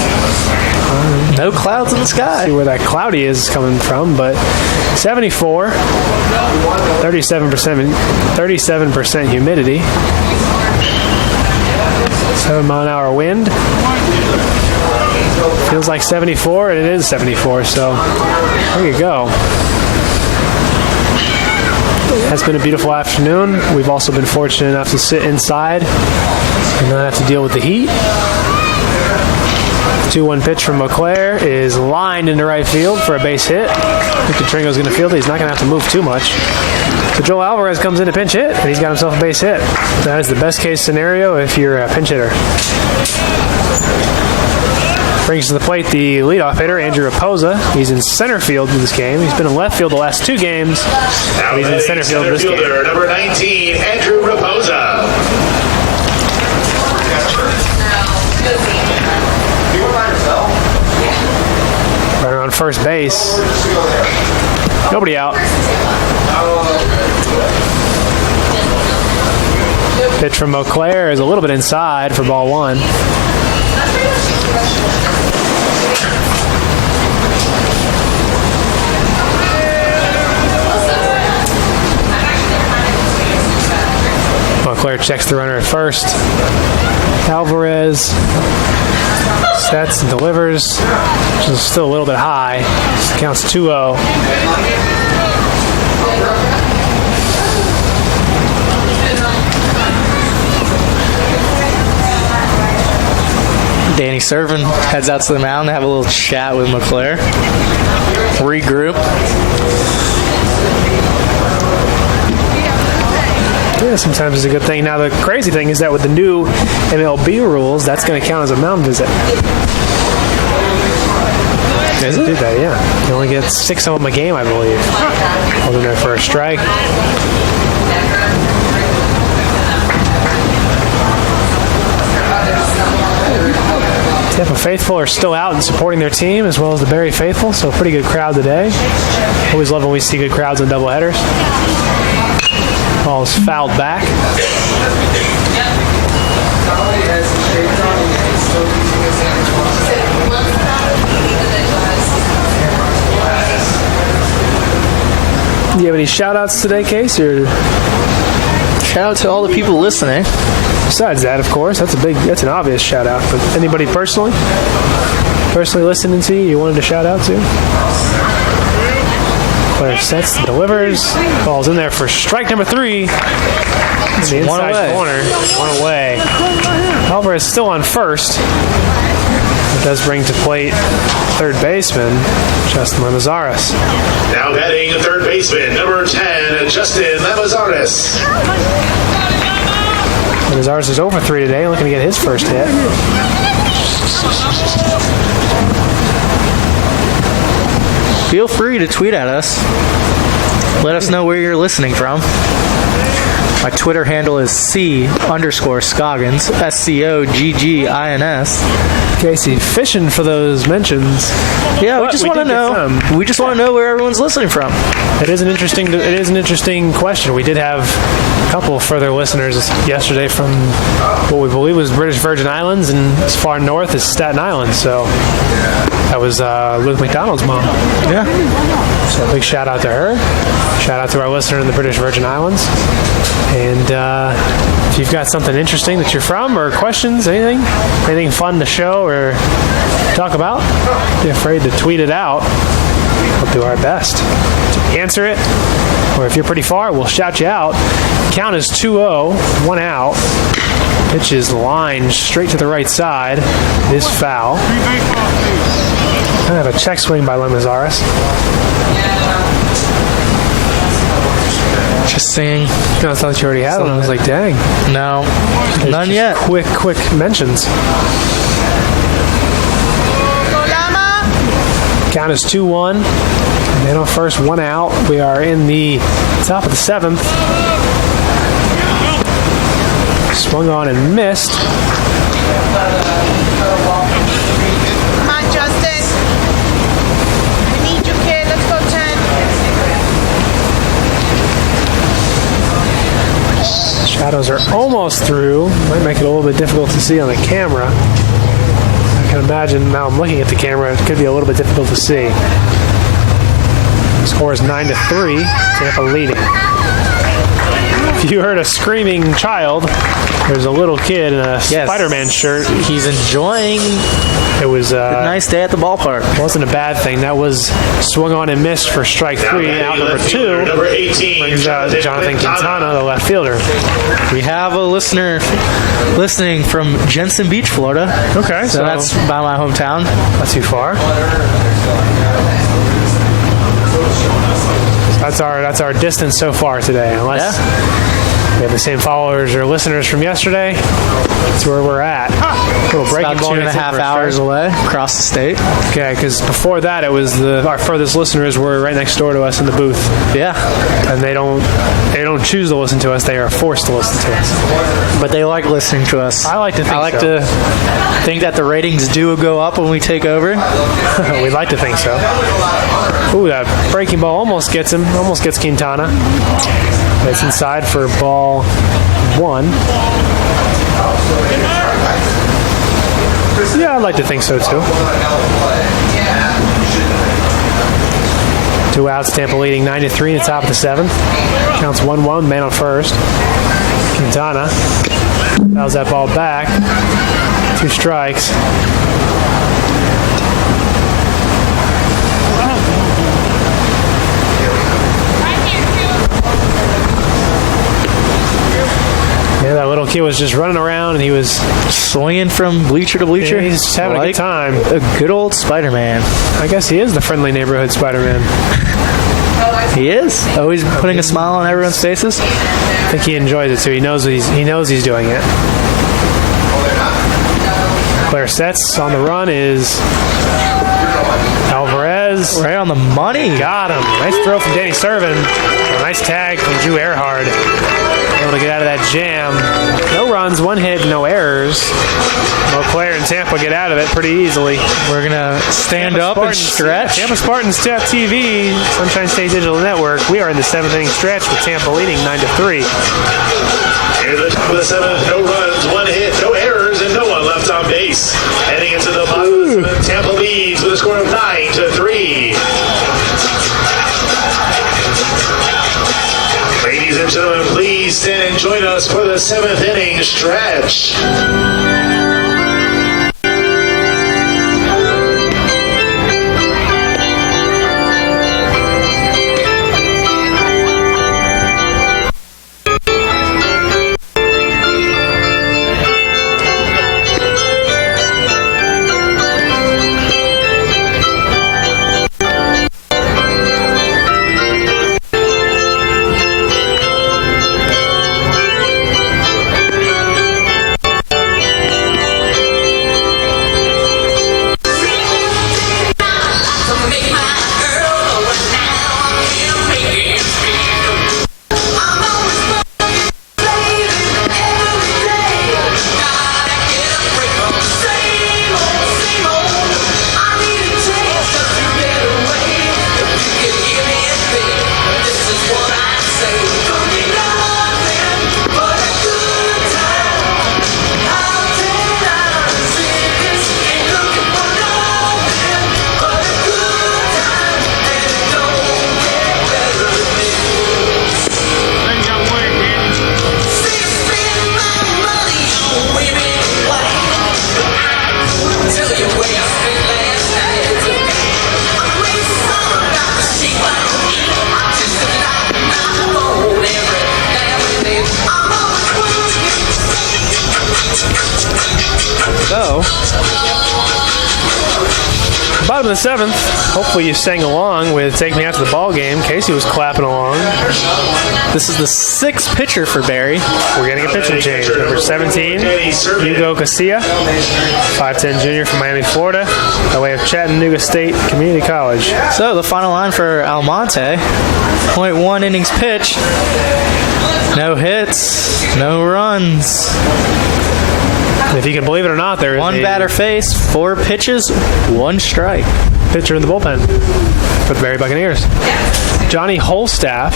No clouds in the sky. See where that cloudy is coming from, but 74, 37% humidity, 7-mile-an-hour wind. Feels like 74, and it is 74. So there you go. It has been a beautiful afternoon. We've also been fortunate enough to sit inside and not have to deal with the heat. 2-1 pitch from Monclair is lined into right field for a base hit. I think Katringo's going to field it. He's not going to have to move too much. So Joel Alvarez comes in to pinch hit, and he's got himself a base hit. That is the best case scenario if you're a pinch hitter. Brings to the plate the leadoff hitter, Andrew Raposa. He's in center field in this game. He's been in left field the last 2 games. But he's in center field this game. Number 19, Andrew Raposa. Runner on first base. Nobody out. Pitch from Auclair is a little bit inside for ball 1. Auclair checks the runner at first. Alvarez sets and delivers, which is still a little bit high. Counts 2-0. Danny Servin heads out to the mound to have a little chat with McClure. Regroup. Yeah, sometimes it's a good thing. Now, the crazy thing is that with the new MLB rules, that's going to count as a mound visit. Is it? Do that, yeah. You only get 6 of them a game, I believe. Holding there for a strike. Tampa faithful are still out and supporting their team, as well as the Barry faithful, so a pretty good crowd today. Always love when we see good crowds in doubleheaders. Ball is fouled back. Do you have any shout-outs today, Case? Or shout out to all the people listening. Besides that, of course, that's an obvious shout out. But anybody personally listening to you wanted to shout out to? Player sets, delivers, ball's in there for strike number 3. It's the inside corner, 1 away. Alvarez is still on first. It does bring to plate third baseman Justin Lamazares. Now batting third baseman, number 10, Justin Lamazares. Lamazares is over 3 today, looking to get his first hit. Feel free to tweet at us. Let us know where you're listening from. My Twitter handle is C_Scoggins, SCOGGINS. Casey, fishing for those mentions. Yeah, we just want to know. We just want to know where everyone's listening from. It is an interesting question. We did have a couple further listeners yesterday from what we believe was British Virgin Islands and as far north as Staten Island. So that was Luke McDonald's mom. Yeah. So a big shout out to her. Shout out to our listener in the British Virgin Islands. And if you've got something interesting that you're from or questions, anything fun to show or talk about, don't be afraid to tweet it out. We'll do our best to answer it. Or if you're pretty far, we'll shout you out. Count is 2-0, 1 out. Pitch is lined straight to the right side. It is foul. I have a check swing by Lamazares. Just saying. I thought you already had one. I was like, dang. No, none yet. Quick mentions. Count is 2-1. Man on first, 1 out. We are in the top of the 7th. Swung on and missed. Come on, Justin. I need you, kid. Let's go, 10. Shadows are almost through. Might make it a little bit difficult to see on the camera. I can imagine now I'm looking at the camera, it could be a little bit difficult to see. The score is 9-3. Tampa leading. If you heard a screaming child, there's a little kid in a Spider-Man shirt. He's enjoying. It was a nice day at the ballpark. Wasn't a bad thing. That was swung on and missed for strike 3. Out number 2 number 18, brings Jonathan Quintana, the left fielder. We have a listener listening from Jensen Beach, Florida. Okay, so that's by my hometown. Not too far. That's our distance so far today. Unless have the same followers or listeners from yesterday. That's where we're at. Little breaking About ball 2.5 hours away across the state. Okay, because before that, it was our furthest listeners were right next door to us in the booth. Yeah, and they don't choose to listen to us; they are forced to listen to us. But they like listening to us. I like to think. to think that the ratings do go up when we take over. We'd like to think so. Ooh, that breaking ball almost gets him. Almost gets Quintana. It's inside for ball 1. Yeah, I'd like to think so too. 2 outs, Tampa leading 9-3 in the top of the 7th. Counts 1-1, man on first. Quintana fouls that ball back. 2 strikes. Yeah, that little kid was just running around and he was swinging from bleacher to bleacher. Yeah, he's just having a good time. A good old Spider-Man. I guess he is the friendly neighborhood Spider-Man. He is. Always putting a smile on everyone's faces. I think he enjoys it too. He knows he's doing it. Player sets on the run is Alvarez. Right on the money. Got him. Nice throw from Danny Servin. A nice tag from Drew Earhart. Able to get out of that jam. No runs, 1 hit, no errors. No player in Tampa get out of it pretty easily. We're going to stand up and stretch. Tampa Spartans TV, Sunshine State Digital Network. We are in the 7th inning stretch with Tampa leading 9-3. Here's the top of the 7th. No runs, 1 hit, no errors, and no one left on base. Heading into the bottom of the 7th, Tampa leads with a score of 9-3. Ladies and gentlemen, please stand and join us for the 7th inning stretch. Bottom of the 7th. Hopefully you sang along with Take Me Out to the Ball Game. Casey was clapping along. This is the 6th pitcher for Barry. We're getting a pitching change. Number 17, Hugo Casilla, 5'10" junior from Miami, Florida, by way of Chattanooga State Community College. So the final line for Almonte, 0.1 innings pitch. No hits, no runs. If you can believe it or not, there is 1 batter face, 4 pitches, 1 strike. Pitcher in the bullpen for the Barry Buccaneers. Johnny Holstaff.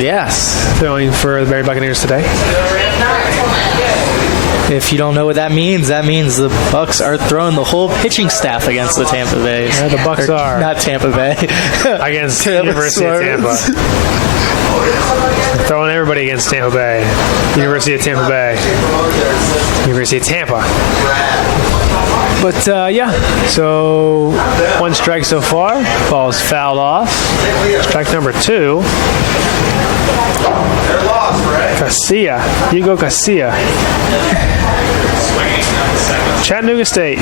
Yes. Throwing for the Barry Buccaneers today. If you don't know what that means the Bucks are throwing the whole pitching staff against the Tampa Bay. Yeah, the Bucks are. Not Tampa Bay. Against University of Tampa. Throwing everybody against Tampa Bay. University of Tampa Bay. University of Tampa. But, yeah, so 1 strike so far. Ball's fouled off. Strike number 2. Casilla. Hugo Casilla. Chattanooga State.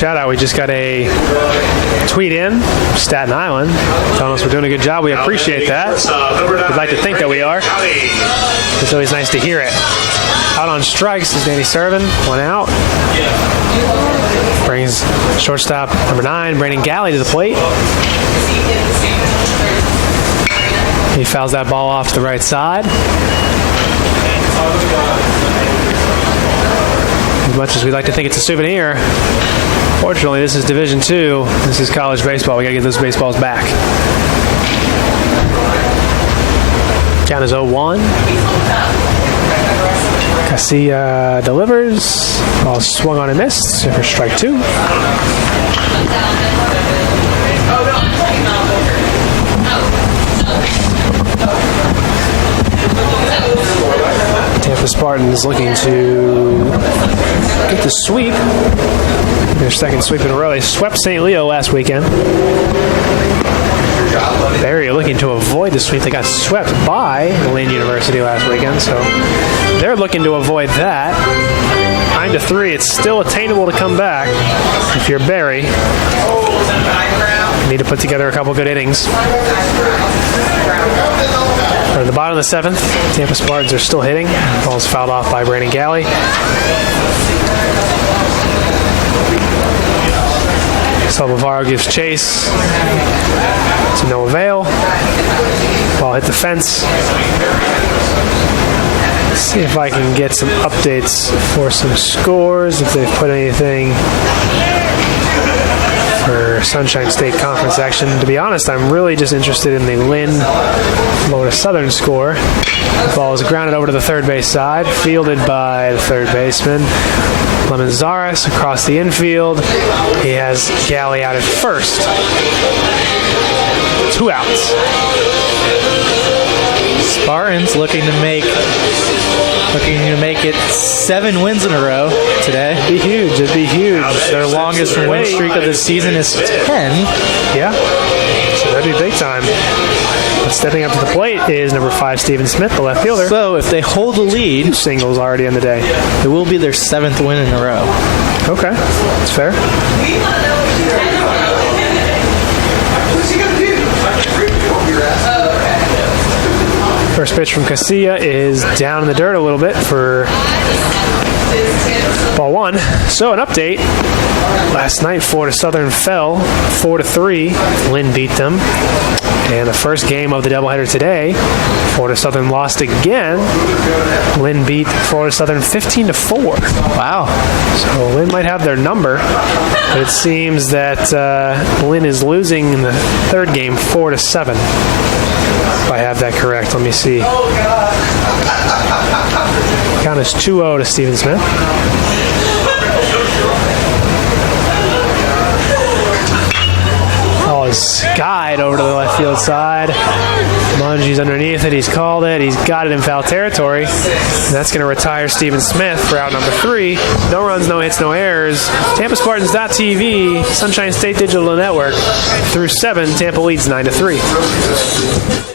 shout out. We just got a tweet in, Staten Island, telling us we're doing a good job. We appreciate that. We'd like to think that we are. It's always nice to hear it. Out on strikes is Danny Servin. One out. Brings shortstop number 9, Brandon Galley, to the plate. He fouls that ball off to the right side. As much as we'd like to think it's a souvenir, fortunately, this is Division II. This is college baseball. We got to get those baseballs back. Count is 0-1. Casilla delivers. Ball swung on and missed for strike 2. Tampa Spartans looking to get the sweep. Their second sweep in a row. They swept St. Leo last weekend. Barry looking to avoid the sweep. They got swept by Lynn University last weekend, so they're looking to avoid that. 9-3. It's still attainable to come back if you're Barry. You need to put together a couple good innings. At the bottom of the 7th, Tampa Spartans are still hitting. Ball's fouled off by Brandon Galley. Salvavaro gives chase to no avail. Ball hit the fence. Let's see if I can get some updates for some scores, if they've put anything for Sunshine State Conference action. To be honest, I'm really just interested in the Lynn Florida Southern score. The ball is grounded over to the third base side, fielded by the third baseman Lemonzares across the infield. He has Galley out at first. 2 outs. Spartans looking to make it 7 wins in a row today. It'd be huge. It'd be huge. Their longest win streak of the season is 10. Yeah. So that'd be big time. But stepping up to the plate is number 5, Steven Smith, the left fielder. So if they hold the lead, 2 singles already in the day. It will be their 7th win in a row. Okay. That's fair. First pitch from Casilla is down in the dirt a little bit for ball 1. So an update. Last night, Florida Southern fell 4-3. Lynn beat them. And the first game of the doubleheader today, Florida Southern lost again. Lynn beat Florida Southern 15-4. Wow. So Lynn might have their number, but it seems that Lynn is losing in the third game 4-7. If I have that correct, let me see. Count is 2-0 to Steven Smith. Ball is skied over to the left field side. Mungee's underneath it. He's called it. He's got it in foul territory. And that's going to retire Steven Smith for out number 3. No runs, no hits, no errors. TampaSpartans.tv, Sunshine State Digital Network. Through 7, Tampa leads 9-3.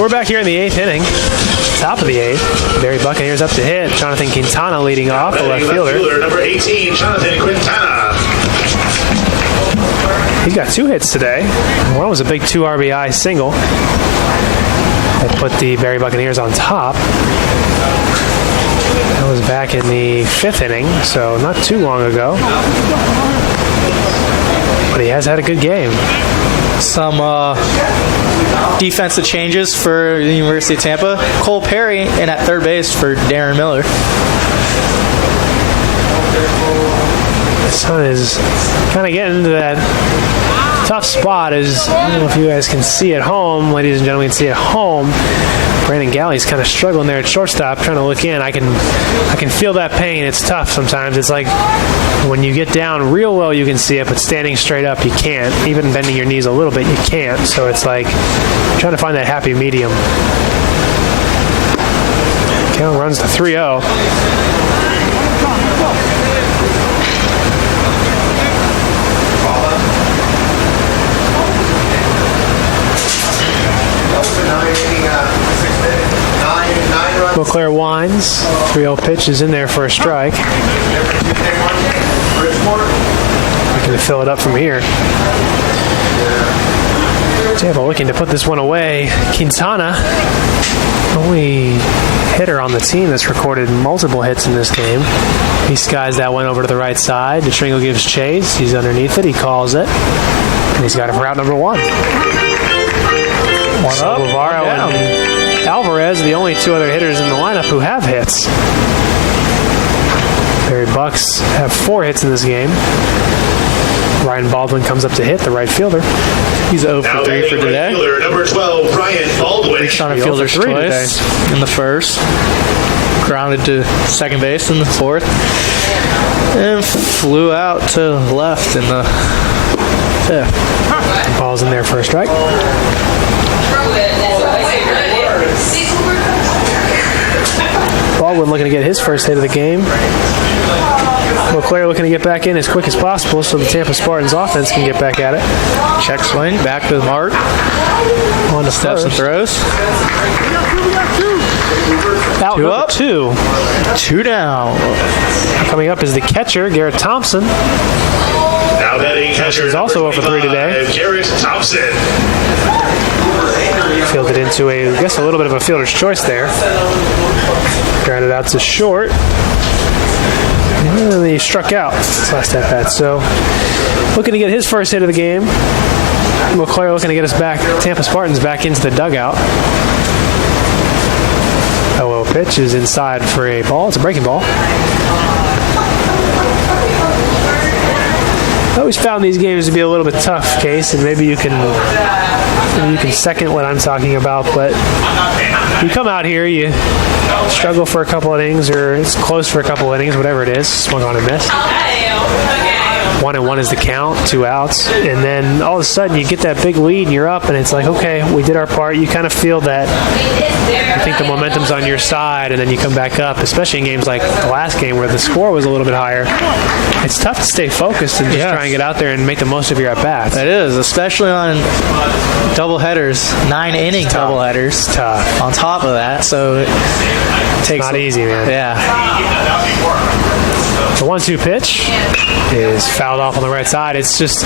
So we're back here in the 8th inning. Top of the 8th. Barry Buccaneers up to hit. Jonathan Quintana leading off, the left fielder. Number 18, Jonathan Quintana. He's got 2 hits today. One was a big 2 RBI single that put the Barry Buccaneers on top. That was back in the 5th inning, so not too long ago. But he has had a good game. Some defensive changes for the University of Tampa. Cole Perry in at third base for Darren Miller. The sun is kind of getting into that tough spot. As I don't know if you guys can see at home, ladies and gentlemen, can see at home. Brandon Galley's kind of struggling there at shortstop, trying to look in. I can feel that pain. It's tough sometimes. It's like when you get down real well, you can see it, but standing straight up, you can't. Even bending your knees a little bit, you can't. So it's like trying to find that happy medium. Count runs to 3-0. Claire winds. 3-0 pitch is in there for a strike. Looking to fill it up from here. Tampa looking to put this one away. Quintana, only hitter on the team that's recorded multiple hits in this game. He skies that one over to the right side. DeTringo gives chase. He's underneath it. He calls it. And he's got it for out number 1. One up, Guevara and Alvarez, the only 2 other hitters in the lineup who have hits. Barry Bucks have 4 hits in this game. Ryan Baldwin comes up to hit, the right fielder. He's 0 for 3 for today. Number 12, Ryan Baldwin. Reached on a fielder's twice today. In the first. Grounded to second base in the 4th. And flew out to left in the 5th. Ball's in there for a strike. Baldwin looking to get his first hit of the game. LeClaire looking to get back in as quick as possible so the Tampa Spartans offense can get back at it. Check swing, back to the mark. On the steps and throws. Out 2 up. 2. 2 down. Coming up is the catcher, Garrett Thompson. Now batting catcher is also 0 for 3 today. Garrett Thompson. Fielded into a little bit of a fielder's choice there. Grounded out to short. And he struck out his last at bat. So looking to get his first hit of the game. LeClaire looking to get us back, Tampa Spartans back into the dugout. Hello pitch is inside for a ball. It's a breaking ball. I always found these games to be a little bit tough, Case, and maybe you can second what I'm talking about, but you come out here, you struggle for a couple innings, or it's close for a couple innings, whatever it is, swung on and missed. 1-1 is the count, 2 outs, and then all of a sudden you get that big lead and you're up, and it's like, okay, we did our part. You kind of feel that you think the momentum's on your side, and then you come back up, especially in games like the last game where the score was a little bit higher. It's tough to stay focused and just try and get out there and make the most of your at-bats. It is, especially on doubleheaders, 9-inning doubleheaders. Tough. On top of that, so it takes not easy, man. Yeah. The 1-2 pitch is fouled off on the right side. It's just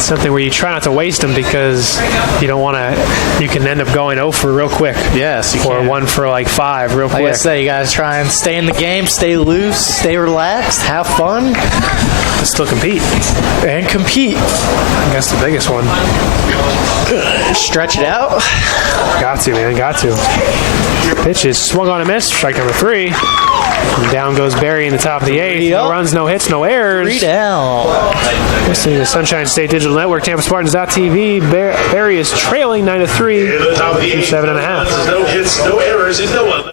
something where you try not to waste them because you don't want to. You can end up going 0 for real quick. Yes, you or can. 1 for like 5 real quick. Like I say, you guys try and stay in the game, stay loose, stay relaxed, have fun, but still compete. And compete. I guess the biggest one. Stretch it out. Got to, man. Got to. Pitch is swung on a miss. Strike number 3. And down goes Barry in the top of the 8th. No runs, no hits, no errors. 3 down. Listening to Sunshine State Digital Network, TampaSpartans.tv. Barry is trailing 9-3 through 7.5. No hits, no errors, and no one.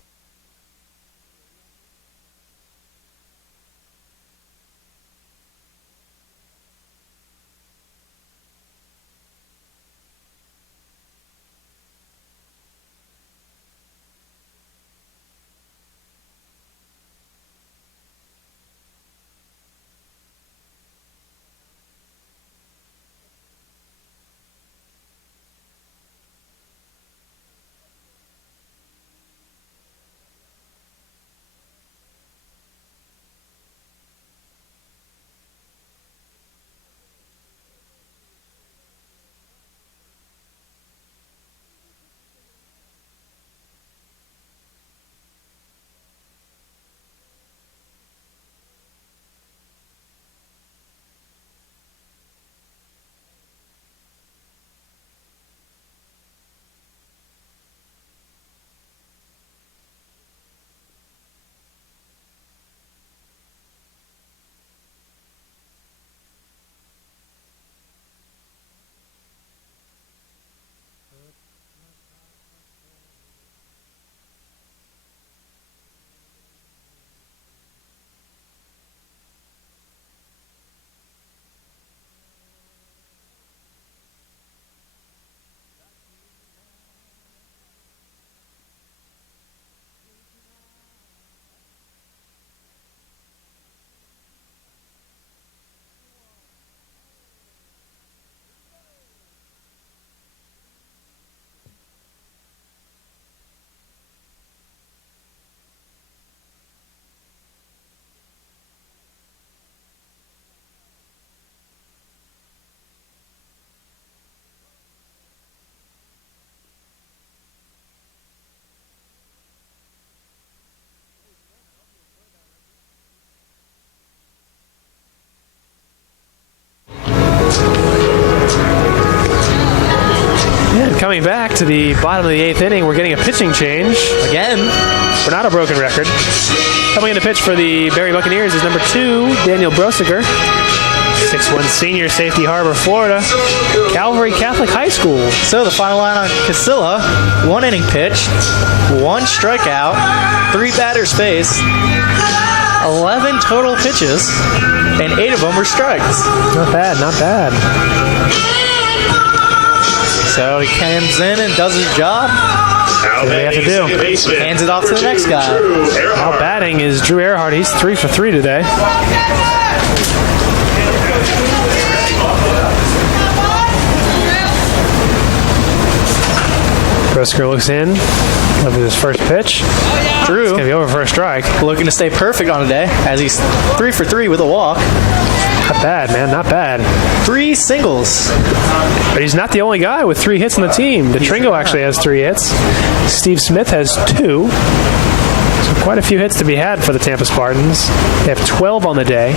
Coming back to the bottom of the 8th inning, we're getting a pitching change. Again. For not a broken record. Coming in to pitch for the Berry Buccaneers is number 2, Daniel Brosiger. 6'1" senior, Safety Harbor, Florida. Calvary Catholic High School. So the final line on Casilla, 1 inning pitch, 1 strikeout, 3 batters faced, 11 total pitches, and 8 of them were strikes. Not bad, not bad. So he comes in and does his job. What do they have to do? Hands it off to the next guy. Now batting is Drew Earhart. He's 3 for 3 today. Brosiger looks in. Look at his first pitch. Drew. It's going to be over for a strike. Looking to stay perfect on the day as he's 3 for 3 with a walk. Not bad, man. Not bad. 3 singles. But he's not the only guy with 3 hits on the team. DeTringo actually has 3 hits. Steve Smith has 2. So quite a few hits to be had for the Tampa Spartans. They have 12 on the day.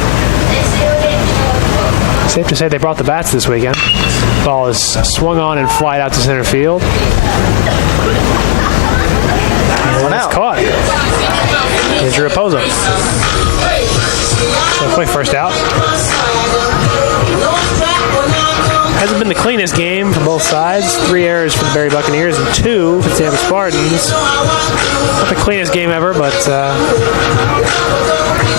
Safe to say they brought the bats this weekend. Ball is swung on and flied out to center field. One out. Caught. Andrew Raposo. So quick first out. Hasn't been the cleanest game for both sides. 3 errors for the Berry Buccaneers and 2 for the Tampa Spartans. Not the cleanest game ever, but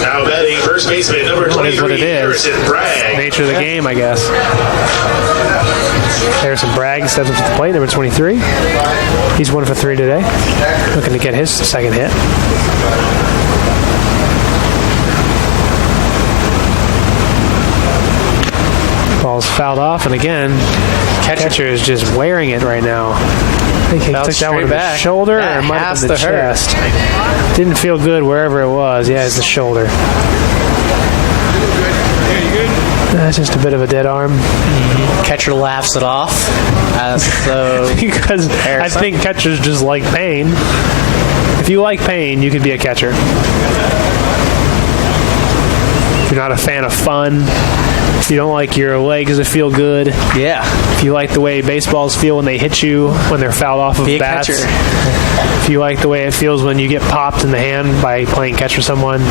now batting first baseman number 23, it is what it is. Harrison Bragg. Nature of the game, I guess. Harrison Bragg steps up to the plate, number 23. He's 1 for 3 today. Looking to get his second hit. Ball's fouled off, and again, catcher is just wearing it right now. I think he took that one to the shoulder, or it might have been the chest. Didn't feel good wherever it was. Yeah, it's the shoulder. That's just a bit of a dead arm. Catcher laughs it off. Because I think catchers just like pain. If you like pain, you could be a catcher. If you're not a fan of fun, if you don't like your legs to feel good, yeah. If you like the way baseballs feel when they hit you, when they're fouled off of bats, if you like the way it feels when you get popped in the hand by playing catch for someone,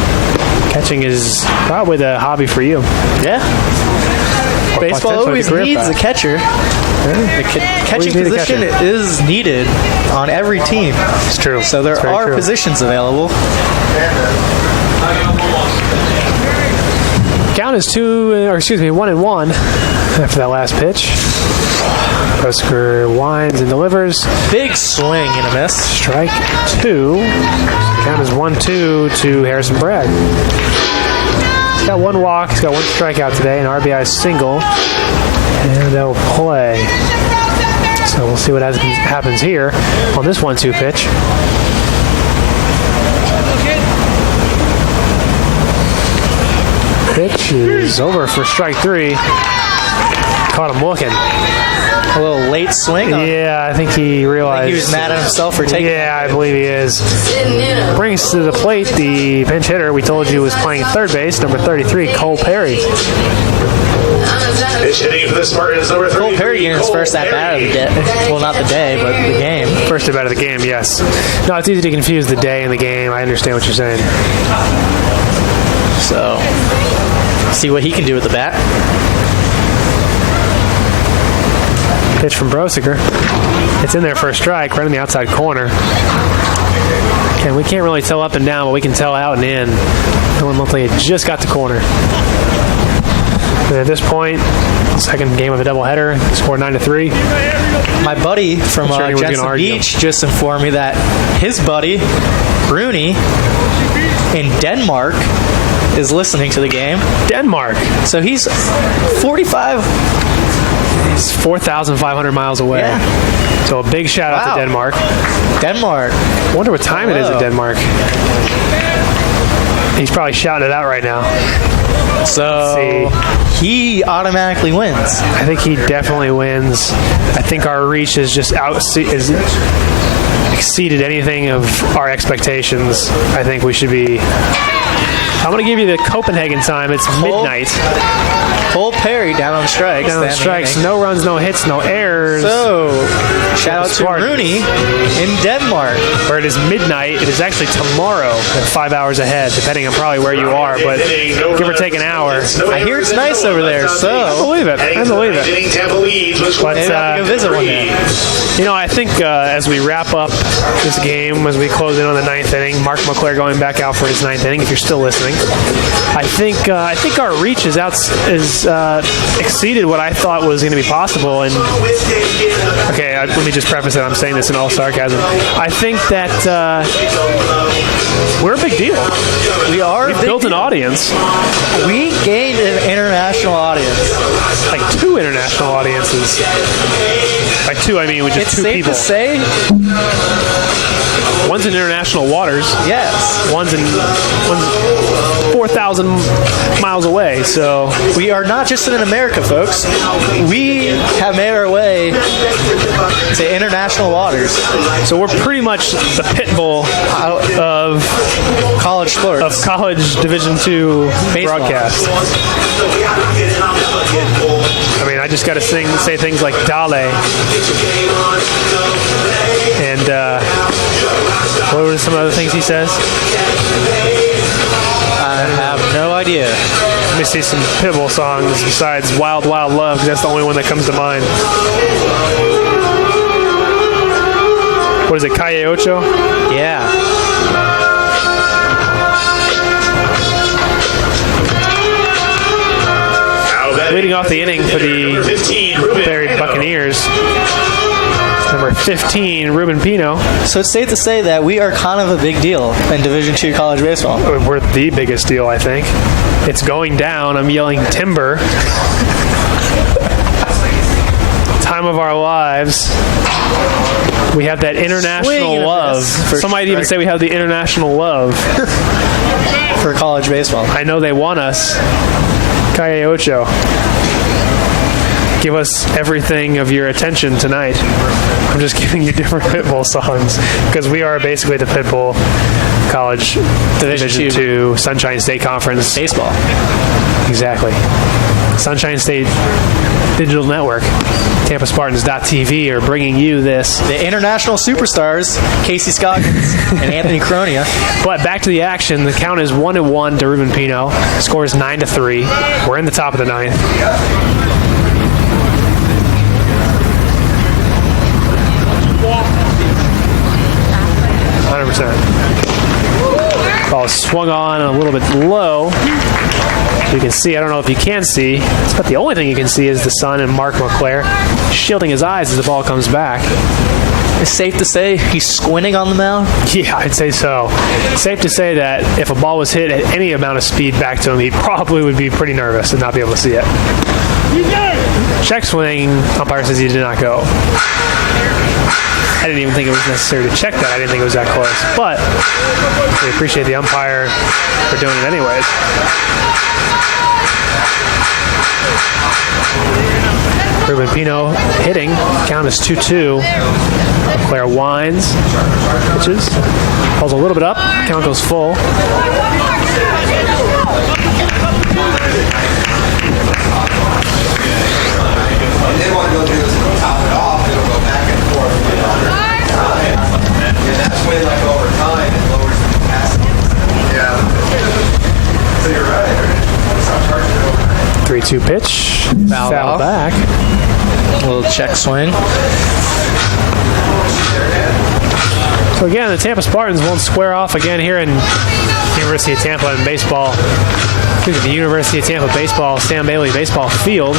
catching is probably the hobby for you. Yeah. Baseball always needs a catcher. The catching position is needed on every team. It's true. So there are positions available. Count is 1-1 after that last pitch. Brosiger winds and delivers. Big swing and a miss. Strike 2. Count is 1-2 to Harrison Bragg. He's got 1 walk. He's got 1 strikeout today, an RBI single. And they'll play. So we'll see what happens here on this 1-2 pitch. Pitch is over for strike 3. Caught him looking. A little late swing. Yeah, I think he realized. He was mad at himself for taking it. Yeah, I believe he is. Brings to the plate the pinch hitter we told you was playing third base, number 33, Cole Perry. Pitch hitting for the Spartans, number 33. Cole Perry getting his first at bat of the day. Well, not the day, but the game. First at bat of the game, yes. No, it's easy to confuse the day and the game. I understand what you're saying. So, see what he can do with the bat. Pitch from Brosiger. It's in there for a strike, right in the outside corner. And we can't really tell up and down, but we can tell out and in. That one looked like it just got the corner. And at this point, second game of a doubleheader, scored 9-3. My buddy from Jensen Beach just informed me that his buddy, Bruni, in Denmark, is listening to the game. Denmark. So he's 45. He's 4,500 miles away. Yeah. So a big shout out to Denmark. Denmark. I wonder what time it is in Denmark. He's probably shouting it out right now. So he automatically wins. I think he definitely wins. I think our reach is just exceeded anything of our expectations. I think we should be. I'm going to give you the Copenhagen time. It's midnight. Cole Perry down on strikes. Down on strikes. No runs, no hits, no errors. So Shout out to Rooney in Denmark. Where it is midnight. It is actually tomorrow at 5 hours ahead, depending on probably where you are, but give or take an hour. I hear it's nice over there, so I believe it. But maybe I'll go visit one day. I think as we wrap up this game, as we close in on the ninth inning, Mark McClare going back out for his ninth inning. If you're still listening, I think our reach is exceeded what I thought was going to be possible. And okay, let me just preface that I'm saying this in all sarcasm. I think that we're a big deal. We've built an audience. We gained an international audience, like 2 international audiences. By 2, I mean with just 2 people. It's safe to say. One's in international waters. Yes. One's 4,000 miles away. So we are not just in America, folks. We have made our way to international waters. So we're pretty much the pit bull of college sports, of college Division II broadcast. I mean, I just got to say things like Dale and what were some other things he says? I have no idea. Let me see some Pitbull songs besides Wild Wild Love, because that's the only one that comes to mind. What is it, Calle Ocho? Yeah. Leading off the inning for the Berry Buccaneers, number 15, Ruben Pino. So it's safe to say that we are kind of a big deal in Division II college baseball. We're the biggest deal, I think. It's going down. I'm yelling timber. Time of our lives. We have that international love. Some might even say we have the international love for college baseball. I know they want us. Calle Ocho. Give us everything of your attention tonight. I'm just giving you different Pitbull songs because we are basically the Pitbull College Division II Sunshine State Conference baseball. Exactly. Sunshine State Digital Network, TampaSpartans.tv are bringing you this. The international superstars, Casey Scoggins and Anthony Coronia. But back to the action. The count is 1-1 to Ruben Pino. Score is 9-3. We're in the top of the ninth. 100%. Ball swung on a little bit low. You can see, I don't know if you can see, but the only thing you can see is the sun and Mark McClare shielding his eyes as the ball comes back. It's safe to say he's squinting on the mound? Yeah, I'd say so. Safe to say that if a ball was hit at any amount of speed back to him, he probably would be pretty nervous and not be able to see it. Check swing, umpire says he did not go. I didn't even think it was necessary to check that. I didn't think it was that close. But we appreciate the umpire for doing it anyways. Ruben Pino hitting. Count is 2-2. Claire winds. Pitches. Pulls a little bit up. Count goes full. When like over time it lowers the capacity. Yeah. So you're right. Stop charging it over. 3-2 pitch. Foul back. A little check swing. So again, the Tampa Spartans won't square off again here in University of Tampa in baseball. The University of Tampa baseball, Sam Bailey baseball field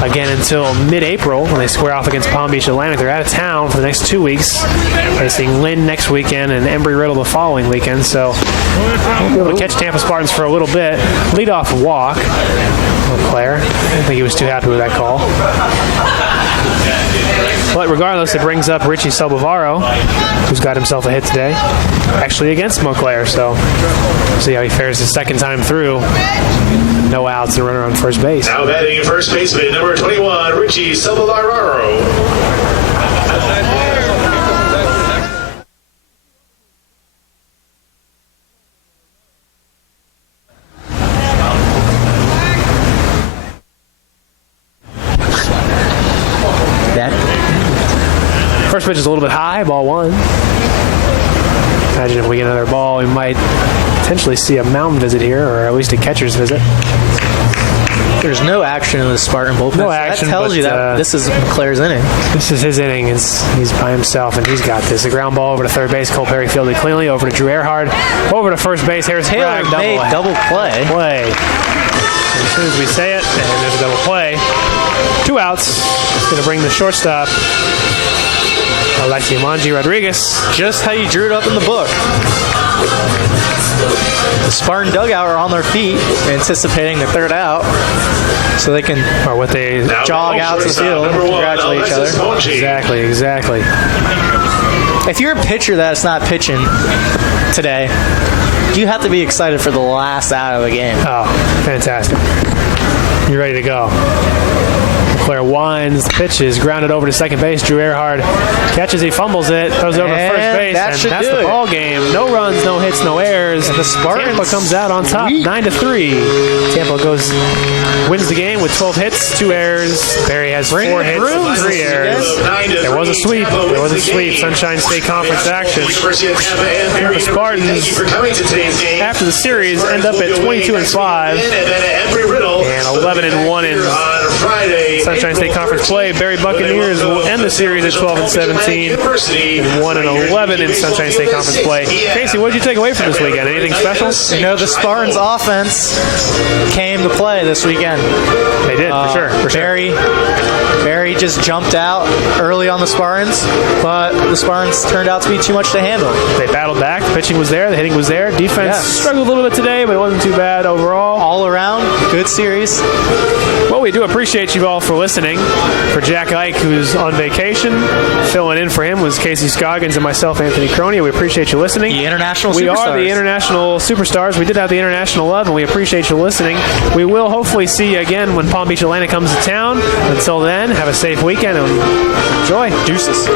again until mid-April when they square off against Palm Beach Atlantic. They're out of town for the next 2 weeks. Facing Lynn next weekend and Embry-Riddle the following weekend. So we'll be able to catch Tampa Spartans for a little bit. Lead-off walk. Claire. I don't think he was too happy with that call. But regardless, it brings up Richie Sobavaro, who's got himself a hit today, actually against Montclair. So we'll see how he fares his second time through. No outs and a runner on first base. Now batting first baseman, number 21, Richie Sobavaro. First pitch is a little bit high, ball 1. Imagine if we get another ball, we might potentially see a mound visit here, or at least a catcher's visit. There's no action in the Spartan bullpen. No action. That tells you that this is McClare's inning. This is his inning. He's by himself, and he's got this. A ground ball over to third base. Cole Perry fielded cleanly. Over to Drew Earhart. Over to first base. Harris Taylor made double play. As soon as we say it, and there's a double play. 2 outs. It's going to bring the shortstop, Alexi Manji Rodriguez. Just how you drew it up in the book. The Spartan dugout are on their feet, anticipating the third out, so they can, or what they jog out to the field and congratulate each other. Exactly. If you're a pitcher that's not pitching today, you have to be excited for the last out of the game. Oh, fantastic. You're ready to go. McClare winds, the pitch is grounded over to second base. Drew Earhart catches, he fumbles it, throws it over to first base, and that's the ball game. No runs, no hits, no errors. And the Spartans Tampa comes out on top, 9-3. Tampa wins the game with 12 hits, 2 errors. Barry has 4 hits, 3 errors. There was a sweep. Sunshine State Conference action. The Spartans, after the series, end up at 22-5 and 11-1 in Sunshine State Conference play. Barry Buccaneers will end the series at 12-17 and 1-11 in Sunshine State Conference play. Casey, what did you take away from this weekend? Anything special? You know, the Spartans offense came to play this weekend. They did, for sure. Barry just jumped out early on the Spartans, but the Spartans turned out to be too much to handle. They battled back. The pitching was there. The hitting was there. Defense struggled a little bit today, but it wasn't too bad overall. All around, good series. Well, we do appreciate you all for listening. For Jack Ike, who's on vacation, filling in for him was Casey Scoggins and myself, Anthony Cronia. We appreciate you listening. The international superstars. We are the international superstars. We did have the international love, and we appreciate you listening. We will hopefully see you again when Palm Beach Atlanta comes to town. Until then, have a safe weekend and enjoy. Deuces.